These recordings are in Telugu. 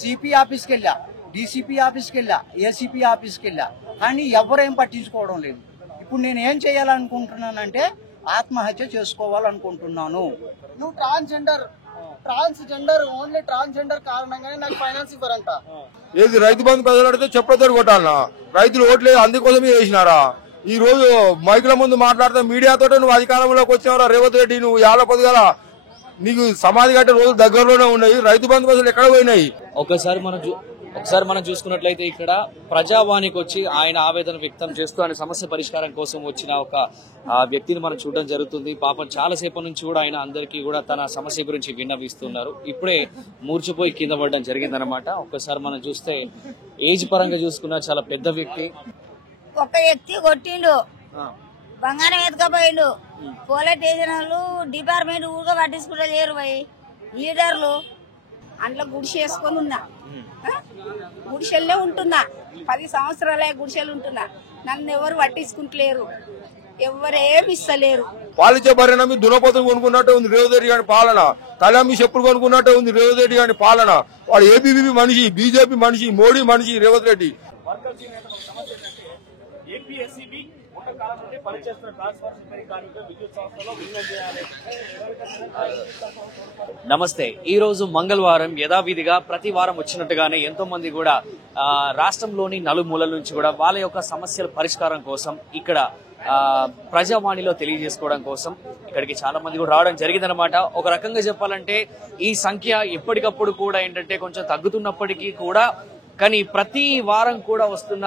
సిపి ఆఫీస్కి వెళ్ళా, డీసీపీ ఆఫీస్కి వెళ్ళా, ఏసీపీ ఆఫీస్కి వెళ్ళా, కానీ ఎవరేం పట్టించుకోవడం లేదు. ఇప్పుడు నేను ఏం చేయాలనుకుంటున్నానంటే ఆత్మహత్య చేసుకోవాలనుకుంటున్నాను. నువ్వు ట్రాన్స్జెండర్ ఓన్లీ ట్రాన్స్జెండర్ కారణంగానే నాకు ఫైనాన్స్ ఇవ్వరంట. ఏది రైతు బంధు ప్రజలు అడిగితే చెప్పతో కొట్టాలన్నా? రైతులు ఓట్లేదు అందుకోసమే చేసినారా? ఈ రోజు మైకుల ముందు మాట్లాడితే మీడియాతో నువ్వు అధికారంలోకి వచ్చినావురా రేవంత్ రెడ్డి, నువ్వు యాళ్ళ పొద్దుగల నీకు సమాధి కట్టే రోజులు దగ్గరలోనే ఉన్నాయి. రైతు బంధు ప్రజలు ఎక్కడ పోయినాయి? ఒకసారి మనం చూసుకున్నట్లయితే ఇక్కడ ప్రజావాణికి వచ్చి ఆయన ఆవేదన వ్యక్తం చేస్తూ ఆయన సమస్య పరిష్కారం కోసం వచ్చిన ఒక వ్యక్తిని మనం చూడడం జరుగుతుంది. పాపం చాలాసేపటి నుంచి కూడా ఆయన అందరికీ కూడా తన సమస్య గురించి విన్నవిస్తున్నారు. ఇప్పుడే మూర్చిపోయి కింద పడడం జరిగిందనమాట. ఒక్కసారి మనం చూస్తే ఏజ్ పరంగా చూసుకున్న చాలా పెద్ద వ్యక్తి. ఒక వ్యక్తి కొట్టిండు, బంగారం ఎత్తుకపోయిండు. పోలీస్ స్టేషన్ వాళ్ళు డిపార్ట్మెంట్ ఊరుగా పట్టించుకుంటా లేరు. పోయి లీడర్లు అంట్లో గుడిసె వేసుకొని ఉన్నా, గుడిసెల్లే ఉంటున్నా. 10 సంవత్సరాలే గుడిసెలు ఉంటున్నా. నన్ను ఎవరు పట్టించుకుంటలేరు, ఎవరేమి ఇస్తలేరు. పాలించే భార్య మీ దునపోతం కొనుక్కున్నట్టే ఉంది రేవంత్ రెడ్డి గారి పాలన. తలమ్మి చెప్పులు కొనుక్కున్నట్టే ఉంది రేవంత్ రెడ్డి గారి పాలన. వాడు ఏబీవీపీ మనిషి, బీజేపీ మనిషి, మోడీ మనిషి రేవంత్ రెడ్డి. నమస్తే. ఈ రోజు మంగళవారం యథావిధిగా ప్రతి వారం వచ్చినట్టుగానే ఎంతో మంది కూడా రాష్ట్రంలోని నలుమూలల నుంచి కూడా వాళ్ళ యొక్క సమస్యల పరిష్కారం కోసం ఇక్కడ ప్రజావాణిలో తెలియజేసుకోవడం కోసం ఇక్కడికి చాలా మంది కూడా రావడం జరిగిందనమాట. ఒక రకంగా చెప్పాలంటే ఈ సంఖ్య ఎప్పటికప్పుడు కూడా ఏంటంటే కొంచెం తగ్గుతున్నప్పటికీ కూడా కానీ ప్రతి వారం కూడా వస్తున్న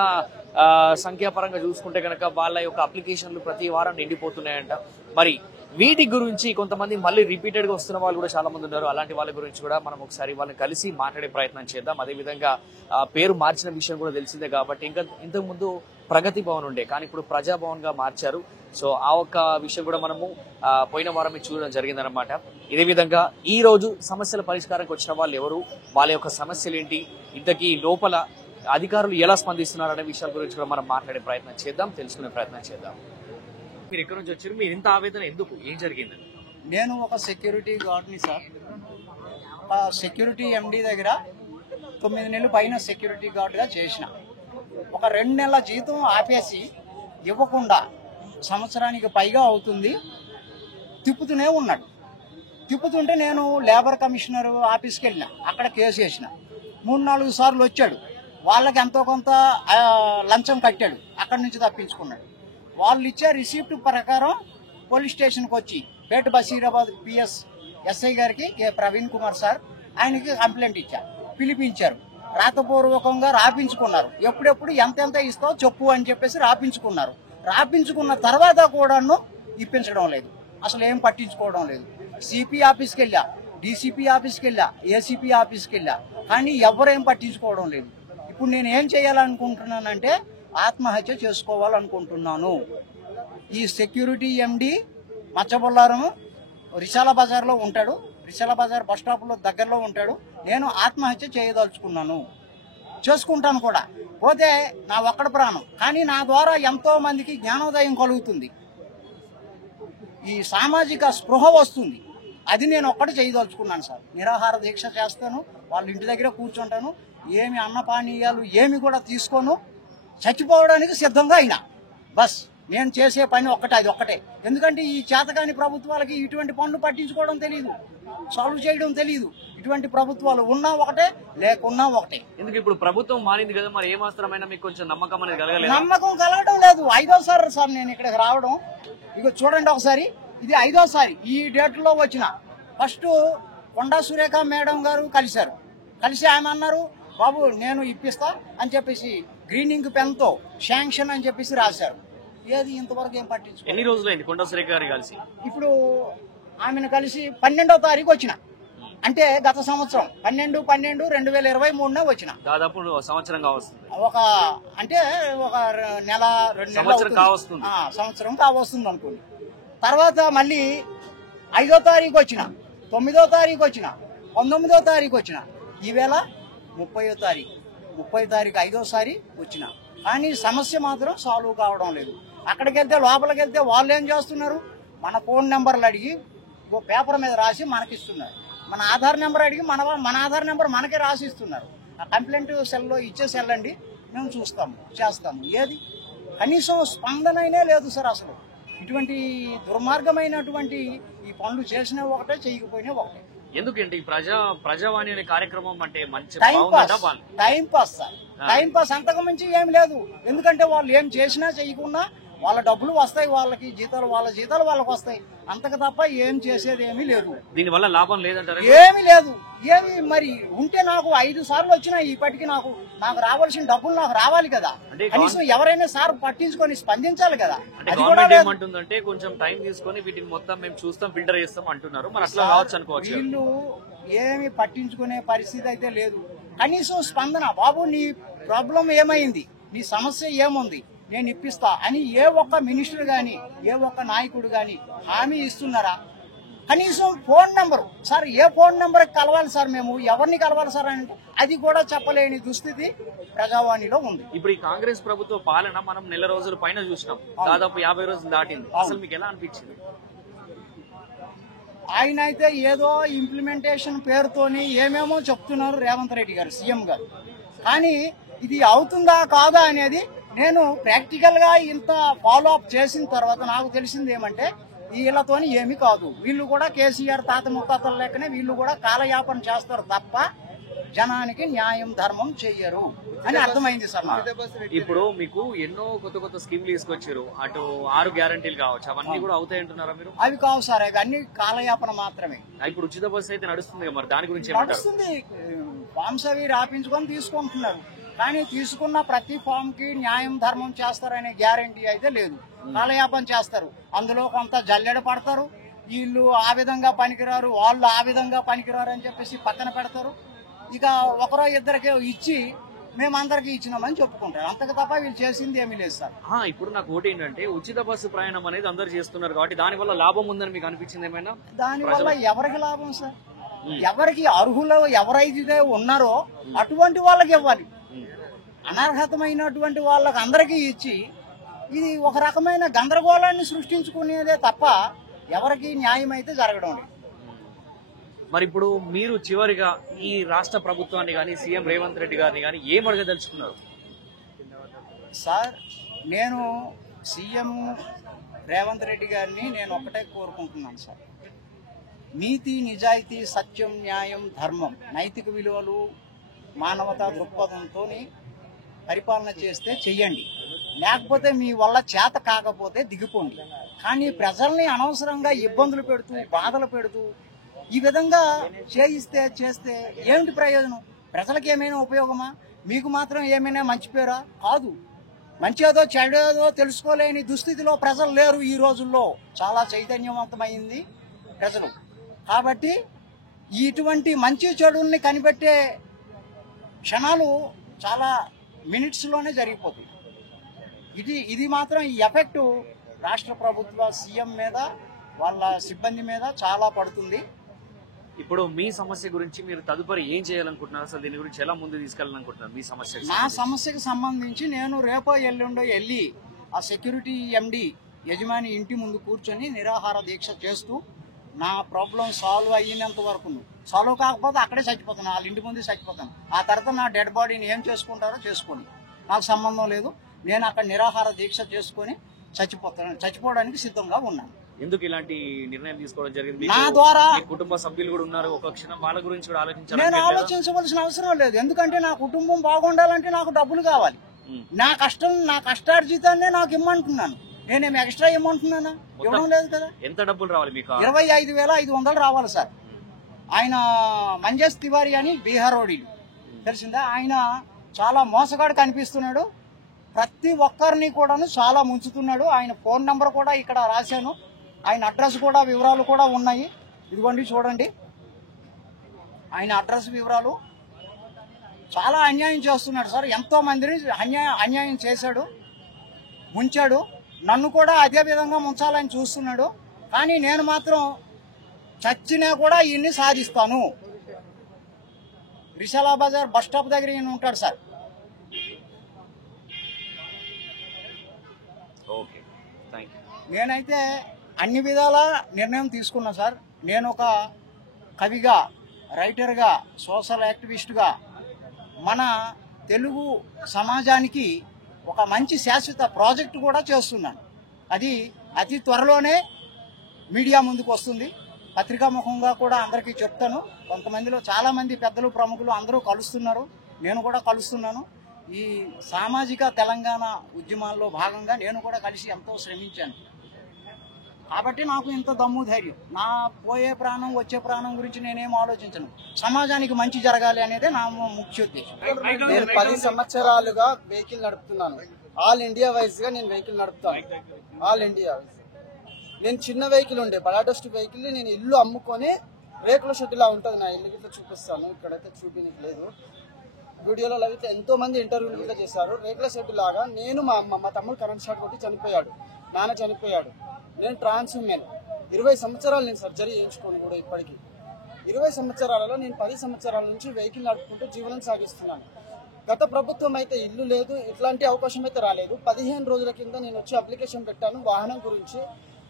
సంఖ్యాపరంగా చూసుకుంటే కనుక వాళ్ళ యొక్క అప్లికేషన్లు ప్రతి వారం నిండిపోతున్నాయంట. మరి వీటి గురించి కొంతమంది మళ్ళీ రిపీటెడ్ గా వస్తున్న వాళ్ళు కూడా చాలా మంది ఉన్నారు. అలాంటి వాళ్ళ గురించి కూడా మనం ఒకసారి వాళ్ళని కలిసి మాట్లాడే ప్రయత్నం చేద్దాం. అదేవిధంగా పేరు మార్చిన విషయం కూడా తెలిసిందే కాబట్టి ఇంతకు ముందు ప్రగతి భవన్ ఉండే, కానీ ఇప్పుడు ప్రజాభవన్ గా మార్చారు. సో ఆ ఒక్క విషయం కూడా మనము పోయిన వారమే చూడడం జరిగిందనమాట. ఇదే విధంగా ఈ రోజు సమస్యల పరిష్కారానికి వచ్చిన వాళ్ళు ఎవరు, వాళ్ళ యొక్క సమస్యలు ఏంటి, ఇంతకీ లోపల అధికారులు ఎలా స్పందిస్తున్నారు అనే విషయాల గురించి కూడా మనం మాట్లాడే ప్రయత్నం చేద్దాం, తెలుసుకునే ప్రయత్నం చేద్దాం. మీరు ఎక్కడి నుంచి వచ్చారు? మీరు ఇంత ఆవేదన ఎందుకు? ఏం జరిగింది? నేను ఒక సెక్యూరిటీ గార్డ్ని సార్. సెక్యూరిటీ ఎండి దగ్గర 9 నెలలు పైన సెక్యూరిటీ గార్డ్గా చేసిన. ఒక 2 నెలల జీతం ఆపేసి ఇవ్వకుండా సంవత్సరానికి పైగా అవుతుంది తిప్పుతూనే ఉన్నాడు. తిప్పుతుంటే నేను లేబర్ కమిషనర్ ఆఫీస్కి వెళ్ళిన, అక్కడ కేసు వేసిన. 3-4 సార్లు వచ్చాడు, వాళ్ళకి ఎంతో కొంత లంచం కట్టాడు, అక్కడి నుంచి తప్పించుకున్నాడు. వాళ్ళు ఇచ్చే రిసిప్ట్ ప్రకారం పోలీస్ స్టేషన్కి వచ్చి పేట బషీరాబాద్ పిఎస్ ఎస్ఐ గారికి ప్రవీణ్ కుమార్ సార్ ఆయనకి కంప్లైంట్ ఇచ్చారు, పిలిపించారు, రాతపూర్వకంగా రాపించుకున్నారు. ఎప్పుడెప్పుడు ఎంతెంత ఇస్తావో చెప్పు అని చెప్పేసి రాపించుకున్నారు. రాపించుకున్న తర్వాత కూడాను ఇప్పించడం లేదు, అసలు ఏం పట్టించుకోవడం లేదు. సిపి ఆఫీస్కి వెళ్ళా, డీసీపీ ఆఫీస్కి వెళ్ళా, ఏసీపీ ఆఫీస్కి వెళ్ళా, కానీ ఎవరేం పట్టించుకోవడం లేదు. ఇప్పుడు నేను ఏం చేయాలనుకుంటున్నానంటే ఆత్మహత్య చేసుకోవాలనుకుంటున్నాను. ఈ సెక్యూరిటీ ఎండి మచ్చబొల్లారం రిషాల బజార్లో ఉంటాడు, రిషాల బజార్ బస్ స్టాప్లో దగ్గరలో ఉంటాడు. నేను ఆత్మహత్య చేయదలుచుకున్నాను, చేసుకుంటాను కూడా. పోతే నా ఒక్కడి ప్రాణం, కానీ నా ద్వారా ఎంతో మందికి జ్ఞానోదయం కలుగుతుంది, ఈ సామాజిక స్పృహ వస్తుంది. అది నేను ఒక్కటి చేయదలుచుకున్నాను సార్. నిరాహార దీక్ష చేస్తాను, వాళ్ళ ఇంటి దగ్గర కూర్చుంటాను, ఏమి అన్నపానీయాలు ఏమి కూడా తీసుకోను, చచ్చిపోవడానికి సిద్ధంగా అయినా. బస్ నేను చేసే పని ఒక్కటే, అది ఒక్కటే. ఎందుకంటే ఈ చేతకాని ప్రభుత్వాలకి ఇటువంటి పనులు పట్టించుకోవడం తెలియదు, సాల్వ్ చేయడం తెలియదు. ఇటువంటి ప్రభుత్వాలు ఉన్నా ఒకటే, లేకున్నా ఒకటే. ఎందుకు ఇప్పుడు ప్రభుత్వం మారింది కదా, మరి ఏమాత్రమైనా మీకు కొంచెం నమ్మకం అనేది కలగలేదు? నమ్మకం కలగడం లేదు. 5వ సార్ నేను ఇక్కడికి రావడం. ఇక చూడండి ఒకసారి, ఇది 5వసారి ఈ డేట్లో వచ్చిన. ఫస్ట్ కొండా సురేఖ మేడం గారు కలిశారు, కలిసి ఆమె అన్నారు, బాబు నేను ఇప్పిస్తా అని చెప్పేసి గ్రీనింగ్ పెన్తో శాంక్షన్ అని చెప్పేసి రాశారు. ఏది ఇంతవరకు ఏం పట్టించుకో. ఎన్ని రోజులైంది కొండా సురేఖ గారు కలిసి? ఇప్పుడు ఆమెను కలిసి 12వ తారీఖు వచ్చిన, అంటే గత సంవత్సరం 12/12/2023 వచ్చిన. దాదాపు సంవత్సరం కావస్తుంది. అంటే ఒక నెల 2 నెలలు సంవత్సరం కావస్తుంది అనుకోండి. తర్వాత మళ్ళీ 5వ తారీఖు వచ్చిన, 9వ తారీఖు వచ్చిన, 19వ తారీఖు వచ్చిన, ఈవేళ 30వ తారీఖు. 30వ తారీఖు 5వసారి వచ్చిన, కానీ సమస్య మాత్రం సాల్వ్ కావడం లేదు. అక్కడికి వెళ్తే, లోపలికి వెళ్తే వాళ్ళు ఏం చేస్తున్నారు, మన ఫోన్ నెంబర్లు అడిగి పేపర్ మీద రాసి మనకిస్తున్నారు, మన ఆధార్ నెంబర్ అడిగి మన ఆధార్ నెంబర్ మనకే రాసిస్తున్నారు. ఆ కంప్లైంట్ సెల్లో ఇచ్చేసి వెళ్ళండి, మేము చూస్తాము చేస్తాము. ఏది కనీసం స్పందనైనా లేదు సార్. అసలు ఇటువంటి దుర్మార్గమైనటువంటి ఈ పనులు చేసినా ఒకటే, చేయకపోయినా ఒకటే. ఎందుకంటే ఈ ప్రజావాణి అనే కార్యక్రమం అంటే మంచి time pass sir, time pass, అంతకు మించి ఏం లేదు. ఎందుకంటే వాళ్ళు ఏం చేసినా చేయకున్నా వాళ్ళ డబ్బులు వస్తాయి, వాళ్ళకి జీతాలు, వాళ్ళ జీతాలు వాళ్ళకి వస్తాయి, అంతకు తప్ప ఏం చేసేది ఏమీ లేదు. దీనివల్ల లాభం లేదంటారు? ఏమీ లేదు. ఏమి మరి ఉంటే నాకు 5 సార్లు వచ్చినా ఇప్పటికి నాకు రావాల్సిన డబ్బులు నాకు రావాలి కదా. కనీసం ఎవరైనా సార్ పట్టించుకొని స్పందించాలి కదా. అది కూడా ఏమంటుందంటే కొంచెం టైం తీసుకొని వీటిని మొత్తం మేము చూస్తాం, ఫిల్టర్ చేస్తాం అంటున్నారు. మరి అట్లా రావచ్చు అనుకోవచ్చు. వీళ్ళు ఏమి పట్టించుకునే పరిస్థితి అయితే లేదు. కనీసం స్పందన, బాబు నీ ప్రాబ్లం ఏమైంది, నీ సమస్య ఏముంది, నేను ఇప్పిస్తా అని ఏ ఒక్క మినిస్టర్ గాని, ఏ ఒక్క నాయకుడు గాని హామీ ఇస్తున్నారా? కనీసం ఫోన్ నెంబర్ సార్, ఏ ఫోన్ నెంబర్ కలవాలి సార్, మేము ఎవరిని కలవాలి సార్ అంటే అది కూడా చెప్పలేని దుస్థితి ప్రజావాణిలో ఉంది. ఇప్పుడు ఈ కాంగ్రెస్ ప్రభుత్వ పాలన మనం నెల రోజుల పైన చూసినాం, దాదాపు 50 రోజులు దాటింది. అసలు మీకు ఎలా అనిపించింది? ఆయన అయితే ఏదో ఇంప్లిమెంటేషన్ పేరుతోని ఏమేమో చెప్తున్నారు రేవంత్ రెడ్డి గారు, సీఎం గారు. కానీ ఇది అవుతుందా కాదా అనేది నేను ప్రాక్టికల్ గా ఇంత ఫాలో అప్ చేసిన తర్వాత నాకు తెలిసింది ఏమంటే వీళ్ళతోని ఏమి కాదు. వీళ్ళు కూడా కేసీఆర్ తాత ముత్తాతల లెక్కనే వీళ్ళు కూడా కాలయాపన చేస్తారు తప్ప జనానికి న్యాయం ధర్మం చెయ్యరు అని అర్థమైంది సార్. ఇప్పుడు మీకు ఎన్నో కొత్త స్కీమ్లు తీసుకొచ్చారు, అటు 6 గ్యారంటీలు కావచ్చు, అవన్నీ కూడా అవుతాయి అంటున్నారా మీరు? అవి కావు సార్, అవి అన్ని కాలయాపన మాత్రమే. ఇప్పుడు ఉచిత బస్సు అయితే నడుస్తుంది, మరి దాని గురించి నడుస్తుంది. ఫామ్స్ అవి రాపించుకొని తీసుకుంటున్నారు, కానీ తీసుకున్న ప్రతి ఫామ్ కి న్యాయం ధర్మం చేస్తారనే గ్యారంటీ అయితే లేదు. కాలయాపన చేస్తారు, అందులో కొంత జల్లెడ పడతారు. వీళ్ళు ఆ విధంగా పనికిరారు, వాళ్ళు ఆ విధంగా పనికిరారు అని చెప్పేసి పక్కన పెడతారు. ఇక ఒకరో ఇద్దరికి ఇచ్చి మేమందరికి ఇచ్చినామని చెప్పుకుంటారు, అంతకు తప్ప వీళ్ళు చేసింది ఏమీ లేదు సార్. ఇప్పుడు నాకు ఒకటి ఏంటంటే ఉచిత బస్సు ప్రయాణం అనేది అందరు చేస్తున్నారు కాబట్టి దాని వల్ల లాభం ఉందని మీకు అనిపించింది ఏమైనా? దాని వల్ల ఎవరికి లాభం సార్? ఎవరికి అర్హులు ఎవరైతే ఉన్నారో అటువంటి వాళ్ళకి ఇవ్వాలి. అనర్హతమైనటువంటి వాళ్ళకి అందరికీ ఇచ్చి ఇది ఒక రకమైన గందరగోళాన్ని సృష్టించుకునేదే తప్ప ఎవరికి న్యాయం అయితే జరగడం లేదు. మరి ఇప్పుడు మీరు చివరిగా ఈ రాష్ట్ర ప్రభుత్వాన్ని కానీ సీఎం రేవంత్ రెడ్డి గారిని కానీ ఏం అడగదలుచుకున్నారు? సార్, నేను సీఎం రేవంత్ రెడ్డి గారిని నేను ఒకటే కోరుకుంటున్నాను సార్. నీతి, నిజాయితీ, సత్యం, న్యాయం, ధర్మం, నైతిక విలువలు, మానవతా దృక్పథంతో పరిపాలన చేస్తే చెయ్యండి, లేకపోతే మీ వల్ల చేత కాకపోతే దిగిపోండి. కానీ ప్రజల్ని అనవసరంగా ఇబ్బందులు పెడుతూ, బాధలు పెడుతూ ఈ విధంగా చేస్తే ఏమిటి ప్రయోజనం? ప్రజలకు ఏమైనా ఉపయోగమా? మీకు మాత్రం ఏమైనా మంచి పేరా? కాదు. మంచేదో చెడేదో తెలుసుకోలేని దుస్థితిలో ప్రజలు లేరు ఈ రోజుల్లో. చాలా చైతన్యవంతమైంది ప్రజలు. కాబట్టి ఇటువంటి మంచి చెడుల్ని కనిపెట్టే క్షణాలు చాలా మినిట్స్లోనే జరిగిపోతుంది. ఇది మాత్రం ఈ ఎఫెక్ట్ రాష్ట్ర ప్రభుత్వ సీఎం మీద, వాళ్ళ సిబ్బంది మీద చాలా పడుతుంది. ఇప్పుడు మీ సమస్య గురించి మీరు తదుపరి ఏం చేయాలనుకుంటున్నారు? అసలు దీని గురించి ఎలా ముందు తీసుకెళ్ళాలనుకుంటున్నారు? మీ సమస్య, నా సమస్యకు సంబంధించి నేను రేపో ఎల్లుండో వెళ్ళి ఆ సెక్యూరిటీ ఎండి యజమాని ఇంటి ముందు కూర్చొని నిరాహార దీక్ష చేస్తూ నా ప్రాబ్లం సాల్వ్ అయినంత వరకు, సాల్వ్ కాకపోతే అక్కడే చచ్చిపోతాను, వాళ్ళ ఇంటి ముందు చచ్చిపోతాను. ఆ తర్వాత నా డెడ్ బాడీని ఏం చేసుకుంటారో చేసుకోండి, నాకు సంబంధం లేదు. నేను అక్కడ నిరాహార దీక్ష చేసుకొని చచ్చిపోవడానికి సిద్ధంగా ఉన్నాను. ఎందుకు ఇలాంటి నిర్ణయం తీసుకోవడం జరిగింది? నా ద్వారా కుటుంబ సభ్యులు కూడా ఉన్నారు, ఒక క్షణం వాళ్ళ గురించి కూడా ఆలోచించాలి. నేను ఆలోచించవలసిన అవసరం లేదు, ఎందుకంటే నా కుటుంబం బాగుండాలంటే నాకు డబ్బులు కావాలి. నా కష్టార్జితాన్నే నాకు ఇమ్మంటున్నాను, నేనేమి ఎక్స్ట్రా ఇమ్మంటున్నానా? ఇవ్వడం లేదు కదా. ఎంత డబ్బులు రావాలి మీకు? 25,500 రావాలి సార్. ఆయన మంజేష్ తివారీ అని బీహార్ ఓడి తెలిసిందా, ఆయన చాలా మోసగాడు కనిపిస్తున్నాడు, ప్రతి ఒక్కరిని కూడాను చాలా ముంచుతున్నాడు. ఆయన ఫోన్ నంబర్ కూడా ఇక్కడ రాశాను, ఆయన అడ్రస్ కూడా వివరాలు కూడా ఉన్నాయి, ఇదిగోండి చూడండి. ఆయన అడ్రస్ వివరాలు. చాలా అన్యాయం చేస్తున్నాడు సార్, ఎంతో మందిని అన్యాయం చేశాడు, ముంచాడు. నన్ను కూడా అదే విధంగా ముంచాలని చూస్తున్నాడు. కానీ నేను మాత్రం చచ్చినా కూడా ఈయన్ని సాధిస్తాను. రిషాలా బజార్ బస్ స్టాప్ దగ్గర ఈయన ఉంటాడు సార్. నేనైతే అన్ని విధాల నిర్ణయం తీసుకున్నా సార్. నేను ఒక కవిగా, రైటర్గా, సోషల్ యాక్టివిస్ట్గా మన తెలుగు సమాజానికి ఒక మంచి శాశ్వత ప్రాజెక్టు కూడా చేస్తున్నాను. అది అతి త్వరలోనే మీడియా ముందుకు వస్తుంది. పత్రికాముఖంగా కూడా అందరికీ చెప్తాను. కొంతమందిలో చాలామంది పెద్దలు ప్రముఖులు అందరూ కలుస్తున్నారు, నేను కూడా కలుస్తున్నాను. ఈ సామాజిక తెలంగాణ ఉద్యమాల్లో భాగంగా నేను కూడా కలిసి ఎంతో శ్రమించాను. కాబట్టి నాకు ఇంత దమ్ము ధైర్యం. నా పోయే ప్రాణం వచ్చే ప్రాణం గురించి నేనేం ఆలోచించను. సమాజానికి మంచి జరగాలి అనేది నా ముఖ్య ఉద్దేశం. నేను 10 సంవత్సరాలుగా వెహికల్ నడుపుతున్నాను. ఆల్ ఇండియా వైజ్ గా నేను వెహికల్ నడుపుతాను. ఆల్ ఇండియా వైజ్ నేను చిన్న వెహికల్ ఉండే బలాడస్ట్ వెహికల్ నేను ఇల్లు అమ్ముకొని రేకుల షెడ్ లా ఉంటుంది. నా ఇల్లు గిట్లా చూపిస్తాను. ఇక్కడైతే చూపించలేదు. వీడియోలో అయితే ఎంతో మంది ఇంటర్వ్యూలు గిట్లా చేశారు. రేకుల షెడ్ లాగా నేను మా తమ్ముడు కరెంట్ షాట్ కొట్టి చనిపోయాడు. నాన్న చనిపోయాడు. నేను ట్రాన్స్ ఉమెన్. 20 సంవత్సరాలు నేను సర్జరీ చేయించుకోను కూడా ఇప్పటికీ. 20 సంవత్సరాలలో నేను 10 సంవత్సరాల నుంచి వెహికల్ నడుపుకుంటూ జీవనం సాగిస్తున్నాను. గత ప్రభుత్వం అయితే ఇల్లు లేదు, ఇట్లాంటి అవకాశం అయితే రాలేదు. 15 రోజుల కింద నేను వచ్చి అప్లికేషన్ పెట్టాను వాహనం గురించి.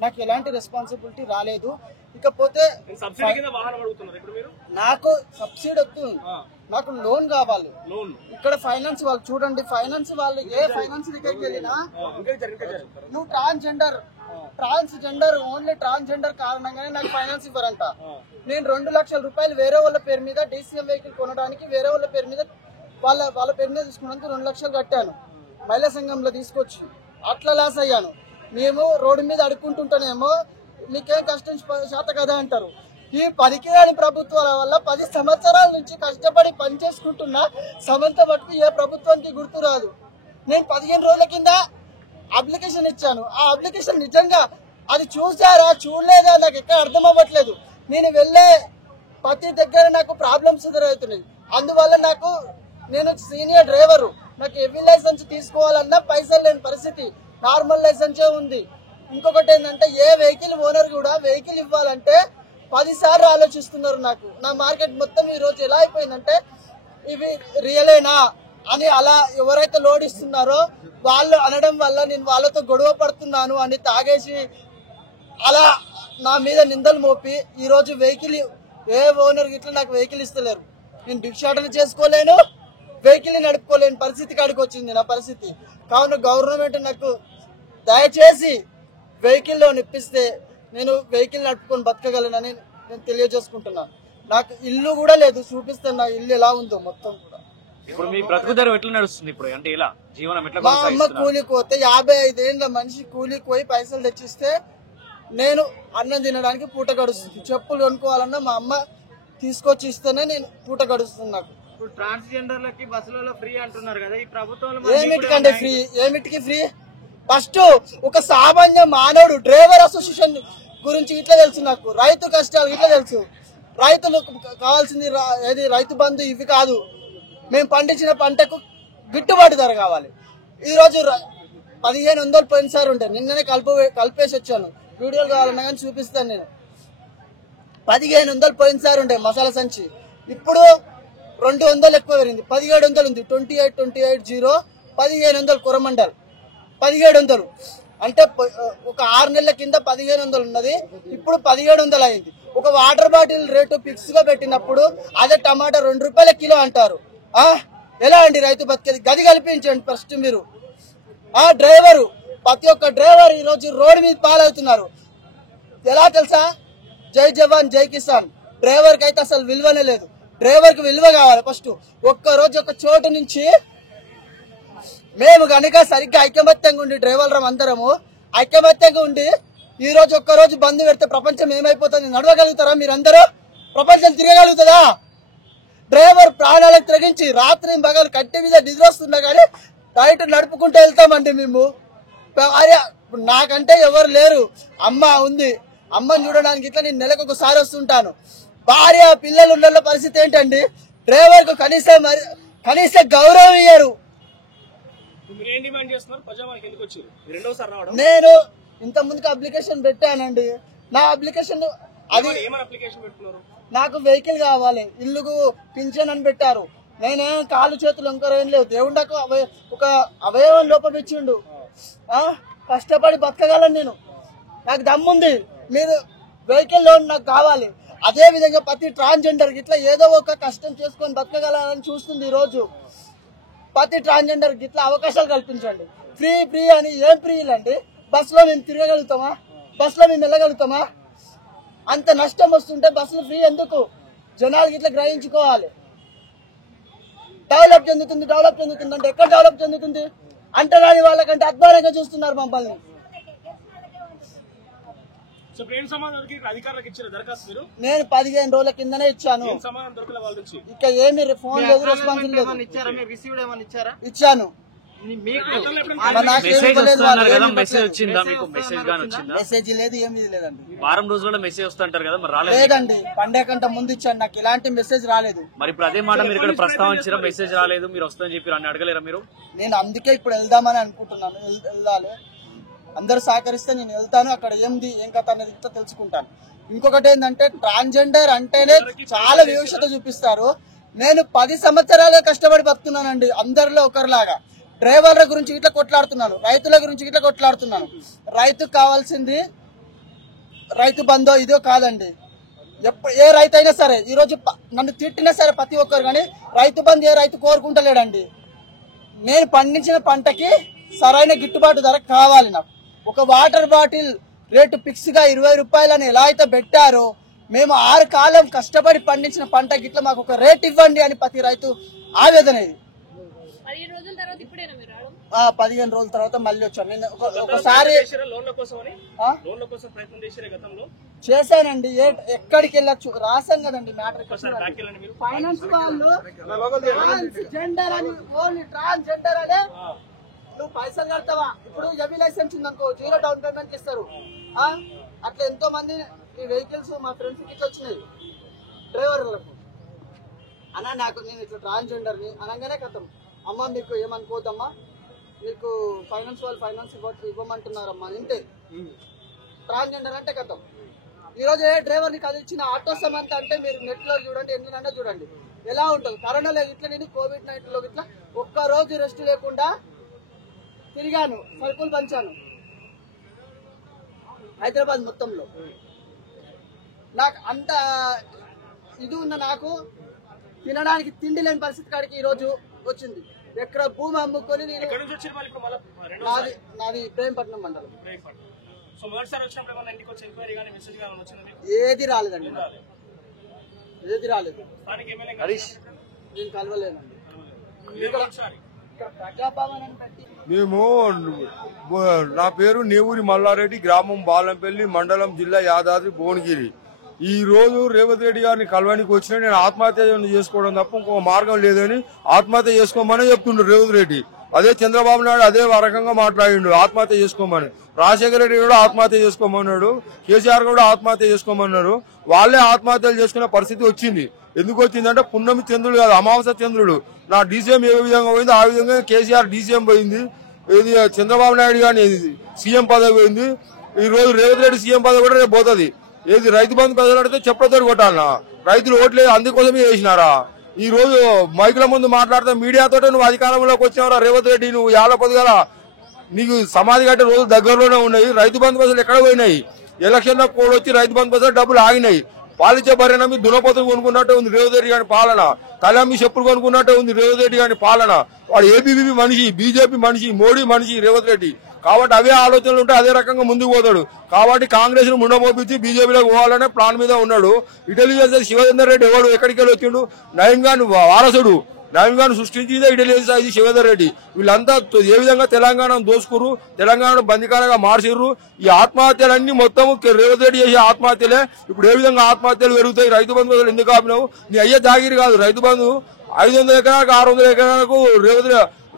నాకు ఎలాంటి రెస్పాన్సిబిలిటీ రాలేదు. ఇకపోతే నాకు సబ్సిడీ వస్తుంది, నాకు లోన్ కావాలి. ఇక్కడ ఫైనాన్స్ వాళ్ళు చూడండి, ఫైనాన్స్ వాళ్ళు ఏ ఫైనాన్స్ దగ్గరికి వెళ్ళినా నువ్వు ట్రాన్స్జెండర్ ఓన్లీ ట్రాన్స్జెండర్ కారణంగానే నాకు ఫైనాన్స్ ఇవ్వరంట. నేను 2 లక్షల రూపాయలు వేరే వాళ్ళ పేరు మీద డీసీఎం వెహికల్ కొనడానికి వేరే వాళ్ళ పేరు మీద వాళ్ళ పేరు మీద తీసుకున్నందుకు 2 లక్షలు కట్టాను మహిళా సంఘంలో తీసుకొచ్చి. అట్లా లాస్ అయ్యాను. మేము రోడ్డు మీద అడుక్కుంటుంటేనేమో నీకేం కష్టం శాత కదా అంటారు. ఈ పనికిరాని ప్రభుత్వాల వల్ల 10 సంవత్సరాల నుంచి కష్టపడి పనిచేసుకుంటున్నా సమంత మటుకు ఏ ప్రభుత్వానికి గుర్తు రాదు. నేను 15 రోజుల కింద అప్లికేషన్ ఇచ్చాను. ఆ అప్లికేషన్ నిజంగా అది చూసారా చూడలేదా నాకు ఎక్కడ అర్థం అవ్వట్లేదు. నేను వెళ్ళే ప్రతి దగ్గర నాకు ప్రాబ్లమ్స్ ఎదురవుతున్నాయి. అందువల్ల నేను సీనియర్ డ్రైవరు, నాకు హెవీ లైసెన్స్ తీసుకోవాలన్నా పైసలు లేని పరిస్థితి. నార్మల్ లైసెన్సే ఉంది. ఇంకొకటి ఏంటంటే ఏ వెహికల్ ఓనర్ కూడా వెహికల్ ఇవ్వాలంటే 10 సార్లు ఆలోచిస్తున్నారు. నా మార్కెట్ మొత్తం ఈ రోజు ఎలా అయిపోయిందంటే ఇవి రియలేనా అని అలా ఎవరైతే లోడ్ ఇస్తున్నారో వాళ్ళు అనడం వల్ల నేను వాళ్ళతో గొడవ పడుతున్నాను అని తాగేసి అలా నా మీద నిందలు మోపి ఈ రోజు వెహికల్ ఏ ఓనర్ ఇట్లా నాకు వెహికల్ ఇస్తలేరు. నేను భిక్షాటన చేసుకోలేను, వెహికల్ నడుపుకోలేని పరిస్థితి కాడికి వచ్చింది నా పరిస్థితి. కావున గవర్నమెంట్ నాకు దయచేసి వెహికల్ లోన్ ఇప్పిస్తే నేను వెహికల్ నడుపుకొని బతకగలనని నేను తెలియజేసుకుంటున్నాను. నాకు ఇల్లు కూడా లేదు, చూపిస్తాను నా ఇల్లు ఎలా ఉందో మొత్తం కూడా. ఇప్పుడు మీ బ్రతుకుదరం ఎట్లా నడుస్తుంది ఇప్పుడు? అంటే ఇలా జీవనం ఎట్లా? మా అమ్మ కూలికి పోతే 55 ఏళ్ళ మనిషి కూలికి పోయి పైసలు తెచ్చిస్తే నేను అన్నం తినడానికి పూట గడుస్తుంది. చెప్పులు కొనుక్కోవాలన్నా మా అమ్మ తీసుకొచ్చి ఇస్తేనే నేను పూట గడుస్తుంది. నాకు ట్రాన్స్జెండర్లకి బస్సులలో ఫ్రీ అంటున్నారు కదా, ఈ ప్రభుత్వంలో ఏమిటికంటే ఫ్రీ? ఏమిటికి ఫ్రీ? ఫస్ట్ ఒక సామాన్య మానవుడు డ్రైవర్ అసోసియేషన్ గురించి ఇట్లా తెలుసు నాకు, రైతు కష్టాలు ఇట్లా తెలుసు. రైతులకు కావాల్సింది ఏది రైతు బంధు ఇవి కాదు, మేము పండించిన పంటకు గిట్టుబాటు ధర కావాలి. ఈరోజు 1500 పోయినసారి ఉంటాయి. నిన్ననే కలిపేసి వచ్చాను, వీడియోలు కావాలన్నా కానీ చూపిస్తాను. నేను 1500 పోయినసారి ఉంటాయి మసాలా సంచి, ఇప్పుడు 200 ఎక్కువ పెరిగింది, 1700 ఉంది. 28,0 1500 కొరమండల్ 1700 అంటే ఒక 6 నెలల కింద 1500 ఉన్నది, ఇప్పుడు 1700 అయింది. ఒక వాటర్ బాటిల్ రేటు ఫిక్స్ గా పెట్టినప్పుడు అదే టమాటా 2 రూపాయల కిలో అంటారు. ఎలా అండి రైతు బతికేది? గది కల్పించండి ఫస్ట్ మీరు. డ్రైవరు ప్రతి ఒక్క డ్రైవర్ ఈ రోజు రోడ్డు మీద పాలవుతున్నారు. ఎలా తెలుసా? జై జవాన్ జై కిసాన్. డ్రైవర్ కి అయితే అసలు విలువనే లేదు. డ్రైవర్ కి విలువ కావాలి. ఫస్ట్ ఒక్కరోజు ఒక చోటు నుంచి మేము కనుక సరిగ్గా ఐకమత్యంగా ఉండి డ్రైవర్లు అందరము ఐకమత్యంగా ఉండి ఈ రోజు ఒక్కరోజు బంద్ పెడితే ప్రపంచం ఏమైపోతుంది? నడవగలుగుతారా మీరందరూ? ప్రపంచం తిరగలుగుతుందా? డ్రైవర్ ప్రాణాలకు తెగించి రాత్రి పగలు కట్టి మీద నిద్రొస్తున్నా కానీ రైట్ నడుపుకుంటూ వెళ్తామండి మేము. నాకంటే ఎవరు లేరు, అమ్మ ఉంది. అమ్మని చూడడానికి ఇట్లా నేను నెలకు ఒకసారి వస్తుంటాను. భార్య పిల్లలు ఉన్న పరిస్థితి ఏంటండి? డ్రైవర్ కు కనీస గౌరవం ఇయ్యరు. నేను ఇంత ముందుకు అప్లికేషన్ పెట్టానండి. నా అప్లికేషన్ అది నాకు వెహికల్ కావాలి, ఇల్లుకు పింఛన్ అని పెట్టారు. నేనేం కాలు చేతులు ఇంకోరేం లేవు. దేవుడు నాకు ఒక అవయవం లోపం ఇచ్చిండు. కష్టపడి బతకగలను నేను. నాకు దమ్ముంది. మీరు వెహికల్ లోన్ నాకు కావాలి. అదే విధంగా ప్రతి ట్రాన్స్జెండర్ ఇట్లా ఏదో ఒక కష్టం చేసుకొని బతకగలని చూస్తుంది ఈ రోజు. ప్రతి ట్రాన్స్జెండర్ ఇట్లా అవకాశాలు కల్పించండి. ఫ్రీ ఫ్రీ అని ఏం ఫ్రీ అండి? బస్సులో మేము తిరగగలుగుతామా? బస్సులో మేము వెళ్ళగలుగుతామా? అంత నష్టం వస్తుంటే బస్సులు ఫ్రీ ఎందుకు? జనాలకి ఇట్లా గ్రహించుకోవాలి. డెవలప్ చెందుతుంది అంటే ఎక్కడ డెవలప్ చెందుతుంది? అంటరాని వాళ్ళకంటే అధ్వానంగా చూస్తున్నారు మమ్మల్ని. నేను 15 రోజుల కిందనే ఇచ్చాను. ఇక ఏమి ఫోన్ లేదు, రెస్పాన్స్ లేదు. ఇచ్చాను. మెసేజ్ లేదు, ఏమి లేదండి. వారం రోజుల్లో మెసేజ్ వస్తుంటారు కదా, మరి రాలేదు? లేదండి, పండే కంటే ముందు ఇచ్చాను. నాకు ఇలాంటి మెసేజ్ రాలేదు. మరి ఇప్పుడు అదే మాట మీరు ఇక్కడ ప్రస్తావించారా, మెసేజ్ రాలేదు, మీరు వస్తుందని చెప్పి అన్ని అడగలేరా మీరు? నేను అందుకే ఇప్పుడు వెళ్దామని అనుకుంటున్నాను. వెళ్ళాలి, అందరు సహకరిస్తే నేను వెళ్తాను. అక్కడ ఏంది ఏం కథ అనేది తెలుసుకుంటాను. ఇంకొకటి ఏంటంటే ట్రాన్స్జెండర్ అంటేనే చాలా వివక్షత చూపిస్తారు. నేను 10 సంవత్సరాలుగా కష్టపడి బతున్నానండి, అందరిలో ఒకరిలాగా. డ్రైవర్ల గురించి ఇట్లా కొట్లాడుతున్నాను, రైతుల గురించి ఇట్లా కొట్లాడుతున్నాను. రైతుకు కావాల్సింది రైతు బంధో ఇదో కాదండి. ఏ రైతు అయినా సరే ఈరోజు నన్ను తిట్టినా సరే ప్రతి ఒక్కరు, కానీ రైతు బంధు ఏ రైతు కోరుకుంటలేడండి. నేను పండించిన పంటకి సరైన గిట్టుబాటు ధర కావాలి. నాకు ఒక వాటర్ బాటిల్ రేటు ఫిక్స్ గా 20 రూపాయలని ఎలా అయితే పెట్టారో, మేము 6 కాలం కష్టపడి పండించిన పంటకి ఇట్లా మాకు ఒక రేట్ ఇవ్వండి అని ప్రతి రైతు ఆవేదన. ఇది 15 రోజుల తర్వాత మళ్ళీ వచ్చాను. నేను ఒకసారి చేశానండి. ఎక్కడికి వెళ్ళచ్చు రాసాం కదండి మ్యాటర్. ఫైనాన్స్ వాళ్ళు ట్రాన్స్జెండర్ అని, ఓన్లీ ట్రాన్స్జెండర్ అనే నువ్వు పైసలు కడతావా? ఇప్పుడు ఎవి లైసెన్స్ ఉందనుకో 0 డౌన్ పేమెంట్ ఇస్తారు. అట్లా ఎంతో మంది ఈ వెహికల్స్ మా ఫ్రెండ్స్ ఇట్లా వచ్చినాయి డ్రైవర్లకు. అన్నా నాకు నేను ఇట్లా ట్రాన్స్జెండర్ ని అనగానే కథం. అమ్మ మీకు ఏమనుకోదమ్మా, మీకు ఫైనాన్స్ వాళ్ళు ఫైనాన్స్ ఇవ్వమంటున్నారమ్మా ఇంతే. ట్రాన్స్జెండర్ అంటే కథం. ఈరోజు ఏ డ్రైవర్ని కదిలిచ్చిన ఆటో సమంత అంటే మీరు నెట్ లో చూడండి, ఎందుకంటే చూడండి ఎలా ఉంటుంది. కరోనాలో ఇట్లా నేను కోవిడ్-19 లో ఇట్లా ఒక్కరోజు రెస్ట్ లేకుండా తిరిగాను, సరుకులు పంచాను హైదరాబాద్ మొత్తంలో. నాకు అంత ఇది ఉన్న నాకు తినడానికి తిండి లేని పరిస్థితి కాడికి ఈరోజు వచ్చింది. ఎక్కడ భూమి అమ్ముకొని నేను నాది ప్రేమపట్నం మండలం. ఏది రాలేదండి, ఏది రాలేదు. నేను కలవలేనండి. మేము నా పేరు నేవూరి మల్లారెడ్డి, గ్రామం బాలంపల్లి, మండలం, జిల్లా యాదాద్రి, భువనగిరి. ఈ రోజు రేవంత్ రెడ్డి గారిని కలవానికి వచ్చినా నేను ఆత్మహత్య చేసుకోవడం తప్ప ఇంకో మార్గం లేదని ఆత్మహత్య చేసుకోమని చెప్తుండ్రు రేవంత్ రెడ్డి. అదే చంద్రబాబు నాయుడు అదే రకంగా మాట్లాడిండు, ఆత్మహత్య చేసుకోమని. రాజశేఖర రెడ్డి కూడా ఆత్మహత్య చేసుకోమన్నాడు, కేసీఆర్ కూడా ఆత్మహత్య చేసుకోమన్నారు. వాళ్ళే ఆత్మహత్యలు చేసుకునే పరిస్థితి వచ్చింది. ఎందుకు వచ్చిందంటే పున్నమి చంద్రుడు కాదు, అమావాస్య చంద్రుడు. నా డీసీఎం ఏ విధంగా పోయింది ఆ విధంగా కేసీఆర్ డీసీఎం పోయింది. ఇది చంద్రబాబు నాయుడు గాని సీఎం పదవి పోయింది. ఈ రోజు రేవంత్ రెడ్డి సీఎం పదవి కూడా రేపు పోతుంది. ఏది రైతు బంధు బదులాడితే చెప్పతో కొట్టాలనా? రైతులు ఓట్లేదు అందుకోసమే చేసినారా? ఈ రోజు మైకుల ముందు మాట్లాడితే మీడియాతో నువ్వు అధికారంలోకి వచ్చినావురా రేవంత్ రెడ్డి, నువ్వు యాల పొద్దుగల నీకు సమాధి కట్టే రోజు దగ్గరలోనే ఉన్నాయి. రైతు బంధు బస్సులు ఎక్కడ పోయినాయి? ఎలక్షన్ లో కూడా వచ్చి రైతు బంధు బస్సులు డబ్బులు ఆగినాయి. పాలిచ్చే పరిణామం దునపోతులు కొనుక్కున్నట్టే ఉంది రేవంత్ రెడ్డి గారి పాలన. తలమ్మి చెప్పులు కొనుక్కున్నట్టే ఉంది రేవంత్ రెడ్డి గారి పాలన. వాడు ఏబీవీపీ మనిషి, బీజేపీ మనిషి, మోడీ మనిషి రేవంత్ రెడ్డి. కాబట్టి అవే ఆలోచనలు ఉంటే అదే రకంగా ముందుకు పోతాడు. కాబట్టి కాంగ్రెస్ ను ముండమోపించి బీజేపీలోకి పోవాలనే ప్లాన్ మీద ఉన్నాడు. ఇంటెలిజెన్స్ శివేందర్ రెడ్డి ఎవడు ఎక్కడికి వెళ్ళి వచ్చిండు? నయీం ఖాన్ వారసుడు, నయీం ఖాన్ సృష్టించిందే ఇంటెలిజెన్స్ శివేందర్ రెడ్డి. వీళ్ళంతా ఏ విధంగా తెలంగాణను దోసుకురు, తెలంగాణను బందికారగా మార్చిర్రు. ఈ ఆత్మహత్యలన్నీ మొత్తం రేవంత్ రెడ్డి చేసే ఆత్మహత్యలే. ఇప్పుడు ఏ విధంగా ఆత్మహత్యలు పెరుగుతాయి? రైతు బంధు ఎందుకు ఆపినావు? నీ అయ్యే జాగిరి కాదు రైతు బంధు. 500 ఎకరాలకు 600 ఎకరాలకు రేవంత్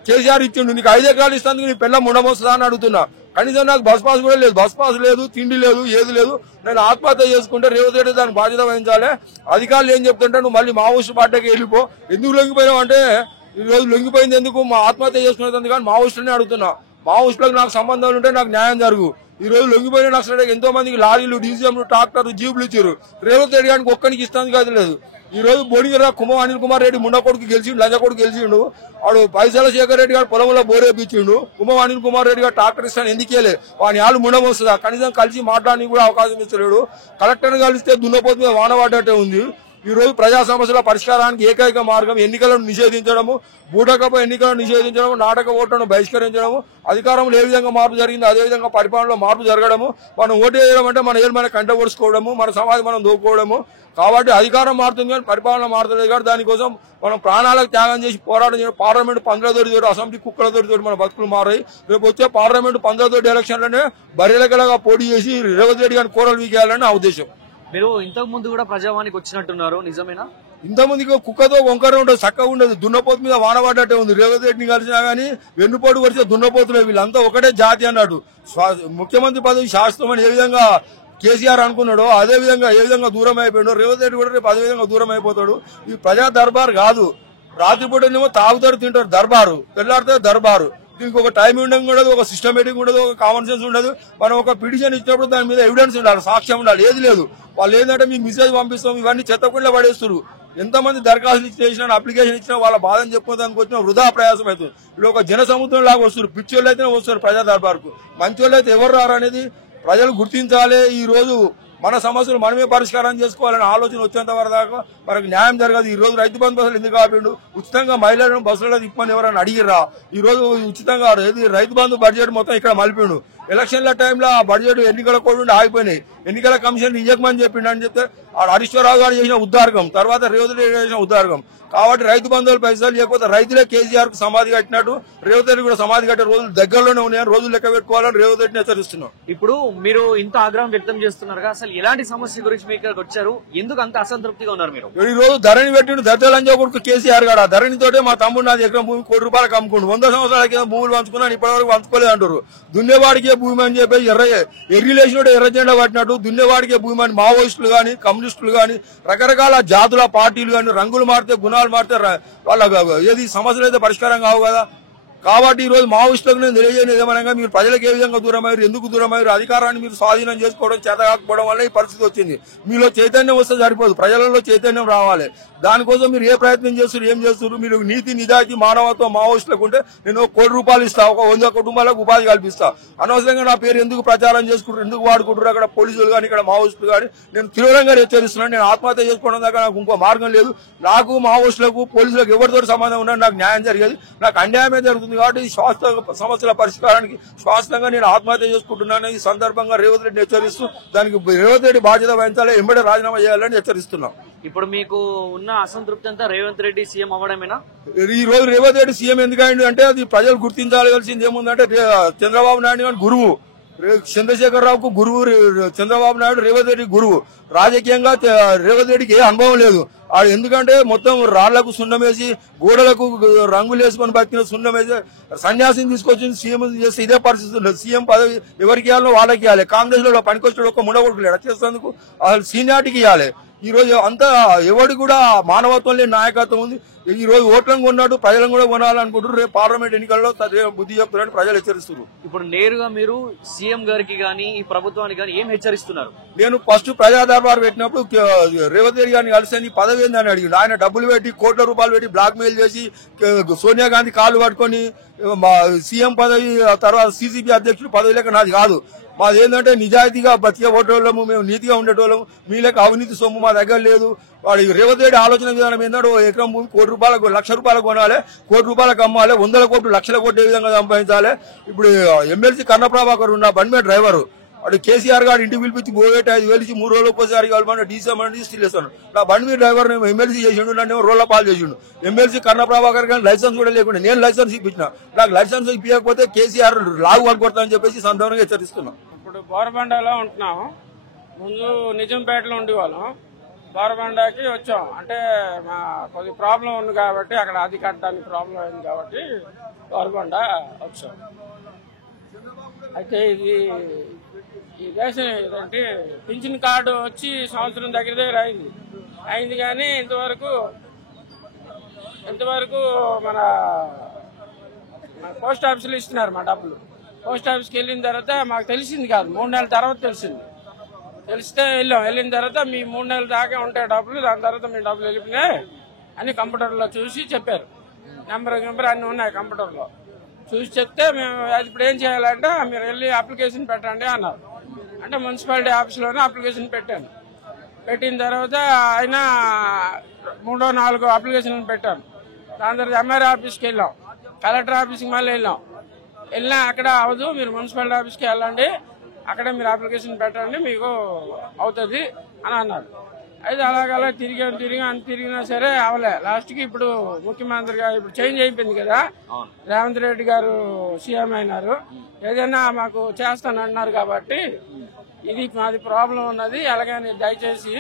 కేసీఆర్ ఇచ్చిండు. నీకు 5 ఎకరాలు ఇస్తాను నీ పిల్ల ముండమొస్తుందా అని అడుగుతున్నా. కనీసం నాకు బస్ పాస్ కూడా లేదు, బస్ పాస్ లేదు, తిండి లేదు, ఏది లేదు. నేను ఆత్మహత్య చేసుకుంటే రేవంత్ రెడ్డి దానికి బాధ్యత వహించాలి. అధికారులు ఏం చెప్తుంటే నువ్వు మళ్ళీ మావోయిస్టు పార్టీకి వెళ్ళిపో. ఎందుకు లొంగిపోయావు అంటే ఈ రోజు లొంగిపోయింది ఎందుకు? మా ఆత్మహత్య చేసుకునేది కానీ మావోయిస్టులని అడుగుతున్నా. మావోయిస్టులకు నాకు సంబంధాలు ఉంటే నాకు న్యాయం జరుగు. ఈ రోజు లొంగిపోయిన నక్సలైట్ ఎంతో మందికి లారీలు, డీసీఎంలు, ట్రాక్టర్లు, జీపులు ఇచ్చారు. రేవంత్ రెడ్డి గారికి ఒక్కరికి ఇస్తాను కాదు లేదు. ఈ రోజు బోడిగిర కుమ్మం అనిల్ కుమార్ రెడ్డి ముండ కొడుకు గెలిచిండు, లంజ కొడుకు గెలిచిండు. వాడు పైసల శేఖర్ రెడ్డి గారు పొలంలో బోరేపించిండు. కుమ్మం అనిల్ కుమార్ రెడ్డి గారు ట్రాక్టర్ ఇస్తాను ఎందుకేలే, వాని ఆళ్ళు ముండం వస్తుందా, కనీసం కలిసి మాట్లాడడానికి కూడా అవకాశం ఇస్తలేడు. కలెక్టర్ కలిస్తే దున్నపోతు మీద వాన పడ్డట్టే ఉంది. ఈ రోజు ప్రజా సమస్యల పరిష్కారానికి ఏకైక మార్గం ఎన్నికలను నిషేధించడము, బూటకపు ఎన్నికలను నిషేధించడము, నాటక ఓట్లను బహిష్కరించడము, అధికారంలో ఏ విధంగా మార్పు జరిగిందో అదేవిధంగా పరిపాలనలో మార్పు జరగడము. మనం ఓటు వేయడం అంటే మన ఏళ్ళు మన కంట పొడుచుకోవడము, మన సమాజం మనం దోచుకోవడము. కాబట్టి అధికారం మారుతుంది కానీ పరిపాలన మారుతుంది కాబట్టి దానికోసం మనం ప్రాణాలకు త్యాగం చేసి పోరాటం చేయడం. పార్లమెంట్ 15 అసెంబ్లీ కుక్కలతోటి మన బతుకులు మారాయి. రేపు వచ్చే పార్లమెంట్ 15 ఎలక్షన్లనే బర్రెలకలగా పోటీ చేసి రేవంత్ రెడ్డి గారిని కూరలు వీకేయాలని నా ఉద్దేశం. మీరు ఇంతకు ముందు కూడా ప్రజావానికి వచ్చినట్టున్నారు, నిజమేనా? ఇంతమందికి కుక్కతో వంకర ఉండదు, చక్కగా ఉండదు, దున్నపోతు మీద వాన పడ్డట్టే ఉంది. రేవంత్ రెడ్డిని కలిసినా గానీ వెన్నుపోటు వరిసే దున్నపోతులే, వీళ్ళంతా ఒకటే జాతి అన్నట్టు. ముఖ్యమంత్రి పదవి శాశ్వతమని ఏ విధంగా కేసీఆర్ అనుకున్నాడో అదే విధంగా ఏ విధంగా దూరం అయిపోయాడు రేవంత్ రెడ్డి కూడా రేపు అదే విధంగా దూరం అయిపోతాడు. ఈ ప్రజా దర్బార్ కాదు, రాత్రిపూటనేమో తాగుతారు తింటారు దర్బారు, తెల్లారితే దర్బారు. దీనికి ఒక టైం ఉండదు, ఒక సిస్టమేటిక్ ఉండదు, ఒక కామన్ సెన్స్ ఉండదు. మనం ఒక పిటిషన్ ఇచ్చినప్పుడు దాని మీద ఎవిడెన్స్ ఉండాలి, సాక్ష్యం ఉండాలి, ఏది లేదు. వాళ్ళు ఏంటంటే మీకు మెసేజ్ పంపిస్తాం ఇవన్నీ చెత్తకుండా పడేస్తారు. ఎంతమంది దరఖాస్తులు చేసినా అప్లికేషన్ ఇచ్చినా వాళ్ళ బాధను చెప్పుకోవడానికి వచ్చినా వృధా ప్రయాసం అవుతుంది. ఇప్పుడు ఒక జన సముద్రం లాగా వస్తారు, పిచ్చోళ్ళు అయితేనే వస్తారు ప్రజా దర్బార్కు, మంచోళ్ళు అయితే ఎవరు రారనేది ప్రజలు గుర్తించాలి. ఈ రోజు మన సమస్యలు మనమే పరిష్కారం చేసుకోవాలని ఆలోచన వచ్చేంత వరకు దాకా మనకు న్యాయం జరగదు. ఈ రోజు రైతు బంధు బస్సులు ఎందుకు ఆపిండు? ఉచితంగా మహిళలను బస్సులలో తిప్పని ఎవరైనా అడిగిరా? ఈ రోజు ఉచితంగా రైతు బంధు బడ్జెట్ మొత్తం ఇక్కడ మలిపిండు. ఎలక్షన్ల టైంలో ఆ బడ్జెట్ ఎన్నికల కోడ్ ఆగిపోయినాయి. ఎన్నికల కమిషన్ ఇయ్యకమని చెప్పిండు అని చెప్తే హరీశ్వరరావు గారు చేసిన ఉద్దార్గం, తర్వాత రేవంత్ రెడ్డి చేసిన ఉద్దార్గం. కాబట్టి రైతు బంధువులు పైసలు లేకపోతే రైతులే కేసీఆర్ కు సమాధి కట్టినట్టు రేవంత్ రెడ్డి కూడా సమాధి కట్టే రోజులు దగ్గరలోనే ఉన్నాయని రోజులు లెక్క పెట్టుకోవాలని రేవంత్ రెడ్డిని హెచ్చరిస్తున్నాం. ఇప్పుడు మీరు ఇంత ఆగ్రహం వ్యక్తం చేస్తున్నారు, అసలు ఎలాంటి సమస్య గురించి మీ ఇక్కడికి వచ్చారు? ఎందుకు అంత అసంతృప్తిగా ఉన్నారు మీరు? ఈ రోజు ధరణి పెట్టిండు దద్దలంజా కొడుకు కేసీఆర్ గారు. ఆ ధరణితోటే మా తమ్ముడు నాది ఎకరం భూమి ₹1 కోటి అమ్ముకుండు. 100 సంవత్సరాల కింద భూములు పంచుకున్నాను, ఇప్పటివరకు పంచుకోలేదు అంటారు. దున్నేవాడికే భూమి అని చెప్పి ఎర్రిలేసినట్టు ఎర్ర జెండా పట్టినట్టు దున్నేవాడికే భూమి అని మావోయిస్టులు గాని కమ్యూనిస్టులు గాని రకరకాల జాతుల పార్టీలు గాని రంగులు మారితే గుణాలు మారితే వాళ్ళ ఏది సమస్యలు అయితే పరిష్కారం కావు కదా. కాబట్టి ఈ రోజు మావోయిస్టులకు నేను తెలియజేయలేదు ఏమనగా మీరు ప్రజలకు ఏ విధంగా దూరమయ్యారు, ఎందుకు దూరమయ్యారు, అధికారాన్ని మీరు స్వాధీనం చేసుకోవడం చేత కాకపోవడం వల్ల ఈ పరిస్థితి వచ్చింది. మీలో చైతన్యం వస్తే సరిపోదు, ప్రజలలో చైతన్యం రావాలి. దానికోసం మీరు ఏ ప్రయత్నం చేస్తారు, ఏం చేస్తారు? మీరు నీతి నిజాయితీ మానవత్వం మావోయిస్టులకు ఉంటే నేను ₹1 కోటి ఇస్తా, ఒక 100 కుటుంబాలకు ఉపాధి కల్పిస్తా. అనవసరంగా నా పేరు ఎందుకు ప్రచారం చేసుకుంటారు, ఎందుకు వాడుకుంటారు? అక్కడ పోలీసులు కానీ ఇక్కడ మావోయిస్టులు కానీ నేను తీవ్రంగా హెచ్చరిస్తున్నాను. నేను ఆత్మహత్య చేసుకోవడం దాకా నాకు ఇంకో మార్గం లేదు. నాకు మావోయిస్టులకు పోలీసులకు ఎవరితో సంబంధం ఉన్నా నాకు న్యాయం జరిగేది, నాకు అన్యాయమే జరుగుతుంది. కాబట్టి శాశ్వత సమస్యల పరిష్కారానికి శాశ్వతంగా నేను ఆత్మహత్య చేసుకుంటున్నాను. ఈ సందర్భంగా రేవంత్ రెడ్డిని హెచ్చరిస్తూ దానికి రేవంత్ రెడ్డి బాధ్యత వహించాలి, ఎంబడే రాజీనామా చేయాలని హెచ్చరిస్తున్నాం. ఇప్పుడు మీకు ఉన్న అసంతృప్తి అంతా రేవంత్ రెడ్డి సీఎం అవ్వడమేనా? ఈ రోజు రేవంత్ రెడ్డి సీఎం ఎందుకైంది అంటే అది ప్రజలు గుర్తించాల్సింది ఏముందంటే చంద్రబాబు నాయుడు గారి గురువు చంద్రశేఖరరావుకు గురువు చంద్రబాబు నాయుడు, రేవంత్ రెడ్డి గురువు. రాజకీయంగా రేవంత్ రెడ్డికి ఏ అనుభవం లేదు. ఎందుకంటే మొత్తం రాళ్లకు సున్నమేసి గోడలకు రంగులు వేసుకొని బతికిన సున్నమేసి సన్యాసిని తీసుకొచ్చి సీఎం చేస్తే ఇదే పరిస్థితి ఉండదు. సీఎం పదవి ఎవరికి ఇవ్వాలో వాళ్ళకి ఇవ్వాలి. కాంగ్రెస్ లో పనికొచ్చాడు ఒక ముండగొడుకు లేడు, చేసేందుకు అసలు సీనియారిటీకి ఇవ్వాలి. ఈ రోజు అంతా ఎవడి కూడా మానవత్వం లేని నాయకత్వం ఉంది. ఈ రోజు ఓట్లను కొన్నాడు, ప్రజలను కూడా కొనాలనుకుంటారు. రేపు పార్లమెంట్ ఎన్నికల్లో బుద్ధి చెప్తారని ప్రజలు హెచ్చరిస్తున్నారు. ఇప్పుడు నేరుగా మీరు సీఎం గారికి గానీ ఈ ప్రభుత్వానికి గానీ ఏం హెచ్చరిస్తున్నారు? నేను ఫస్ట్ ప్రజా దర్బార్ పెట్టినప్పుడు రేవంత్ రెడ్డి గారిని కలిసి నీ పదవి ఏందని అడిగిండు. ఆయన డబ్బులు పెట్టి ₹1 కోట్ల పెట్టి బ్లాక్ మెయిల్ చేసి సోనియా గాంధీ కాళ్ళు పట్టుకొని సీఎం పదవి తర్వాత సిసిబి అధ్యక్షుడు పదవి లేక నాది కాదు. మాది ఏంటంటే నిజాయితీగా బతికే ఓటోళ్ళము, మేము నీతిగా ఉండేటోళ్ళము. మీ లేక అవినీతి సొమ్ము మా దగ్గర లేదు. వాడు రేవంత్ రెడ్డి ఆలోచన విధానం ఏంటంటే ఎకరం భూమి ₹1 కోటి ₹1,00,000 కొనాలి, ₹1 కోటి అమ్మాలి, 100 కోట్లు ₹1,00,000 కోట్లు ఏ విధంగా సంపాదించాలి. ఇప్పుడు ఎమ్మెల్సీ కన్నప్రభాకర్ ఉన్న బండి డ్రైవరు వాడు కేసీఆర్ గారు ఇంటికి పిలిపించి బోగేట 5,000 ఇచ్చి 3 రోజులు ఒకసారి కలపండి డీసీ స్టిల్లేస్తాను. నా బండి డ్రైవర్ ఎమ్మెల్సీ చేసిండు, నన్ను రోడ్ల పాలు చేసిండు. ఎమ్మెల్సీ కన్నప్రభాకర్ గారు లైసెన్స్ కూడా లేకుండా నేను లైసెన్స్ ఇప్పించిన. నాకు లైసెన్స్ ఇప్పకపోతే కేసీఆర్ లాగు పడుకొడతానని చెప్పేసి సందర్భంగా హెచ్చరిస్తున్నాం. ఇప్పుడు బోరబండలో ఉంటున్నాము, ముందు నిజంపేటలో ఉండేవాళ్ళం, బోరబండకి వచ్చాం. అంటే మా కొద్ది ప్రాబ్లం ఉంది కాబట్టి అక్కడ అది కట్టడానికి ప్రాబ్లం అయింది కాబట్టి బోరబండ వచ్చాం. అయితే ఈ రేషన్ ఏంటంటే పింఛన్ కార్డు వచ్చి సంవత్సరం దగ్గర అయింది కానీ ఇంతవరకు మన పోస్ట్ ఆఫీసులో ఇస్తున్నారు మా డబ్బులు. పోస్ట్ ఆఫీస్కి వెళ్ళిన తర్వాత మాకు తెలిసింది కాదు, 3 నెలల తర్వాత తెలిసింది. తెలిస్తే వెళ్ళిన తర్వాత మీ 3 నెలల దాకా ఉంటాయి డబ్బులు, దాని తర్వాత మీ డబ్బులు వెళ్ళిపోయినాయి అని కంప్యూటర్లో చూసి చెప్పారు. నెంబర్ అన్నీ ఉన్నాయి కంప్యూటర్లో. చూసి చెప్తే మేము అది ఇప్పుడు ఏం చేయాలంటే మీరు వెళ్ళి అప్లికేషన్ పెట్టండి అన్నారు. అంటే మున్సిపాలిటీ ఆఫీస్లోనే అప్లికేషన్ పెట్టాను. పెట్టిన తర్వాత ఆయన 3, 4 అప్లికేషన్లు పెట్టాను. దాని తర్వాత ఎంఆర్ఓ ఆఫీస్కి వెళ్ళాం, కలెక్టర్ ఆఫీస్కి మళ్ళీ వెళ్ళినా అక్కడ అవ్వదు, మీరు మున్సిపాలిటీ ఆఫీస్కి వెళ్ళండి, అక్కడ మీరు అప్లికేషన్ పెట్టండి మీకు అవుతుంది అని అన్నారు. అయితే అలాగలా తిరిగినా సరే అవలే. లాస్ట్కి ఇప్పుడు ముఖ్యమంత్రి గారు ఇప్పుడు చేంజ్ అయిపోయింది కదా, రేవంత్ రెడ్డి గారు సీఎం అయినారు. ఏదైనా మాకు చేస్తానన్నారు కాబట్టి ఇది మాది ప్రాబ్లం ఉన్నది, అలాగని దయచేసి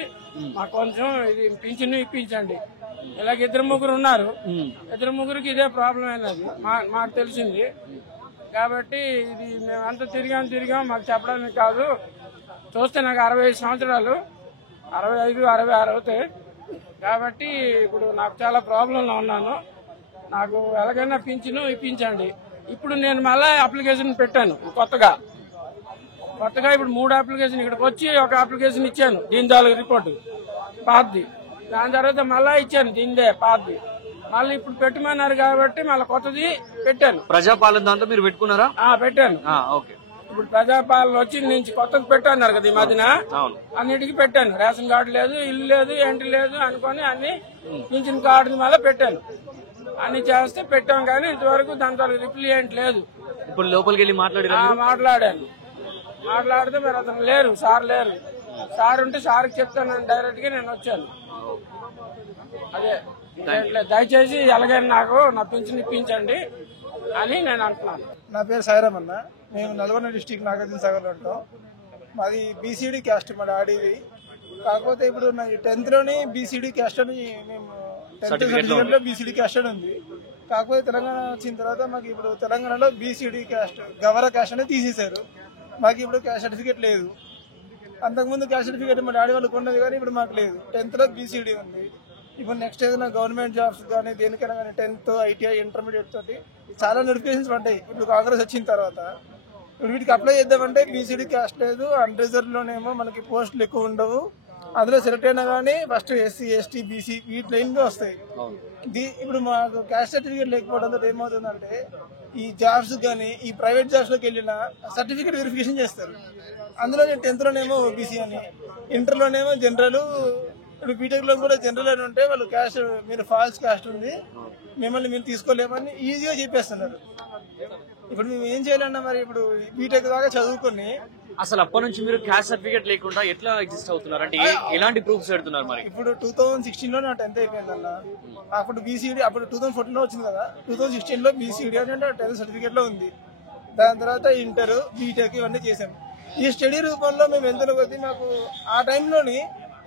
మాకు కొంచెం ఇది పింఛను ఇప్పించండి. ఇలాగ 2-3 ఉన్నారు, 2-3కి ఇదే ప్రాబ్లం అయినది మాకు తెలిసింది. కాబట్టి ఇది మేమంతా తిరిగాం మాకు చెప్పడానికి కాదు. చూస్తే నాకు 65 సంవత్సరాలు, 65, 66 అవుతాయి. కాబట్టి ఇప్పుడు నాకు చాలా ప్రాబ్లంలో ఉన్నాను. నాకు ఎలాగైనా పింఛను ఇప్పించండి. ఇప్పుడు నేను మళ్ళీ అప్లికేషన్ పెట్టాను కొత్తగా ఇప్పుడు 3 అప్లికేషన్ ఇక్కడికి వచ్చి ఒక అప్లికేషన్ ఇచ్చాను, దీని తాలూకు రిపోర్టు పాతది. దాని తర్వాత మళ్ళీ ఇచ్చాను దీనిదే పాతది. మళ్ళీ ఇప్పుడు పెట్టమన్నారు కాబట్టి మళ్ళీ కొత్తది పెట్టాను. ప్రజాపాలన దాంట్లో మీరు పెట్టుకున్నారా? పెట్టాను. ఓకే. ఇప్పుడు ప్రజాపాలన వచ్చి నుంచి కొత్తది పెట్టన్నారు కదా ఈ మధ్యన, అన్నిటికీ పెట్టాను. రేషన్ కార్డు లేదు, ఇల్లు లేదు, ఎంట్రీ లేదు అనుకొని అన్ని పింఛన్ కార్డు మళ్ళీ పెట్టాను. అన్ని చేస్తే పెట్టాం కానీ ఇంతవరకు దాని తాలూకు రిప్లై ఏంటి లేదు. ఇప్పుడు లోపలికి వెళ్ళి మాట్లాడితే మరి అతను లేరు, సార్ లేరు. సార్ ఉంటే సార్కి చెప్తాను డైరెక్ట్ గా నేను వచ్చాను. అదే దయచేసి ఎలాగైనా నాకు నా పింఛన్ ఇప్పించండి అని నేను అంటున్నాను. నా పేరు సాయిరామ్ అన్న. మేము నల్గొండ డిస్టిక్ నాగార్జున సాగర్లో ఉంటాం. మాది బీసీడీ క్యాస్ట్, మా డాడీది. కాకపోతే ఇప్పుడు 10th లోని బీసీడీ క్యాస్ట్ అని మేము 10th సర్టిఫికేట్ లో బీసీడీ క్యాస్ట్ అని ఉంది. కాకపోతే తెలంగాణ వచ్చిన తర్వాత మాకు ఇప్పుడు తెలంగాణలో బీసీడీ క్యాస్ట్ గవర క్యాస్ట్ అనేది తీసేశారు. మాకు ఇప్పుడు క్యాస్ట్ సర్టిఫికేట్ లేదు. అంతకుముందు క్యాస్ట్ సర్టిఫికేట్ మా డాడీ వాళ్ళకి ఉన్నది కానీ ఇప్పుడు మాకు లేదు. 10th లో బీసీడీ ఉంది. ఇప్పుడు నెక్స్ట్ ఏదైనా గవర్నమెంట్ జాబ్స్ కానీ దేనికైనా కానీ 10th, ITI, ఇంటర్మీడియట్ తోటి చాలా నోటిఫికేషన్స్ పడ్డాయి. ఇప్పుడు కాంగ్రెస్ వచ్చిన తర్వాత ఇప్పుడు వీటికి అప్లై చేద్దామంటే బీసీడీ క్యాస్ట్ లేదు, అన్రిజర్వ్ లోనేమో మనకి పోస్టులు ఎక్కువ ఉండవు. అందులో సెలెక్ట్ అయినా కానీ ఫస్ట్ SC, ST, BC వీటి లైన్గా వస్తాయి. ఇప్పుడు మాకు క్యాస్ట్ సర్టిఫికేట్ లేకపోవడంతో ఏమవుతుందంటే ఈ జాబ్స్ కానీ ఈ ప్రైవేట్ జాబ్స్ లోకి వెళ్ళిన సర్టిఫికేట్ వెరిఫికేషన్ చేస్తారు. అందులో 10th లోనేమో OBC అని, ఇంటర్ లోనేమో జనరల్, ఇప్పుడు బీటెక్ లో కూడా జనరల్ అని ఉంటే వాళ్ళు క్యాస్ట్ మీరు ఫాల్స్ క్యాస్ట్ ఉంది మిమ్మల్ని మీరు తీసుకోలేమని ఈజీగా చెప్పేస్తున్నారు. ఇప్పుడు మేము ఏం చేయాలన్నా మరి ఇప్పుడు బీటెక్ దాకా చదువుకుని అసలు అప్పటి నుంచి మీరు క్యాస్ట్ సర్టిఫికేట్ లేకుండా ఎట్లా ఎగ్జిస్ట్ అవుతున్నారు? అంటే ఎలాంటి ప్రూఫ్స్ పెడుతున్నారు? మరి ఇప్పుడు 2016 లో నా 10th అయిపోయిందన్న. అప్పుడు బీసీడీ అప్పుడు 2014 లో వచ్చింది కదా, 2016 లో బీసీడీ అని 10th సర్టిఫికేట్ లో ఉంది. దాని తర్వాత ఇంటర్, బీటెక్ ఇవన్నీ చేసాం. ఈ స్టడీ రూపంలో మేము ఎంత కొద్ది మాకు ఆ టైంలోని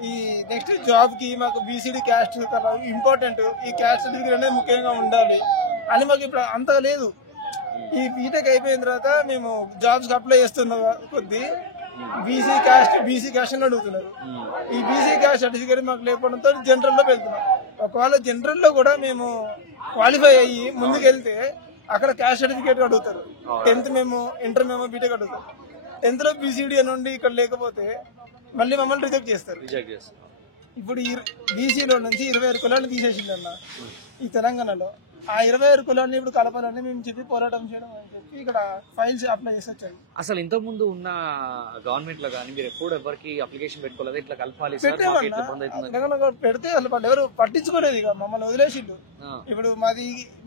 ఈ నెక్స్ట్ జాబ్ కి మాకు బీసీడీ క్యాస్ట్ ఇంపార్టెంట్, ఈ క్యాస్ట్ సర్టిఫికేట్ అనేది ముఖ్యంగా ఉండాలి అని మాకు ఇప్పుడు అంతగా లేదు. ఈ బీటెక్ అయిపోయిన తర్వాత మేము జాబ్స్ అప్లై చేస్తున్న కొద్ది బీసీ క్యాస్ట్ అని అడుగుతున్నారు. ఈ బీసీ క్యాస్ట్ సర్టిఫికేట్ మాకు లేకపోవడంతో జనరల్ లో వెళ్తున్నాం. ఒకవేళ జనరల్ లో కూడా మేము క్వాలిఫై అయ్యి ముందుకెళ్తే అక్కడ క్యాస్ట్ సర్టిఫికేట్ అడుగుతారు. 10th మేము, ఇంటర్ మేము, బీటెక్ అడుగుతారు. 10th లో బీసీడీ అని ఉండి ఇక్కడ లేకపోతే మళ్ళీ మమ్మల్ని రిజెక్ట్ చేస్తారు. ఇప్పుడు ఈ బీసీలో నుంచి 26 కులాన్ని తీసేసిందన్న ఈ తెలంగాణలో. ఆ 26 కులాన్ని ఇప్పుడు కలపాలని మేము చెప్పి పోరాటం చేయడం అని చెప్పి ఇక్కడ ఫైల్స్ అప్లై చేసి వచ్చాయి. అసలు ఇంతకు ముందు ఉన్న గవర్నమెంట్ లో కానీ మీరు ఎప్పుడు ఎవరికి అప్లికేషన్ పెట్టుకోలేదు, ఇట్లా కలపాలి పెడితే వాళ్ళు ఎవరు పట్టించుకోలేదు, ఇక మమ్మల్ని వదిలేసిండు. ఇప్పుడు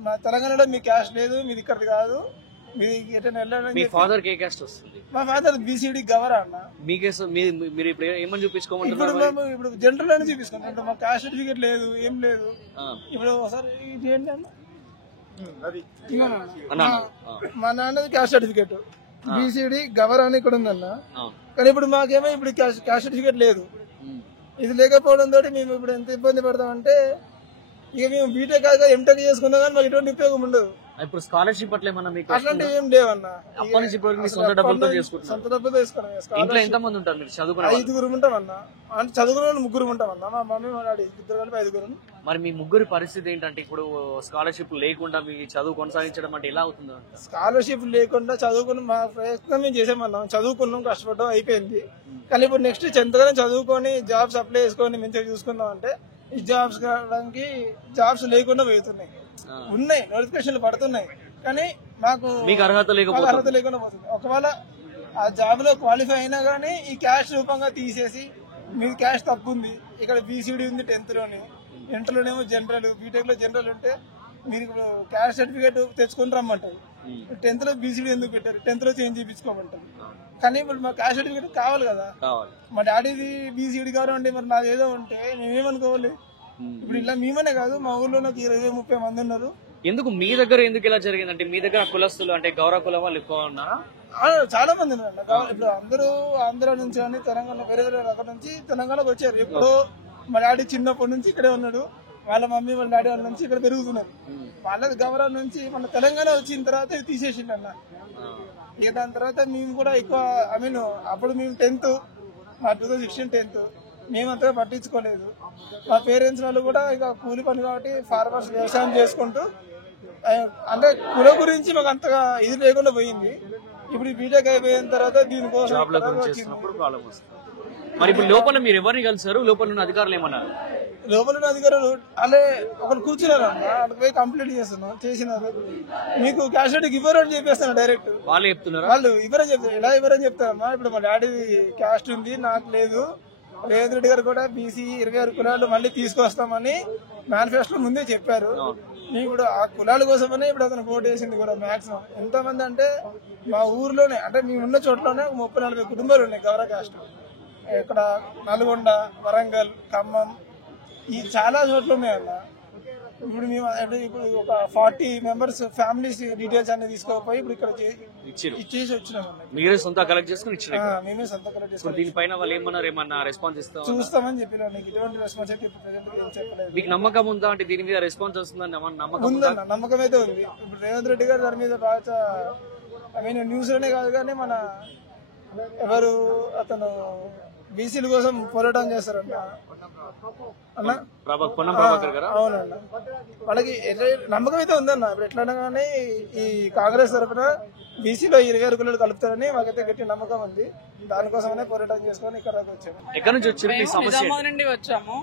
మా తెలంగాణలో మీ క్యాస్ట్ లేదు, మీది ఇక్కడిది కాదు, మీది ఎటైనా వెళ్ళాలని. మీ ఫాదర్ ఏ క్యాస్ట్ వస్తుంది? మా ఫాదర్ బీసీడీ గవరా అన్న. మీ కేసు మీరు ఇప్పుడు ఏమని చూపించుకోమంటున్నారు? ఇప్పుడు మేము ఇప్పుడు జనరల్ అని చూపించుకోండి. ఇప్పుడు మా క్యాస్ట్ సర్టిఫికేట్ లేదు, ఏం లేదు. ఇప్పుడు ఒకసారి ఇది ఏంటి అన్న, మా నాన్నది క్యాస్ట్ సర్టిఫికేట్ బీసీడీ గవరా అని ఇక్కడ ఉందన్న. కానీ ఇప్పుడు మాకేమో ఇప్పుడు క్యాస్ట్ సర్టిఫికేట్ లేదు. ఇది లేకపోవడం తోటి మేము ఇప్పుడు ఎంత ఇబ్బంది పడతామంటే ఇక మేము బీటెక్ కాక ఎంటెక్ చేసుకున్నా కానీ మాకు ఎటువంటి ఉపయోగం ఉండదు. ఇప్పుడు స్కాలర్షిప్ అట్లా ఏమన్నా మీకు అట్లాంటివి ఏం లేవన్నా. అప్పటి నుంచి ఇప్పటివరకు మీ సొంత డబ్బులతో చేసుకుంటున్నారు? సొంత డబ్బుతో వేసుకున్నాం. ఇంట్లో ఎంత మంది ఉంటారు మీరు చదువుకునే వాళ్ళు? 5 ఉంటామన్నా. అంటే చదువుకునే వాళ్ళు 3 ఉంటామన్నా. మా మమ్మీ మా డాడీ ఇద్దరు కలిపి 5. మరి మీ ముగ్గురి పరిస్థితి ఏంటంటే ఇప్పుడు స్కాలర్షిప్ లేకుండా మీ చదువు కొనసాగించడం అంటే ఎలా అవుతుందో? స్కాలర్షిప్ లేకుండా చదువుకుని మా ప్రయత్నం మేము చేసామన్నాం. చదువుకున్నాం, కష్టపడడం అయిపోయింది. కానీ ఇప్పుడు నెక్స్ట్ 10th గానే చదువుకొని జాబ్స్ అప్లై చేసుకొని మంచిగా చూసుకుందాం అంటే ఈ జాబ్స్ కావడానికి జాబ్స్ లేకుండా పోతున్నాయి. ఉన్నాయి, నోటిఫికేషన్లు పడుతున్నాయి, కానీ మాకు అర్హత లేకుండా పోతుంది. ఒకవేళ ఆ జాబ్ లో క్వాలిఫై అయినా గానీ ఈ క్యాష్ రూపంగా తీసేసి మీకు క్యాష్ తప్పు ఉంది, ఇక్కడ బీసీడీ ఉంది 10th లోని, ఇంటర్లోనేమో జనరల్, బీటెక్ లో జనరల్ ఉంటే మీరు ఇప్పుడు క్యాష్ సర్టిఫికేట్ తెచ్చుకొని రమ్మంటారు. 10th లో బీసీడీ ఎందుకు పెట్టారు? 10th లో చేంజ్ చేయించుకోమంటారు. కానీ ఇప్పుడు మా క్యాష్ సర్టిఫికేట్ కావాలి కదా. మా డాడీది బీసీడీ కావాలంటే మరి నాది ఏదో ఉంటే మేమేమనుకోవాలి? ఇప్పుడు ఇలా మేమనే కాదు, మా ఊర్లో 20-30 మంది ఉన్నారు. ఎందుకు మీ దగ్గర ఎందుకు ఇలా జరిగిందంటే మీ దగ్గర కులస్తులు అంటే గౌరవ కులం వాళ్ళు ఎక్కువ ఉన్నారా? చాలా మంది ఉన్నారు. ఇప్పుడు అందరూ ఆంధ్ర నుంచి కానీ తెలంగాణ వేరే వేరే రకాల నుంచి తెలంగాణకు వచ్చారు. ఎప్పుడో మా డాడీ చిన్నప్పటి నుంచి ఇక్కడే ఉన్నాడు. వాళ్ళ మమ్మీ వాళ్ళ డాడీ వాళ్ళ నుంచి ఇక్కడ పెరుగుతున్నారు. వాళ్ళది గౌరవం నుంచి మన తెలంగాణ వచ్చిన తర్వాత ఇది తీసేసిండు అన్న. ఇక దాని తర్వాత మేము కూడా ఎక్కువ అప్పుడు మేము 10th, మా 2016 10th మేమంతగా పట్టించుకోలేదు. మా పేరెంట్స్ వాళ్ళు కూడా ఇక కూలి పని కాబట్టి ఫార్మర్స్ వ్యవసాయం చేసుకుంటూ అంటే కుల గురించి మాకు అంతగా ఇది లేకుండా పోయింది. ఇప్పుడు బీటెక్ అయిపోయిన తర్వాత దీనికోసం మరి ఇప్పుడు లోపల మీరు ఎవరిని కలిసారు? లోపల ఉన్న అధికారులు ఏమన్నారు? లోపల ఉన్న అధికారులు అలా ఒకరు కూర్చున్నారు అన్న, అక్కడికి పోయి కంప్లీట్ చేసినారు. మీకు క్యాష్ సర్టిఫికేట్ ఇవ్వరని చెప్పేస్తాను డైరెక్ట్. వాళ్ళు చెప్తున్నారు వాళ్ళు ఇవ్వరని చెప్తారు. ఎలా ఇవ్వరని చెప్తారమ్మా? ఇప్పుడు మా డాడీ క్యాస్ట్ ఉంది, నాకు లేదు. రేవంత్ రెడ్డి గారు కూడా బీసీ 26 కులాలు మళ్ళీ తీసుకొస్తామని మేనిఫెస్టో ముందే చెప్పారు. మేము ఇప్పుడు ఆ కులాల కోసమనే ఇప్పుడు అతను ఓటు వేసింది కూడా. మాక్సిమం ఎంతమంది అంటే మా ఊర్లోనే అంటే మేమున్న చోట్లోనే 30-40 కుటుంబాలు ఉన్నాయి గౌరవ క్యాస్ట్. ఇక్కడ నల్గొండ, వరంగల్, ఖమ్మం ఈ చాలా చోట్ల ఉన్నాయన్న. ఇప్పుడు మేము ఇప్పుడు ఒక 40 మెంబర్స్ ఫ్యామిలీస్ డీటెయిల్స్ అన్ని తీసుకోపోయి ఇప్పుడు ఇక్కడ ఇచ్చేసి వచ్చినాం. మీరే సొంత కలెక్ట్ చేసుకుని ఇచ్చిన? మేమే సొంత కలెక్ట్ చేసుకుని. దీనిపైన వాళ్ళు ఏమన్నా రెస్పాన్స్ చూస్తామని చెప్పిన. నీకు ఎటువంటి రెస్పాన్స్ అయితే చెప్పలేదు. మీకు నమ్మకం ఉందా అంటే దీని మీద రెస్పాన్స్ వస్తుందని నమ్మకం ఉందన్న? నమ్మకం అయితే ఉంది. ఇప్పుడు రేవంత్ రెడ్డి గారు దాని మీద బాగా న్యూస్ లోనే కాదు కానీ మన ఎవరు అతను బీసీల కోసం పోరాటం చేస్తారంట అన్న. అవునన్న, వాళ్ళకి నమ్మకం అయితే ఉందన్న. ఇప్పుడు ఎట్లన్నా కానీ ఈ కాంగ్రెస్ తరఫున బీసీలో 26 కులాలు కలుపుతారని మాకైతే గట్టి నమ్మకం ఉంది. దానికోసమనే పోరాటం చేసుకొని ఇక్కడ వచ్చాము. ఎక్కడి నుంచి వచ్చారు? నిజామాబాద్ నుండి వచ్చాము.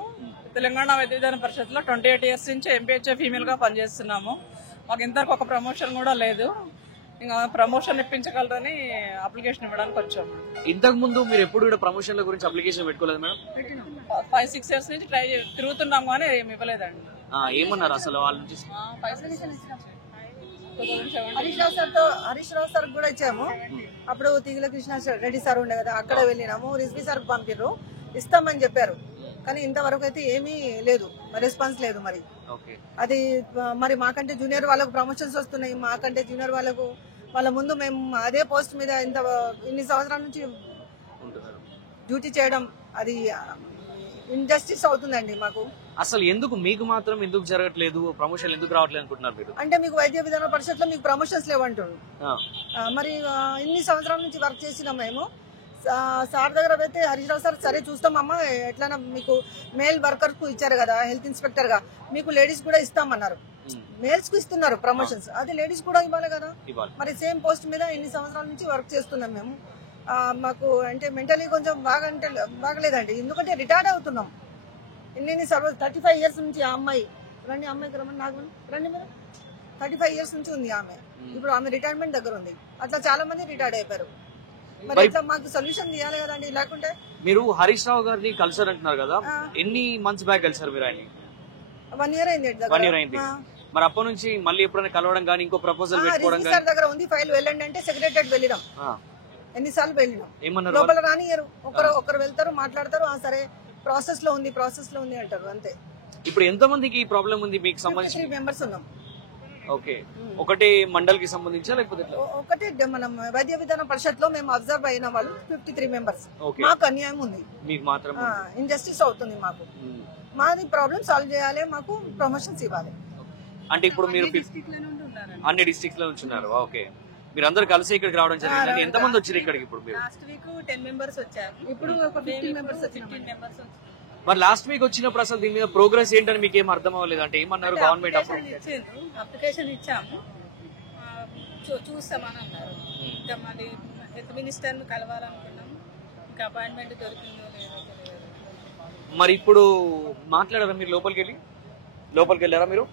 తెలంగాణ వైద్య విధాన పరిషత్ లో 28 years నుంచి ఎంపీహెచ్ఏ ఫీమేల్ గా పనిచేస్తున్నాము. మాకు ఇంతవరకు ఒక ప్రమోషన్ కూడా లేదు. ఇంకా ప్రమోషన్ ఇప్పించగలరని అప్లికేషన్ ఇవ్వడానికి వచ్చాము. ఇంతకు ముందు మీరు ఎప్పుడు కూడా ప్రమోషన్ల గురించి అప్లికేషన్ పెట్టుకోలేదు మేడం? 5-6 years నుంచి ట్రై తిరుగుతున్నాము కానీ ఏమి ఇవ్వలేదండి. ఏమన్నారు అసలు వాళ్ళ నుంచి? హరీష్ రావు సార్ కూడా ఇచ్చాము. అప్పుడు తిగుల కృష్ణ రెడ్డి సార్ ఉండే కదా, అక్కడ వెళ్ళినాము. రిజ్వీ సార్ పంపిర్రు, ఇస్తామని చెప్పారు. కానీ ఇంతవరకు అయితే ఏమీ లేదు, రెస్పాన్స్ లేదు. మరి అది మరి మాకంటే జూనియర్ వాళ్ళకు ప్రమోషన్స్ వస్తున్నాయి, మాకంటే జూనియర్ వాళ్ళ ముందు మేము అదే పోస్ట్ మీద ఇన్ని సంవత్సరాల నుంచి డ్యూటీ చేయడం అది ఇంజస్టిస్ అవుతుందండి మాకు. అసలు ఎందుకు మీకు మాత్రం ఎందుకు జరగట్లేదు, ప్రమోషన్ ఎందుకు రావట్లేదు అనుకుంటున్నారు మీరు? అంటే మీకు వైద్య విధాన పరిషత్ లో మీకు ప్రమోషన్స్ లేవంటుండ్రు. మరి ఇన్ని సంవత్సరాల నుంచి వర్క్ చేసినాం మేము. సార్ దగ్గర అయితే హరీష్ రావు సార్ సరే చూస్తామమ్మా, ఎట్లా మీకు మేల్ వర్కర్ కు ఇచ్చారు కదా హెల్త్ ఇన్స్పెక్టర్ గా, మీకు లేడీస్ కూడా ఇస్తామన్నారు. మేల్స్ కు ఇస్తున్నారు ప్రమోషన్స్, అది లేడీస్ కూడా ఇవ్వాలి కదా. మరి సేమ్ పోస్ట్ మీద ఇన్ని సంవత్సరాల నుంచి వర్క్ చేస్తున్నాం మేము. మాకు అంటే మెంటలీ కొంచెం బాగలేదండి. ఎందుకంటే రిటైర్డ్ అవుతున్నాం. ఇన్ని 35 years నుంచి ఆ అమ్మాయి రండి, అమ్మాయికి రమ్మని నాకు రండి మీరు. 35 years నుంచి ఉంది ఆమె. ఇప్పుడు ఆమె రిటైర్మెంట్ దగ్గర ఉంది. అట్లా చాలా మంది రిటైర్డ్ అయిపోయారు. మరి ఇట్లా మాకు సొల్యూషన్ తీయాలి కదండి. లేకుంటే మీరు హరీష్ రావు గారిని కలిసారు అంటున్నారు కదా, ఎన్ని మంత్స్ బ్యాక్ కలిసారు మీరు? ఆయన 1 year అయింది. 1 year అయింది. మరి అప్పటి నుంచి మళ్ళీ ఎప్పుడైనా కలవడం కానీ ఇంకో ప్రపోజల్ పెట్టుకోవడం సార్ దగ్గర ఉంది, ఫైల్ వెళ్ళండి అంటే సెక్రటరేట్ వెళ్ళినాం. ఎన్నిసార్లు వెళ్ళినాం, లోపల రానియరు. ఒకరు వెళ్తారు, మాట్లాడతారు, సరే ప్రాసెస్ లో ఉంది అంటారు, అంతే. ఇప్పుడు ఎంత మందికి ఈ ప్రాబ్లం ఉంది మీకు సంబంధించి? 3 members ఉన్నాం. ఓకే, ఒకటి మండల్ కి సంబంధించా లేకపోతే ఒకటి మనం వైద్య విధాన పరిషత్ లో మేము అబ్జర్వ్ అయిన వాళ్ళు 53 members. మాకు అన్యాయం ఉంది, మీకు మాత్రం ఇంజస్టిస్ అవుతుంది మాకు. మాది ప్రాబ్లం సాల్వ్ చేయాలి, మాకు ప్రమోషన్స్ ఇవ్వాలి. అంటే ఇప్పుడు మీరు అన్ని డిస్ట్రిక్ట్స్ లో ఉంటున్నారు. ఓకే, మీరు అందరు కలిసి ఇక్కడికి రావడం జరిగింది. ఎంత మంది వచ్చారు ఇక్కడికి? ఇప్పుడు మీరు లాస్ట్ వీక్ 10 మెంబర్స్ వచ్చారు, ఇప్పుడు ఒక 15 మెంబర్స్ వచ్చారు. మరి లాస్ట్ వీక్ వచ్చినప్పుడు అసలు దీని మీద ప్రోగ్రెస్ ఏంటని మీకు ఏం అర్థం అవ్వలేదు? అంటే ఏమన్నారు గవర్నమెంట్? అప్లికేషన్ ఇచ్చాము, చూస్తామని అన్నారు. ఇంకా మళ్ళీ హెల్త్ మినిస్టర్ ను కలవాలనుకున్నాం, ఇంకా అపాయింట్మెంట్ దొరికిందో లేదో తెలియదు. మరి ఇప్పుడు మాట్లాడారా మీరు? లోపలికి వెళ్ళారా మీరు?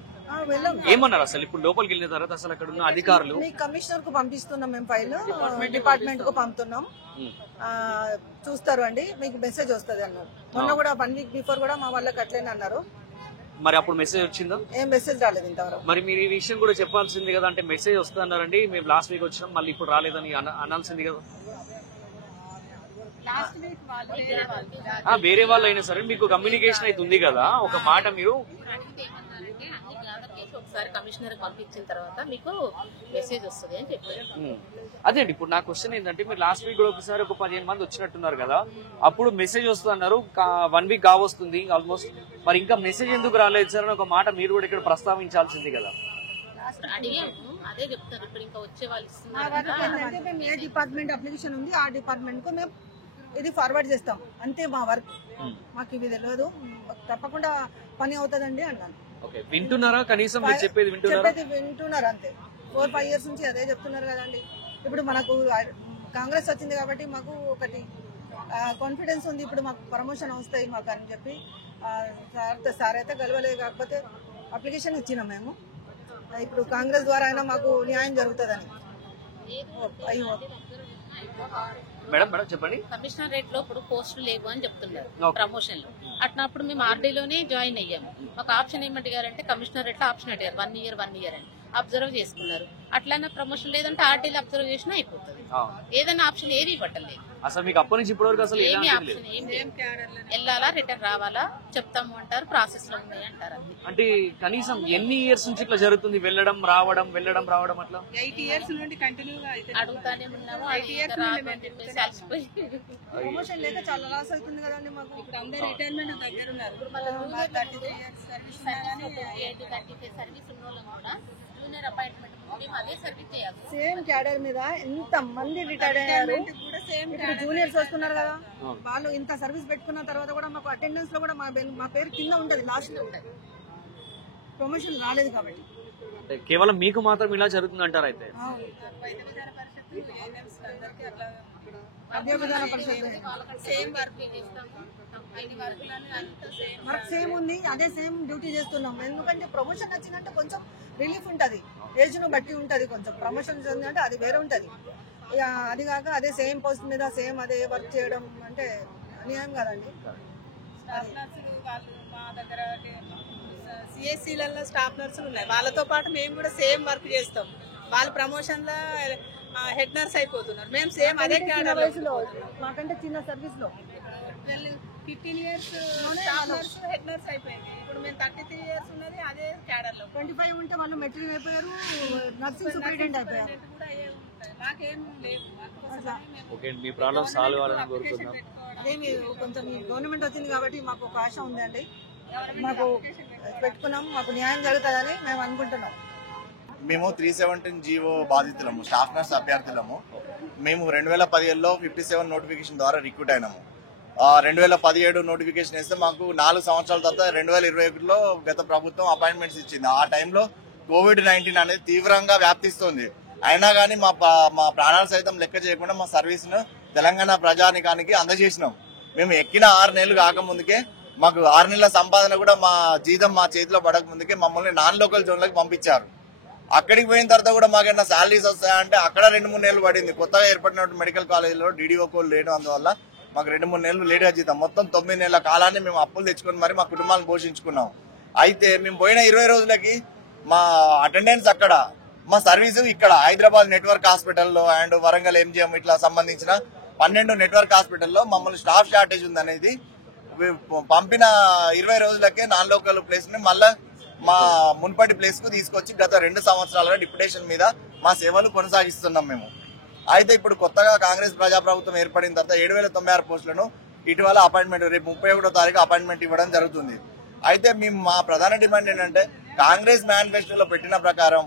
ఏమన్నారు అసలు? ఇప్పుడు లోపలికి వెళ్ళిన తర్వాత అసలు అక్కడ ఉన్న అధికారులు కమిషనర్ కు పంపిస్తున్నాం, మేము ఫైల్ డిపార్ట్మెంట్ కు పంపుతున్నాం, చూస్తారు అండి, మీకు మెసేజ్ వస్తుంది అన్నారు. మొన్న కూడా 1 వీక్ బిఫోర్ కూడా మా వాళ్ళకి అట్లనే అన్నారు. మరి అప్పుడు మెసేజ్ వచ్చిందా? ఏం మెసేజ్ రాలేదు ఇంతవరకు. మరి మీరు ఈ విషయం కూడా చెప్పాల్సింది కదా, అంటే మెసేజ్ వస్తుంది అన్నారండి, మేము లాస్ట్ వీక్ వచ్చినాం మళ్ళీ ఇప్పుడు రాలేదని అనాల్సింది కదా. వేరే వాళ్ళు అయినా సరే మీకు కమ్యూనికేషన్ అయితే ఉంది కదా, ఒక మాట మీరు ఒకసారి కమిషనర్ పంపించిన తర్వాత మీకు మెసేజ్ వస్తుంది అని చెప్పారు. అదే అండి, ఇప్పుడు నా క్వశ్చన్ ఏంటంటే మీరు లాస్ట్ వీక్ కూడా ఒకసారి ఒక 15 మంది వచ్చినట్టున్నారు కదా, అప్పుడు మెసేజ్ వస్తుంది అన్నారు, 1 వీక్ కావస్తుంది ఆల్మోస్ట్, మరి ఇంకా మెసేజ్ ఎందుకు రాలేదు సార్ అని ఒక మాట మీరు కూడా ఇక్కడ ప్రస్తావించాల్సింది కదా. అడిగాము, అదే చెప్తారు, ఇప్పుడు ఇంకా వచ్చే వాళ్ళు ఇస్తున్నారు. మేము ఏ డిపార్ట్మెంట్ అప్లికేషన్ ఉంది ఆ డిపార్ట్మెంట్ కు మేము ఇది ఫార్వర్డ్ చేస్తాం, అంతే మా వర్క్. మాకు ఇవి తెలియదు, తప్పకుండా పని అవుతుందండి అన్నాను. వింటున్నారా? కనీసం మీరు చెప్పేది వింటున్నారు అంతే. 4-5 years నుంచి అదే చెప్తున్నారు కదండి. ఇప్పుడు మనకు కాంగ్రెస్ వచ్చింది కాబట్టి మాకు ఒకటి కాన్ఫిడెన్స్ ఉంది, ఇప్పుడు మాకు ప్రమోషన్ వస్తాయి మాకు అని చెప్పి సార్ అయితే కలవలేదు, కాకపోతే అప్లికేషన్ ఇచ్చినాం మేము. ఇప్పుడు కాంగ్రెస్ ద్వారా అయినా మాకు న్యాయం జరుగుతుందని. అయ్యో మేడం చెప్పండి. కమిషనరేట్ లో ఇప్పుడు పోస్టులు లేవు అని చెప్తున్నారు ప్రమోషన్ లో. అట్నప్పుడు మేము ఆర్డీలోనే జాయిన్ అయ్యాము. మాకు ఆప్షన్ ఏమంటారంటే కమిషనరేట్ లో ఆప్షన్ అడిగారు 1 year అని అబ్జర్వ్ చేసుకున్నారు. అట్లనే ప్రమోషన్ లేదంటే ఆర్డీలో అబ్జర్వ్ చేసినా అయిపోతుంది. ఏదైనా ఆప్షన్ ఏది ఇవ్వట్లేదు అసలు మీకు. అప్పటి నుంచి ఇప్పటి వరకు అసలు ఏమి ఆప్షన్ వెళ్ళాలా రిటర్న్ రావాలా చెప్తాము అంటారు, ప్రాసెస్ లో ఉన్నాయి అంటారు. అంటే కనీసం ఎన్ని ఇయర్స్ నుంచి ఇట్లా జరుగుతుంది? వెళ్ళడం రావడం అట్లా 8 years నుండి కంటిన్యూగా అడుగుతానే ఉన్నాము. ప్రమోషన్ లేక చాలా లాస్ అవుతుంది కదండి మాకు. ఇప్పుడు అందరు రిటైర్మెంట్ దగ్గర ఉన్నారు. 33 years సర్వీస్ ఉన్న వాళ్ళని కూడా జూనియర్ అపాయింట్మెంట్ అదే సర్వీస్ చేయాలి. సేమ్ క్యాడర్ మీద ఎంత మంది రిటైర్డ్ అయ్యారు. ఇప్పుడు జూనియర్స్ వస్తున్నారు కదా, వాళ్ళు ఇంత సర్వీస్ పెట్టుకున్న తర్వాత కూడా మాకు అటెండెన్స్ లో కూడా మా పేరు కింద ఉంటది, లాస్ట్ లో ఉంటది. ప్రమోషన్ రాలేదు కాబట్టి కేవలం మీకు మాత్రం ఇలా జరుగుతుంది అంటారు. అయితే వర్క్ సేమ్ ఉంది, అదే సేమ్ డ్యూటీ చేస్తున్నాం. ఎందుకంటే ప్రమోషన్ వచ్చిందంటే కొంచెం రిలీఫ్ ఉంటది, ఏజ్ ను బట్టి ఉంటది. కొంచెం ప్రమోషన్ అంటే అది వేరే ఉంటది. ఇక అది కాక అదే సేమ్ పోస్ట్ మీద సేమ్ అదే వర్క్ చేయడం అంటే అన్యాయం కదండి. మా దగ్గర సిఎస్సీలలో స్టాఫ్ నర్సులు ఉన్నాయి, వాళ్ళతో పాటు మేము కూడా సేమ్ వర్క్ చేస్తాం. వాళ్ళు ప్రమోషన్ లో హెడ్ నర్స్ అయిపోతున్నారు, మేము సేమ్ అదే క్యాడర్ లో. మాకంటే చిన్న సర్వీస్ లో 15 years హెడ్ నర్స్ అయిపోయింది. ఇప్పుడు మేము 33 years ఉన్నది అదే క్యాడర్ లో. 25 ఉంటే వాళ్ళు మెట్రిక్ అయిపోయారు, నర్సింగ్ సూపరింటెండెంట్ అయిపోయారు. మాకేం లేవు. మీ ప్రాబ్లం సాల్వ్ అవ్వాలని కోరుకుంటున్నాం. అదేమి కొంచెం గవర్నమెంట్ వచ్చింది కాబట్టి మాకు ఒక ఆశ ఉందండి, మాకు పెట్టుకున్నాం, మాకు న్యాయం జరుగుతుందని మేము అనుకుంటున్నాం. మేము 317 జీవో బాధితులము, స్టాఫ్ నర్స్ అభ్యర్థులము. మేము 2017లో 57 నోటిఫికేషన్ ద్వారా రిక్రూట్ అయినాము. 2017 నోటిఫికేషన్ ఇస్తే మాకు 4 సంవత్సరాల తర్వాత 2021లో గత ప్రభుత్వం అపాయింట్మెంట్స్ ఇచ్చింది. ఆ టైంలో COVID-19 అనేది తీవ్రంగా వ్యాప్తిస్తుంది. అయినా కానీ మా ప్రాణాలు సైతం లెక్క చేయకుండా మా సర్వీస్ ను తెలంగాణ ప్రజానికానికి అందజేసినాం. మేము ఎక్కిన 6 నెలలు కాకముందుకే మాకు 6 నెలల సంపాదన కూడా మా జీతం మా చేతిలో పడక ముందుకే మమ్మల్ని నాన్ లోకల్ జోన్లకు పంపించారు. అక్కడికి పోయిన తర్వాత కూడా మాకైనా శాలరీస్ వస్తాయంటే అక్కడ 2-3 నెలలు పడింది. కొత్తగా ఏర్పడిన మెడికల్ కాలేజీలో DDO కోడ్ లేడు, అందువల్ల మాకు 2-3 నెలలు లేట్గా జీతం. మొత్తం 9 నెలల కాలాన్ని మేము అప్పులు తెచ్చుకొని మరి మా కుటుంబాలను పోషించుకున్నాం. అయితే మేము పోయిన 20 రోజులకి మా అటెండెన్స్ అక్కడ, మా సర్వీసు ఇక్కడ హైదరాబాద్ నెట్వర్క్ హాస్పిటల్లో అండ్ వరంగల్ MGM ఇట్లా సంబంధించిన 12 నెట్వర్క్ హాస్పిటల్లో మమ్మల్ని స్టాఫ్ షార్టేజ్ ఉందనేది పంపిన 20 రోజులకే నాన్ లోకల్ ప్లేస్ ని మళ్ళా మా మున్పటి ప్లేస్ కు తీసుకొచ్చి గత 2 సంవత్సరాలుగా డిప్యుటేషన్ మీద మా సేవలు కొనసాగిస్తున్నాం మేము. అయితే ఇప్పుడు కొత్తగా కాంగ్రెస్ ప్రజాప్రభుత్వం ఏర్పడిన తర్వాత 7,096 పోస్టులను ఇటీవల అపాయింట్మెంట్ రేపు 31వ తారీఖు అపాయింట్మెంట్ ఇవ్వడం జరుగుతుంది. అయితే మేము మా ప్రధాన డిమాండ్ ఏంటంటే కాంగ్రెస్ మేనిఫెస్టోలో పెట్టిన ప్రకారం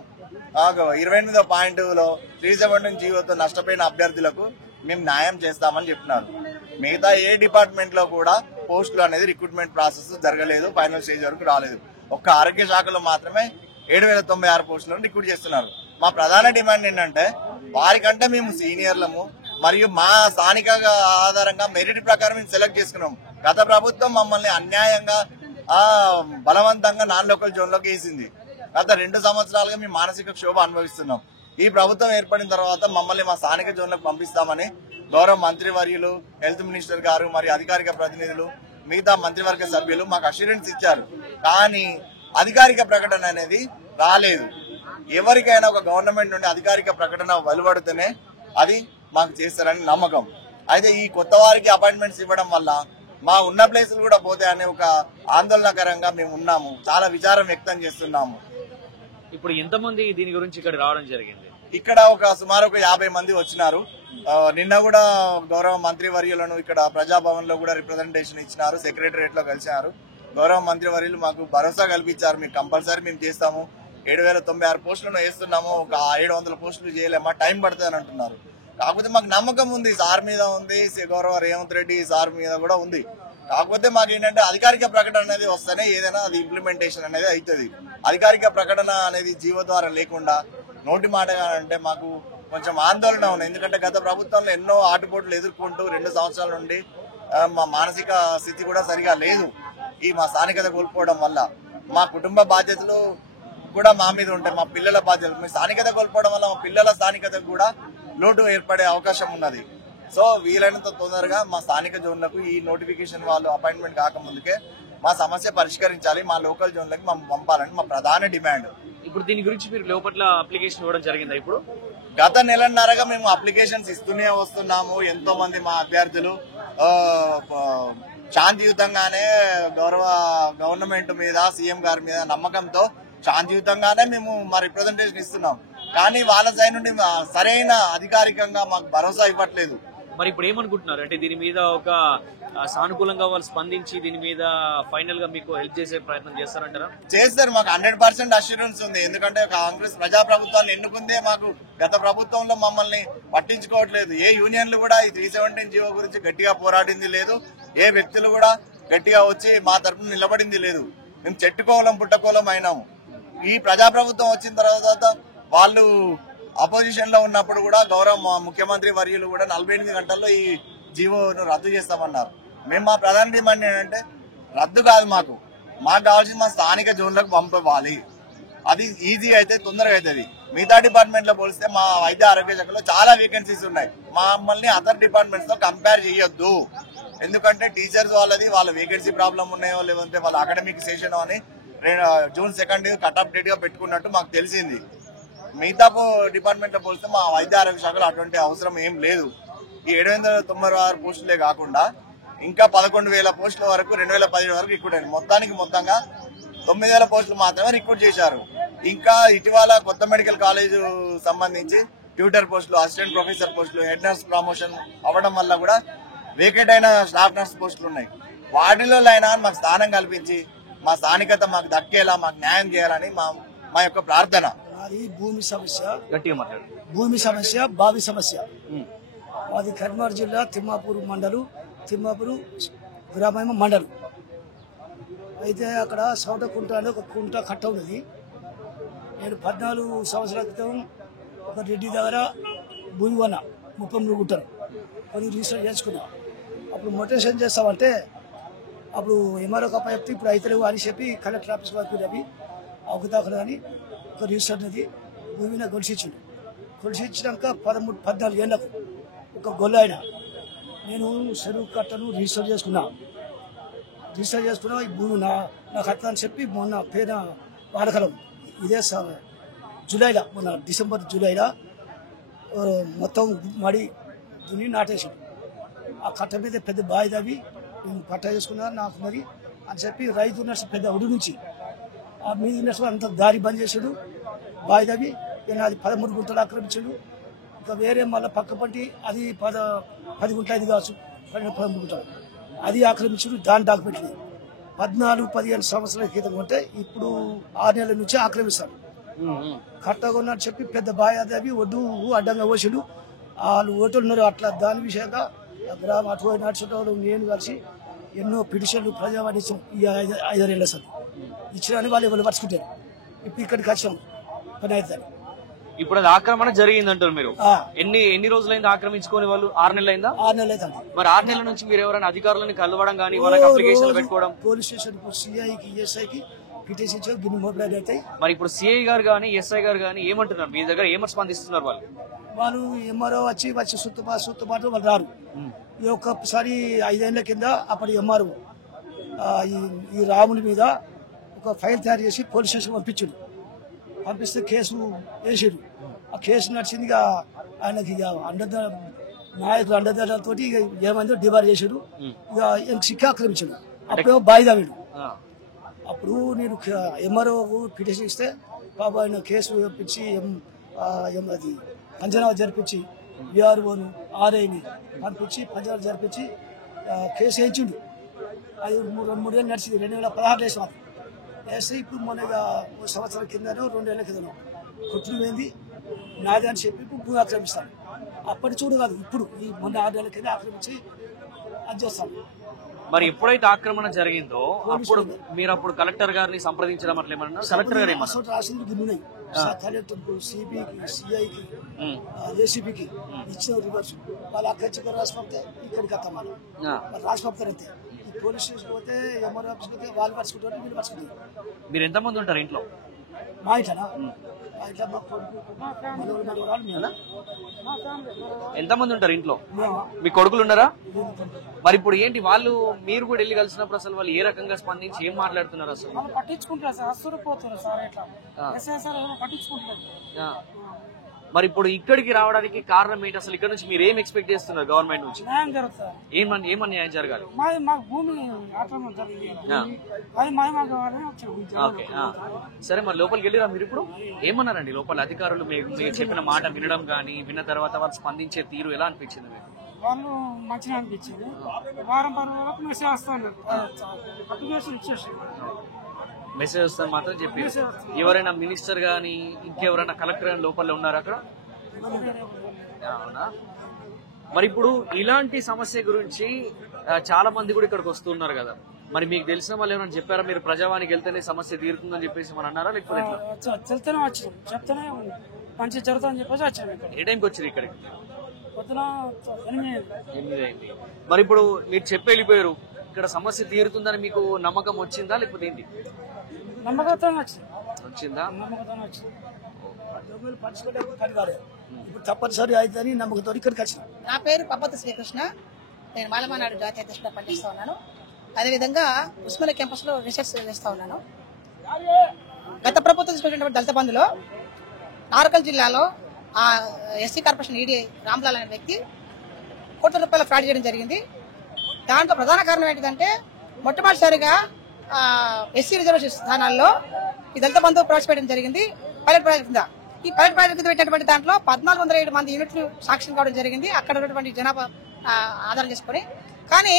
28వ పాయింట్లో 317 జీవోతో నష్టపోయిన అభ్యర్థులకు మేము న్యాయం చేస్తామని చెప్తున్నారు. మిగతా ఏ డిపార్ట్మెంట్ లో కూడా పోస్టులు అనేది రిక్రూట్మెంట్ ప్రాసెస్ జరగలేదు, ఫైనల్ స్టేజ్ వరకు రాలేదు. ఒక్క ఆరోగ్య శాఖలో మాత్రమే 7,096 పోస్టులను రిక్రూట్ చేస్తున్నారు. మా ప్రధాన డిమాండ్ ఏంటంటే వారికంటే మేము సీనియర్లము మరియు మా స్థానిక ఆధారంగా మెరిట్ ప్రకారం మేము సెలెక్ట్ చేసుకున్నాం. గత ప్రభుత్వం మమ్మల్ని అన్యాయంగా బలవంతంగా నాన్ లోకల్ జోన్ లోకి వేసింది. గత 2 సంవత్సరాలుగా మేము మానసిక క్షోభ అనుభవిస్తున్నాం. ఈ ప్రభుత్వం ఏర్పడిన తర్వాత మమ్మల్ని మా స్థానిక జోన్లకు పంపిస్తామని గౌరవ మంత్రివర్యులు, హెల్త్ మినిస్టర్ గారు మరియు అధికారిక ప్రతినిధులు, మిగతా మంత్రివర్గ సభ్యులు మాకు అష్యూరెన్స్ ఇచ్చారు. కానీ అధికారిక ప్రకటన అనేది రాలేదు. ఎవరికైనా ఒక గవర్నమెంట్ నుండి అధికారిక ప్రకటన వెలువడితేనే అది మాకు చేస్తారని నమ్మకం. అయితే ఈ కొత్త వారికి అపాయింట్మెంట్స్ ఇవ్వడం వల్ల మా ఉన్న ప్లేసులు కూడా పోతాయనే ఒక ఆందోళనకరంగా మేము ఉన్నాము. చాలా విచారం వ్యక్తం చేస్తున్నాము. ఇప్పుడు ఎంతమంది దీని గురించి ఇక్కడ రావడం జరిగింది? ఇక్కడ సుమారు 50 మంది వచ్చినారు. నిన్న కూడా గౌరవ మంత్రివర్యులను ఇక్కడ ప్రజాభవన్ లో కూడా రిప్రజెంటేషన్ ఇచ్చినారు, సెక్రటరియట్ లో కలిసినారు. గౌరవ మంత్రివర్యులు మాకు భరోసా కల్పించారు, మీకు కంపల్సరీ మేము చేస్తాము, 7,096 పోస్టులను వేస్తున్నాము, ఒక 700 పోస్టులు చేయలేమా, టైం పడుతుంది అంటున్నారు. కాకపోతే మాకు నమ్మకం ఉంది, సార్ మీద ఉంది, గౌరవ రేవంత్ రెడ్డి సార్ మీద కూడా ఉంది. కాకపోతే మాకు ఏంటంటే అధికారిక ప్రకటన అనేది వస్తేనే ఏదైనా అది ఇంప్లిమెంటేషన్ అనేది అవుతుంది. అధికారిక ప్రకటన అనేది జీవో ద్వారా లేకుండా నోటి మాటగా అంటే మాకు కొంచెం ఆందోళన ఉంది. ఎందుకంటే గత ప్రభుత్వంలో ఎన్నో ఆటుపోట్లు ఎదుర్కొంటూ 2 సంవత్సరాల నుండి మా మానసిక స్థితి కూడా సరిగా లేదు. ఈ మా స్థానికత కోల్పోవడం వల్ల మా కుటుంబ బాధ్యతలు కూడా మా మీద ఉంటాయి, మా పిల్లల బాధ్యతలు. మీ స్థానికత కోల్పోవడం వల్ల మా పిల్లల స్థానికతకు కూడా లోటు ఏర్పడే అవకాశం ఉన్నది. సో వీలైనంత తొందరగా మా స్థానిక జోన్లకు ఈ నోటిఫికేషన్ వాళ్ళు అపాయింట్మెంట్ కాకముందుకే మా సమస్య పరిష్కరించాలి, మా లోకల్ జోన్లకు మేము పంపాలని మా ప్రధాన డిమాండ్. ఇప్పుడు దీని గురించి మీరు లోపల అప్లికేషన్ ఇవ్వడం జరిగిందా? ఇప్పుడు గత నెలన్నరగా మేము అప్లికేషన్స్ ఇస్తూనే వస్తున్నాము. ఎంతో మంది మా అభ్యర్థులు శాంతియుతంగానే గవర్నమెంట్ మీద, సీఎం గారి మీద నమ్మకంతో శాంతియుతంగానే మేము మా రిప్రజెంటేషన్ ఇస్తున్నాం. కానీ వాళ్ళ సైడ్ నుండి సరైన అధికారికంగా మాకు భరోసా ఇవ్వట్లేదు. మరి ఇప్పుడు ఏమనుకుంటున్నారు? అంటే దీని మీద ఒక సానుకూలంగా వాళ్ళు స్పందించి దీని మీద ఫైనల్ గా మీకు హెల్ప్ చేసే ప్రయత్నం చేస్తారంటారా? చేస్తారు, మాకు 100% అష్యూరెన్స్ ఉంది. ఎందుకంటే కాంగ్రెస్ ప్రజాప్రభుత్వాన్ని ఎన్నుకుందే. మాకు గత ప్రభుత్వంలో మమ్మల్ని పట్టించుకోవట్లేదు. ఏ యూనియన్లు కూడా ఈ 317 జీవో గురించి గట్టిగా పోరాడింది లేదు, ఏ వ్యక్తులు కూడా గట్టిగా వచ్చి మా తరఫున నిలబడింది లేదు. మేము చెట్టుకోలం పుట్టకోలం అయినాము. ఈ ప్రజాప్రభుత్వం వచ్చిన తర్వాత వాళ్ళు అపోజిషన్ లో ఉన్నప్పుడు కూడా గౌరవ ముఖ్యమంత్రి వర్యులు కూడా 48 గంటల్లో ఈ జీవోను రద్దు చేస్తామన్నారు. మేము మా ప్రధాన డిమాండ్ ఏంటంటే రద్దు కాదు, మాకు కావాల్సిన మా స్థానిక జోన్లకు పంపవాలి. అది ఈజీ అయితే తొందరగా అవుతుంది. మిగతా డిపార్ట్మెంట్ లో పోలిస్తే మా వైద్య ఆరోగ్య శాఖలో చాలా వేకెన్సీస్ ఉన్నాయి. మమ్మల్ని అదర్ డిపార్ట్మెంట్స్ తో కంపేర్ చేయొద్దు. ఎందుకంటే టీచర్స్ వాళ్ళ వేకెన్సీ ప్రాబ్లం ఉన్నాయో లేదంటే వాళ్ళ అకాడమిక్ సెషన్ అని June 2 కట్-ఆఫ్ డేట్ గా పెట్టుకున్నట్టు మాకు తెలిసింది. మిగతా డిపార్ట్మెంట్ లో పోలిస్తే మా వైద్య ఆరోగ్య శాఖలో అటువంటి అవసరం ఏం లేదు. ఈ 796 పోస్టులే కాకుండా ఇంకా 11,000 పోస్టుల వరకు 2017 వరకు రిక్రూట్ అయింది. మొత్తంగా 9,000 పోస్టులు మాత్రమే రిక్రూట్ చేశారు. ఇంకా ఇటీవల కొత్త మెడికల్ కాలేజ్ సంబంధించి ట్యూటర్ పోస్టులు, అసిస్టెంట్ ప్రొఫెసర్ పోస్టులు, హెడ్ నర్స్ ప్రమోషన్ అవ్వడం వల్ల కూడా వేకెంట్ అయిన స్టాఫ్ నర్స్ పోస్టులు ఉన్నాయి. వాటిలో అయినా మాకు స్థానం కల్పించి మా స్థానికత మాకు దక్కేలా మాకు న్యాయం చేయాలని మా యొక్క ప్రార్థన. భూమి సమస్య, గట్టిగా మాట్లాడు. భూమి సమస్య, బావి సమస్య. మాది కరీంనగర్ జిల్లా తిమ్మాపూర్ మండలు, తిమ్మాపూర్ గ్రామం మండలు. అయితే అక్కడ సౌట కుంట అని ఒక కుంట కట్ట ఉన్నది. నేను 14 సంవత్సరాల క్రితం ఒక రెడ్డి దగ్గర భూమి కొన్నా, 33 గుంటలు కొన్ని రిజిస్టర్ చేసుకున్నా. అప్పుడు మొటేషన్ చేస్తామంటే అప్పుడు ఎంఆర్ఓ కప్ప చెప్తే ఇప్పుడు అయితే అని చెప్పి కలెక్టర్ ఆఫీస్ వరకు రవి అవకదాఖలు అని ఒక రిజిస్టర్ అనేది భూమిని కొలిసిచ్చిండు. కొలిసిచ్చినాక 13-14 ఏళ్ళకు ఒక గొల్ల ఆయన నేను చెరువు కట్టను రిజిస్టర్ చేసుకున్నా. ఈ భూమి నాకు అట్లా అని చెప్పి మొన్న పేద వాడకలం ఇదే జూలైలో, మొన్న డిసెంబర్ జూలైలో మొత్తం మడి దున్ని నాటేసాడు. ఆ కట్ట మీద పెద్ద బావి తవ్వి నేను పట్టా చేసుకున్నా నాకు మరి అని చెప్పి రైతు నర్సు పెద్ద ఉడి నుంచి ఆ మీద నర్సు అంత దారి బంద్ చేసాడు. బావి తవ్వి నేను అది 13 గుంటలు ఆక్రమించాడు. ఇంకా వేరే మళ్ళీ పక్క పంటి అది 10 గుంటలు, అది కావచ్చు 13 గుంటలు అది ఆక్రమించాడు. దాని డాక్యుమెంట్ లేదు. 14-15 సంవత్సరాల క్రితం ఉంటే ఇప్పుడు 6 నెలల నుంచి ఆక్రమిస్తారు. కట్టగొన్నట్టు చెప్పి పెద్ద బాయాదేవి ఒడ్డు అడ్డంగా పోసిడు. వాళ్ళు ఓటర్లు ఉన్నారు. అట్లా దాని విషయంగా గ్రామ అటు నడుచుకోవడం నేను కలిసి ఎన్నో పిటిషన్లు ప్రజావాణి ఇచ్చాం. ఈ 5-6 ఏళ్ళ సార్ ఇచ్చినని వాళ్ళు ఎవరు పరుచుకుంటారు. ఇప్పుడు ఇక్కడికి వచ్చాం పని అవుతుంది. ఇప్పుడు అది ఆక్రమణ జరిగింది అంటారు మీరు. ఎన్ని రోజులైంది ఆక్రమించుకొని వాళ్ళు? 6 నెలలు అయిందా? 6 నెలలు అవుతుంది. మరి 6 నెలల నుంచి మీరు ఎవరైనా అధికారులను కలవడం కానీ వాళ్ళకి అప్లికేషన్లు పెట్టుకోవడం? పోలీస్ స్టేషన్ సిఐకి ఎస్ఐకి పిటిషన్ ఇచ్చా గిన్ని మొబైల్ అవుతాయి. మరి ఇప్పుడు సిఐ గారు కానీ ఎస్ఐ గారు కానీ ఏమంటున్నారు? మీ దగ్గర ఏమని స్పందిస్తున్నారు వాళ్ళు? వాళ్ళు ఎంఆర్ఓ వచ్చి సుత్తపాటు వాళ్ళు రారు. ఈ ఒక్కసారి 5 ఏళ్ల కింద అప్పటి ఎంఆర్ఓ ఈ రాముని మీద ఒక ఫైల్ తయారు చేసి పోలీస్ స్టేషన్ పంపిస్తే కేసు వేసాడు. ఆ కేసు నడిచింది. ఇక ఆయనకి ఇక నాయకులు అండదండలతో ఏమైందో డిబార్ చేశాడు. ఇక శిక్ష ఆక్రమించాడు. అప్పుడే బాయిదా వీడు. అప్పుడు నేను ఎంఆర్ఓ పిటిషన్ ఇస్తే బాబు ఆయన కేసు పంపించి అది పంచనామా జరిపించి విఆర్ఓను ఆర్ఐని పంపించి పంచనామా జరిపించి కేసు వేయించిండు. అది 2-3 ఏళ్ళు నడిచింది. 2016 వేసాం. వేస్తే ఇప్పుడు మొన్న 1 సంవత్సరం కిందనో 2 ఏళ్ల కిందనో కొట్టుడు పోయింది. నాది అని చెప్పి ఇప్పుడు భూమి ఆక్రమిస్తాను. అప్పటి చూడు కాదు, ఇప్పుడు ఈ మొన్న 6 నెలల కింద ఆక్రమించి అది చేస్తాను. మరి ఎప్పుడైతే ఆక్రమణ జరిగిందో అప్పుడు మీరు అప్పుడు కలెక్టర్ గారిని సంప్రదించడం అట్లా ఏమన్నా? కలెక్టర్ గారు రాసింది గిన్నున్నాయి. కలెక్టర్ సిబికి సిఐకి ఏసీబీకి ఇచ్చిన రివర్స్ వాళ్ళు అక్కడి రాసి పంపితే ఇక్కడికి వస్తాం. వాళ్ళు రాసి పంపుతారు అంతే. ఈ పోలీస్ స్టేషన్ పోతే ఎంఆర్ఓ ఆఫీస్ పోతే వాళ్ళు పరుచుకుంటారు, వీళ్ళు పరుచుకుంటారు. మీరు ఎంతమంది ఉంటారు ఇంట్లో? మా ఇంట్లోనా? ఎంతమంది ఉంటారు ఇంట్లో? మీ కొడుకులు ఉన్నారా? మరి ఇప్పుడు ఏంటి వాళ్ళు మీరు కూడా వెళ్ళి కలిసినప్పుడు అసలు వాళ్ళు ఏ రకంగా స్పందించి ఏం మాట్లాడుతున్నారు? అసలు పట్టించుకుంటారు సార్, అసలు పోతున్నారు సార్. ఎట్లా పట్టించుకుంటారు. మరి ఇప్పుడు ఇక్కడికి రావడానికి కారణం ఏంటి? అసలు ఇక్కడ నుంచి మీరు ఏం ఎక్స్పెక్ట్ చేస్తున్నారు గవర్నమెంట్ నుంచి? న్యాయం జరుగుతుంది. ఏమని న్యాయం జరగాలి? మాకు భూమి ఆక్రమణ జరిగింది. ఓకే, సరే. మరి లోపలికి వెళ్ళిరా మీరు? ఇప్పుడు ఏమన్నారండి లోపల అధికారులు? మీరు చెప్పిన మాట వినడం కానీ విన్న తర్వాత వాళ్ళు స్పందించే తీరు ఎలా అనిపించింది మీకు? వాళ్ళు మంచిగా అనిపించింది. వారం 10 రోజులకు మెసేజ్ వస్తాను, అప్లికేషన్ ఇచ్చేసి మెసేజ్ వస్తాను మాత్రం చెప్పి. ఎవరైనా మినిస్టర్ గానీ ఇంకెవరైనా కలెక్టర్ గానీ లోపల ఉన్నారు అక్కడ? అవునా? మరి ఇప్పుడు ఇలాంటి సమస్య గురించి చాలా మంది కూడా ఇక్కడికి వస్తున్నారు కదా, మరి మీకు తెలిసిన వాళ్ళు ఏమైనా చెప్పారా? మీరు ప్రజావానికి వెళ్తేనే సమస్య తీరుతుందని చెప్పేసి మనం అన్నారా, లేకపోతే చెప్తూనే వచ్చాం, చెప్తూనే మంచి జరుగుతుందని చెప్పేసి వచ్చాము. ఏ టైంకి వచ్చారు ఇక్కడికి? పొద్దున 8 అయింది. మరి ఇప్పుడు మీరు చెప్పి వెళ్ళిపోయారు, ఇక్కడ సమస్య తీరుతుందని మీకు నమ్మకం వచ్చిందా లేకపోతే ఏంటి? నమ్మకంతో వచ్చిందా? ఇప్పుడు తప్పనిసరి అవుతుందని నమ్మకంతో ఇక్కడికి వచ్చిన. నా పేరు పబ్బతి శ్రీకృష్ణ. నేను మాలమానాడు జాతీయ అధ్యక్షుడిగా పనిచేస్తా ఉన్నాను. అదేవిధంగా ఉస్మానియా క్యాంపస్ లో రీసెర్చ్ చేస్తా ఉన్నాను. గత ప్రభుత్వం తీసుకున్నటువంటి దళిత బంధులో నార్కల్ జిల్లాలో ఎస్సీ కార్పొరేషన్ ఈడీ రామ్లాల్ అనే వ్యక్తి ₹1,00,00,000 ఫ్రాడ్ చేయడం జరిగింది. దాంట్లో ప్రధాన కారణం ఏంటంటే మొట్టమొదటిసారిగా ఎస్సీ రిజర్వేషన్ స్థానాల్లో ఈ దళిత బంధువు ప్రవేశపెట్టడం జరిగింది పైలట్ ప్రాజెక్ట్ కింద. ఈ పైలట్ ప్రాజెక్ట్ కింద పెట్టినటువంటి దాంట్లో 1407 మంది యూనిట్లు సాక్ష్యం కావడం జరిగింది అక్కడ ఉన్నటువంటి జనాభా ఆధారం చేసుకుని. కానీ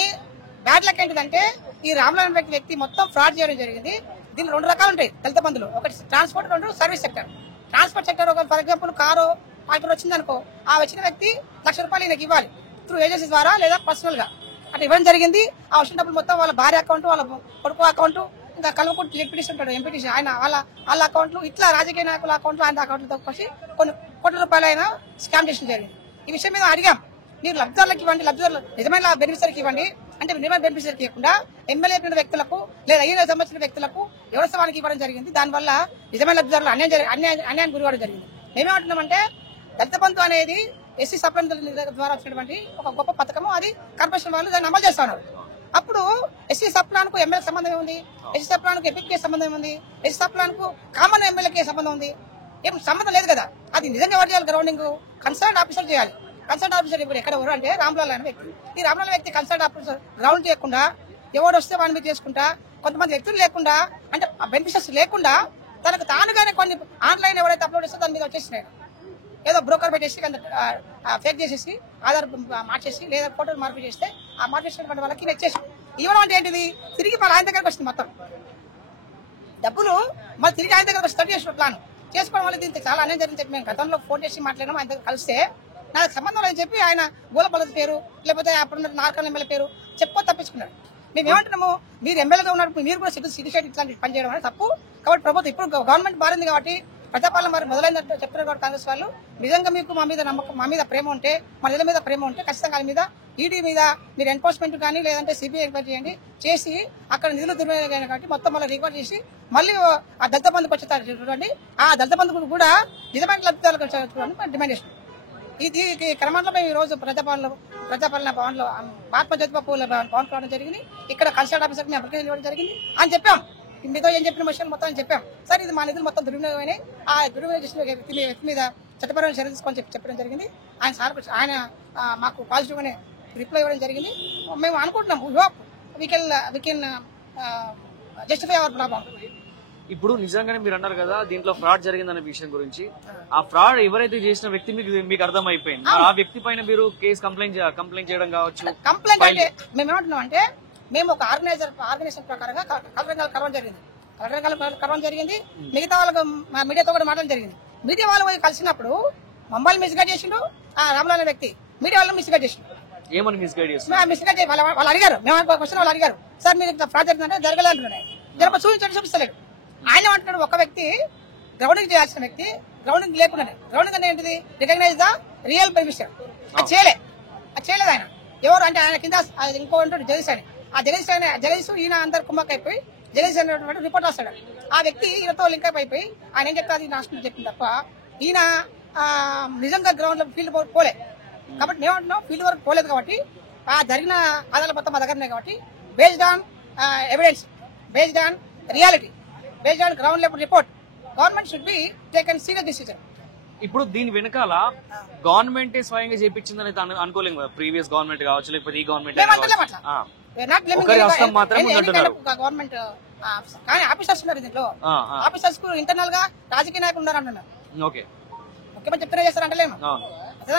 బ్యాడ్ లక్ ఏంటిదంటే ఈ రామ్లాల్ వ్యక్తి మొత్తం ఫ్రాడ్ చేయడం జరిగింది. దీనిలో 2 రకాలు ఉంటాయి దళిత బంధులు. ఒకటి transport, 2 service sector. Transport sector ఒక ఫర్ ఎగ్జాంపుల్ కారు ట్రాక్టర్ వచ్చింది అనుకో, ఆ వచ్చిన వ్యక్తి ₹1,00,000 ఈయనకి ఇవ్వాలి త్రూ ఏజెన్సీ ద్వారా లేదా పర్సనల్ గా అట్లా ఇవ్వడం జరిగింది. ఆ వచ్చిన డబ్బులు మొత్తం వాళ్ళ భార్య అకౌంట్, వాళ్ళ కొడుకు అకౌంట్, ఇంకా కలుపుకుంటూ ఎంపీటీసీ ఉంటాడు, ఎంపీటీసీ ఆయన వాళ్ళ అకౌంట్లు, ఇట్లా రాజకీయ నాయకుల అకౌంట్లు, ఆయన అకౌంట్లతో కలిసి కొన్ని ₹1,00,00,000 అయినా స్కామ్ చేసిన జరిగింది. ఈ విషయం మీద అడిగాం, మీరు లబ్ధిదారులకు ఇవ్వండి, లబ్ధిదారులు నిజమైన బెనిఫిషరీకి ఇవ్వండి అంటే నిజమైన బెనిఫిషరీకి ఇవ్వకుండా ఎమ్మెల్యే వ్యక్తులకు లేదా ఐఏఎస్ సంబంధించిన వ్యక్తులకు వ్యవస్థానికి ఇవ్వడం జరిగింది. దానివల్ల నిజమైన లబ్ధిదారులు అన్యాయానికి గురివడం జరిగింది. మేమేమంటున్నామంటే దళిత బంధు అనేది ఎస్సీ సప్లై ద్వారా వచ్చినటువంటి ఒక గొప్ప పథకము. అది కార్పొరేషన్ వాళ్ళు దాన్ని అమలు చేస్తా ఉన్నారు. అప్పుడు ఎస్సీ సప్లాన్కు ఎమ్మెల్యే సంబంధం ఉంది, ఎస్సీ సప్లాన్కు ఎంపీకే సంబంధం ఉంది, ఎస్సీ సప్లాన్కు కామన్ ఎమ్మెల్యేకే సంబంధం ఉంది. ఏం సంబంధం లేదు కదా. అది నిజంగా ఎవరు చేయాలి? గ్రౌండింగ్ కన్సర్న్ ఆఫీసర్ చేయాలి. కన్సల్ట్ ఆఫీసర్ ఇప్పుడు ఎక్కడ ఎవరు అంటే రామ్లాల్ అనే వ్యక్తి. ఈ రామ్లాల్ వ్యక్తి కన్సల్ట్ ఆఫీసర్ గ్రౌండ్ చేయకుండా ఎవరు వస్తే వాడి మీద చేసుకుంటా, కొంతమంది వ్యక్తులు లేకుండా అంటే బెనిఫిషియర్స్ లేకుండా తనకు తానుగానే కొన్ని ఆన్లైన్ ఎవరైతే అప్లోడ్ చేస్తే దాని మీద వచ్చేసినాయి. ఏదో బ్రోకర్ పెట్టేసి ఫేక్ చేసేసి ఆధార్ మార్చేసి లేదా ఫోటోలు మార్పు చేస్తే ఆ మార్చేసినటువంటి వాళ్ళకి నెచ్చేసి ఇవ్వడం అంటే ఏంటిది తిరిగి మళ్ళీ ఆయన దగ్గరకు వస్తుంది మొత్తం డబ్బులు మళ్ళీ తిరిగి ఆయన దగ్గరకు స్టడీ చేసిన ప్లాన్ చేసుకోవడం వల్ల దీనికి చాలా అన్యాయం జరిగింది చెప్పి మేము గతంలో ఫోన్ చేసి మాట్లాడడం ఆయన దగ్గర కలిస్తే నాకు సంబంధం లేదని చెప్పి ఆయన గోలపల్లది పేరు లేకపోతే అప్పుడున్న నార్కల్ ఎమ్మెల్యే పేరు చెప్పుకో తప్పించుకున్నాడు. మేము ఏమంటున్నాము మీరు ఎమ్మెల్యేగా ఉన్నప్పుడు మీరు కూడా సిగ్గుచేటు ఇట్లాంటి పని చేయడం అనేది తప్పు. కాబట్టి ప్రభుత్వం ఇప్పుడు గవర్నమెంట్ మారింది కాబట్టి ప్రజాపాలన మరి మొదలైందంటే చెప్తున్నారు కాబట్టి కాంగ్రెస్ వాళ్ళు నిజంగా మీకు మా మీద నమ్మకం మా మీద ప్రేమ ఉంటే మా నిధుల మీద ప్రేమ ఉంటే ఖచ్చితంగా ఆయన మీద ఈడీ మీద మీరు ఎన్ఫోర్స్మెంట్ కానీ లేదంటే సిబిఐ ఎంక్వైరీ చేయండి చేసి అక్కడ నిధులు దుర్వినియోగం కాబట్టి మొత్తం మళ్ళీ రికార్డ్ చేసి మళ్ళీ ఆ దళిత బంధుకు వచ్చేస్తారు చూడండి. ఆ దళిత బంధుకు కూడా నిజమైన లబ్ధిదారులకు చూడండి డిమాండ్ చేస్తున్నాం. ఈ క్రమంలో మేము ఈ రోజు ప్రజాపాలన భవన్ లో మహాత్మా జ్యోతిబా పూలే భవన్ రావడం జరిగింది. ఇక్కడ కన్సల్ట్ ఆఫీసర్ మేము అప్లికేషన్ ఇవ్వడం జరిగింది అని చెప్పాం. మీతో ఏం చెప్పిన విషయాలు మొత్తం చెప్పాం. సార్ ఇది మా నిధులు మొత్తం దుర్వినియోగమైనాయి, ఆ దుర్వినియోగం చేసిన వ్యక్తి మీద చట్టపరమైన చర్య తీసుకొని చెప్పడం జరిగింది. ఆయన మాకు పాజిటివ్ గానే రిప్లై ఇవ్వడం జరిగింది. మేము అనుకుంటున్నాం we can justify our problem. ఇప్పుడు నిజంగానే మీరు అన్నారు కదా దీంట్లో ఫ్రాడ్ జరిగిందనే విషయం గురించి, ఆ ఫ్రాడ్ ఎవరైతే చేసిన వ్యక్తి మీకు అర్థమైపోయింది, ఆ వ్యక్తి పైన మీరు కేసు కంప్లైంట్ చేయడం కావచ్చు. కంప్లైంట్ అంటే మేము ఏమంటున్నాం అంటే మేము ఒక ఆర్గనైజేషన్ ప్రకారంగా కలెక్టర్ కలవడం జరిగింది. మిగతా వాళ్ళకు మీడియాతో కూడా మాట్లాడడం జరిగింది. మీడియా వాళ్ళు పోయి కలిసినప్పుడు మమ్మల్ని మిస్గైడ్ చేసిండు ఆ రాములు అనే వ్యక్తి, మీడియా వాళ్ళు మిస్గైడ్ చేసిండు. ఏమని మిస్గైడ్ వాళ్ళు అడిగారు, మేము క్వశ్చన్ వాళ్ళు అడిగారు, సార్ మీరు ఫ్రాడ్ జరిగిందంటే జరగలేదు అంటున్నాయి. చూపిస్తలేడు. ఆయన అంటున్నాడు ఒక వ్యక్తి గ్రౌండింగ్ చేయాల్సిన వ్యక్తి గ్రౌండింగ్ లేకుండా, గ్రౌండింగ్ అంటే ఏంటిది రికగ్నైజ్ ద రియల్ బెనిఫిషియర్, అది చేయలేదు ఆయన. ఎవరు అంటే ఆయన కింద ఇంకో ఉంటాడు జగదీష్ అని, ఆ జగదీష్ ఈయన అందరు కుమ్మక్ అయిపోయి జగదీష్ అనేటువంటి రిపోర్ట్ రాస్తాడు. ఆ వ్యక్తి ఈయనతో లింక్ అయిపోయి ఆయన ఏం చెప్తారు నాశనం చెప్పింది తప్ప ఈయన నిజంగా గ్రౌండ్ లో ఫీల్డ్ పోలే. కాబట్టి మేమంటున్నాం ఫీల్డ్ వరకు పోలేదు కాబట్టి ఆ జరిగిన ఆధారాలు మొత్తం మా దగ్గర ఉన్నాయి కాబట్టి based on evidence, based on reality, based on ground level report government should be taken serious decision. ఇప్పుడు దీని వెనకాల గవర్నమెంట్ స్వయంగా చేపించిందని అనుకోలేము కదా, ప్రీవియస్ గవర్నమెంట్ కావచ్చు లేకపోతే ఈ గవర్నమెంట్ గవర్నమెంట్ కానీ ఆఫీసర్స్ ఉన్నారు దీంట్లో, ఆఫీసర్స్ కు ఇంటర్నల్ గా రాజకీయ నాయకులు ఉన్నారు అంటున్నారు. ముఖ్యమంత్రి చెప్తూనే చేస్తారంటలేము,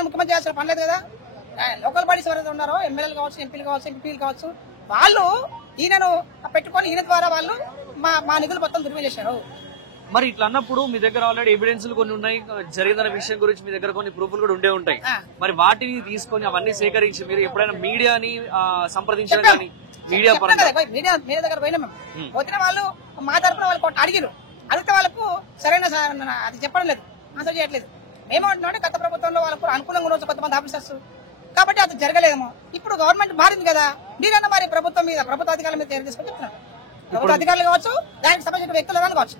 ముఖ్యమంత్రి చేస్తారు పని లేదు కదా. లోకల్ బాడీస్ ఎవరైతే ఉన్నారో ఎమ్మెల్యేలు కావచ్చు, ఎంపీలు కావచ్చు, ఎంపీలు కావచ్చు, వాళ్ళు ఈయనను పెట్టుకొని ఈయన ద్వారా వాళ్ళు మా నిధులు మొత్తం దుర్వినియోగం చేశారు. మరి ఇట్లా అన్నప్పుడు మీ దగ్గర ఆల్రెడీ ఎవిడెన్స్ కొన్ని ఉన్నాయి, జరిగిన విషయం గురించి మీ దగ్గర కొన్ని ప్రూఫ్లు కూడా ఉండే ఉంటాయి. మరి వాటిని తీసుకొని అవన్నీ సేకరించి మీరు ఎప్పుడైనా మీడియాని సంప్రదించడం కానీ మీడియా మీడియా దగ్గర పోయినా మేము పోతే వాళ్ళు మా తరఫున వాళ్ళు అడిగారు, అడిగితే వాళ్ళకు సరైన అది చెప్పడం లేదు, ఆన్సర్ చేయట్లేదు. ఏమంటున్నామంటే గత ప్రభుత్వంలో వాళ్ళకు అనుకూలంగా ఉండవచ్చు కొంతమంది ఆఫీసర్స్, కాబట్టి అది జరగలేదేమో. ఇప్పుడు గవర్నమెంట్ మారింది కదా, మీరన్నా మరి ప్రభుత్వ అధికారుల మీద చర్య తీసుకొని చెప్తున్నారు. ప్రభుత్వ అధికారులు కావచ్చు, దానికి సంబంధించిన వ్యక్తులు కావచ్చు,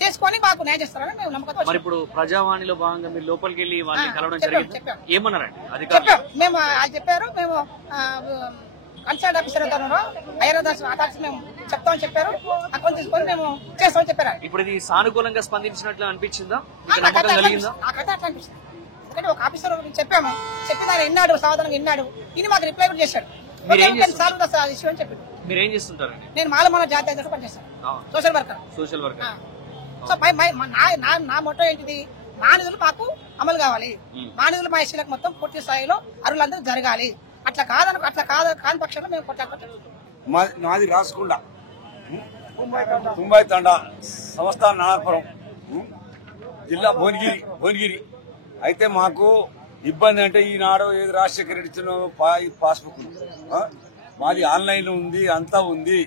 చేసుకొని మాకు న్యాయం చేస్తారని మేము నమ్మకం. మరి ఇప్పుడు ప్రజావాణిలో భాగంగా మీరు లోపలికి వెళ్ళి వాళ్ళని కలవడం జరిగింది, ఏమన్నారండి చెప్పాం మేము, వాళ్ళు చెప్పారు మేము కన్సల్ట్ ఆఫీసర్ అయ్యారు మేము చెప్తామని చెప్పారు, అకౌంట్ తీసుకొని మేము చేస్తామని చెప్పారు. ఇప్పుడు ఇది సానుకూలంగా స్పందించినట్లు అనిపించిందా, నమ్మకం కలిగిందా? నాకైతే అట్లా అనిపిస్తుంది. ఎందుకంటే ఒక ఆఫీసర్ చెప్పాము, చెప్పిన ఆయన విన్నాడు, సాధారణంగా విన్నాడు, ఇది మాకు రిప్లై కూడా చేశాడు. ఇష్యూ అని చెప్పాడు. మీరేం చేస్తుంటారు? నేను మాలమాల జాతీయ పనిచేస్తాను, సోషల్ వర్కర్. సో నా మొత్తం ఏంటిది, మా నిధులు మాకు అమలు కావాలి, మా నిధులు మా ఎస్సీలకు మొత్తం పూర్తి స్థాయిలో అరువులందరూ జరగాలి. అట్లా కాని పక్షంలో మేము కొట్టాలి. నాది రాసుకుండా తుంబాయి తండా సంస్థాన నాగపురం జిల్లా భువనగిరి. అయితే మాకు ఇబ్బంది అంటే ఈనాడు ఏది రాజశేఖర రెడ్డి ఇచ్చిన పాస్బుక్ మాది ఆన్లైన్ ఉంది, అంతా ఉంది.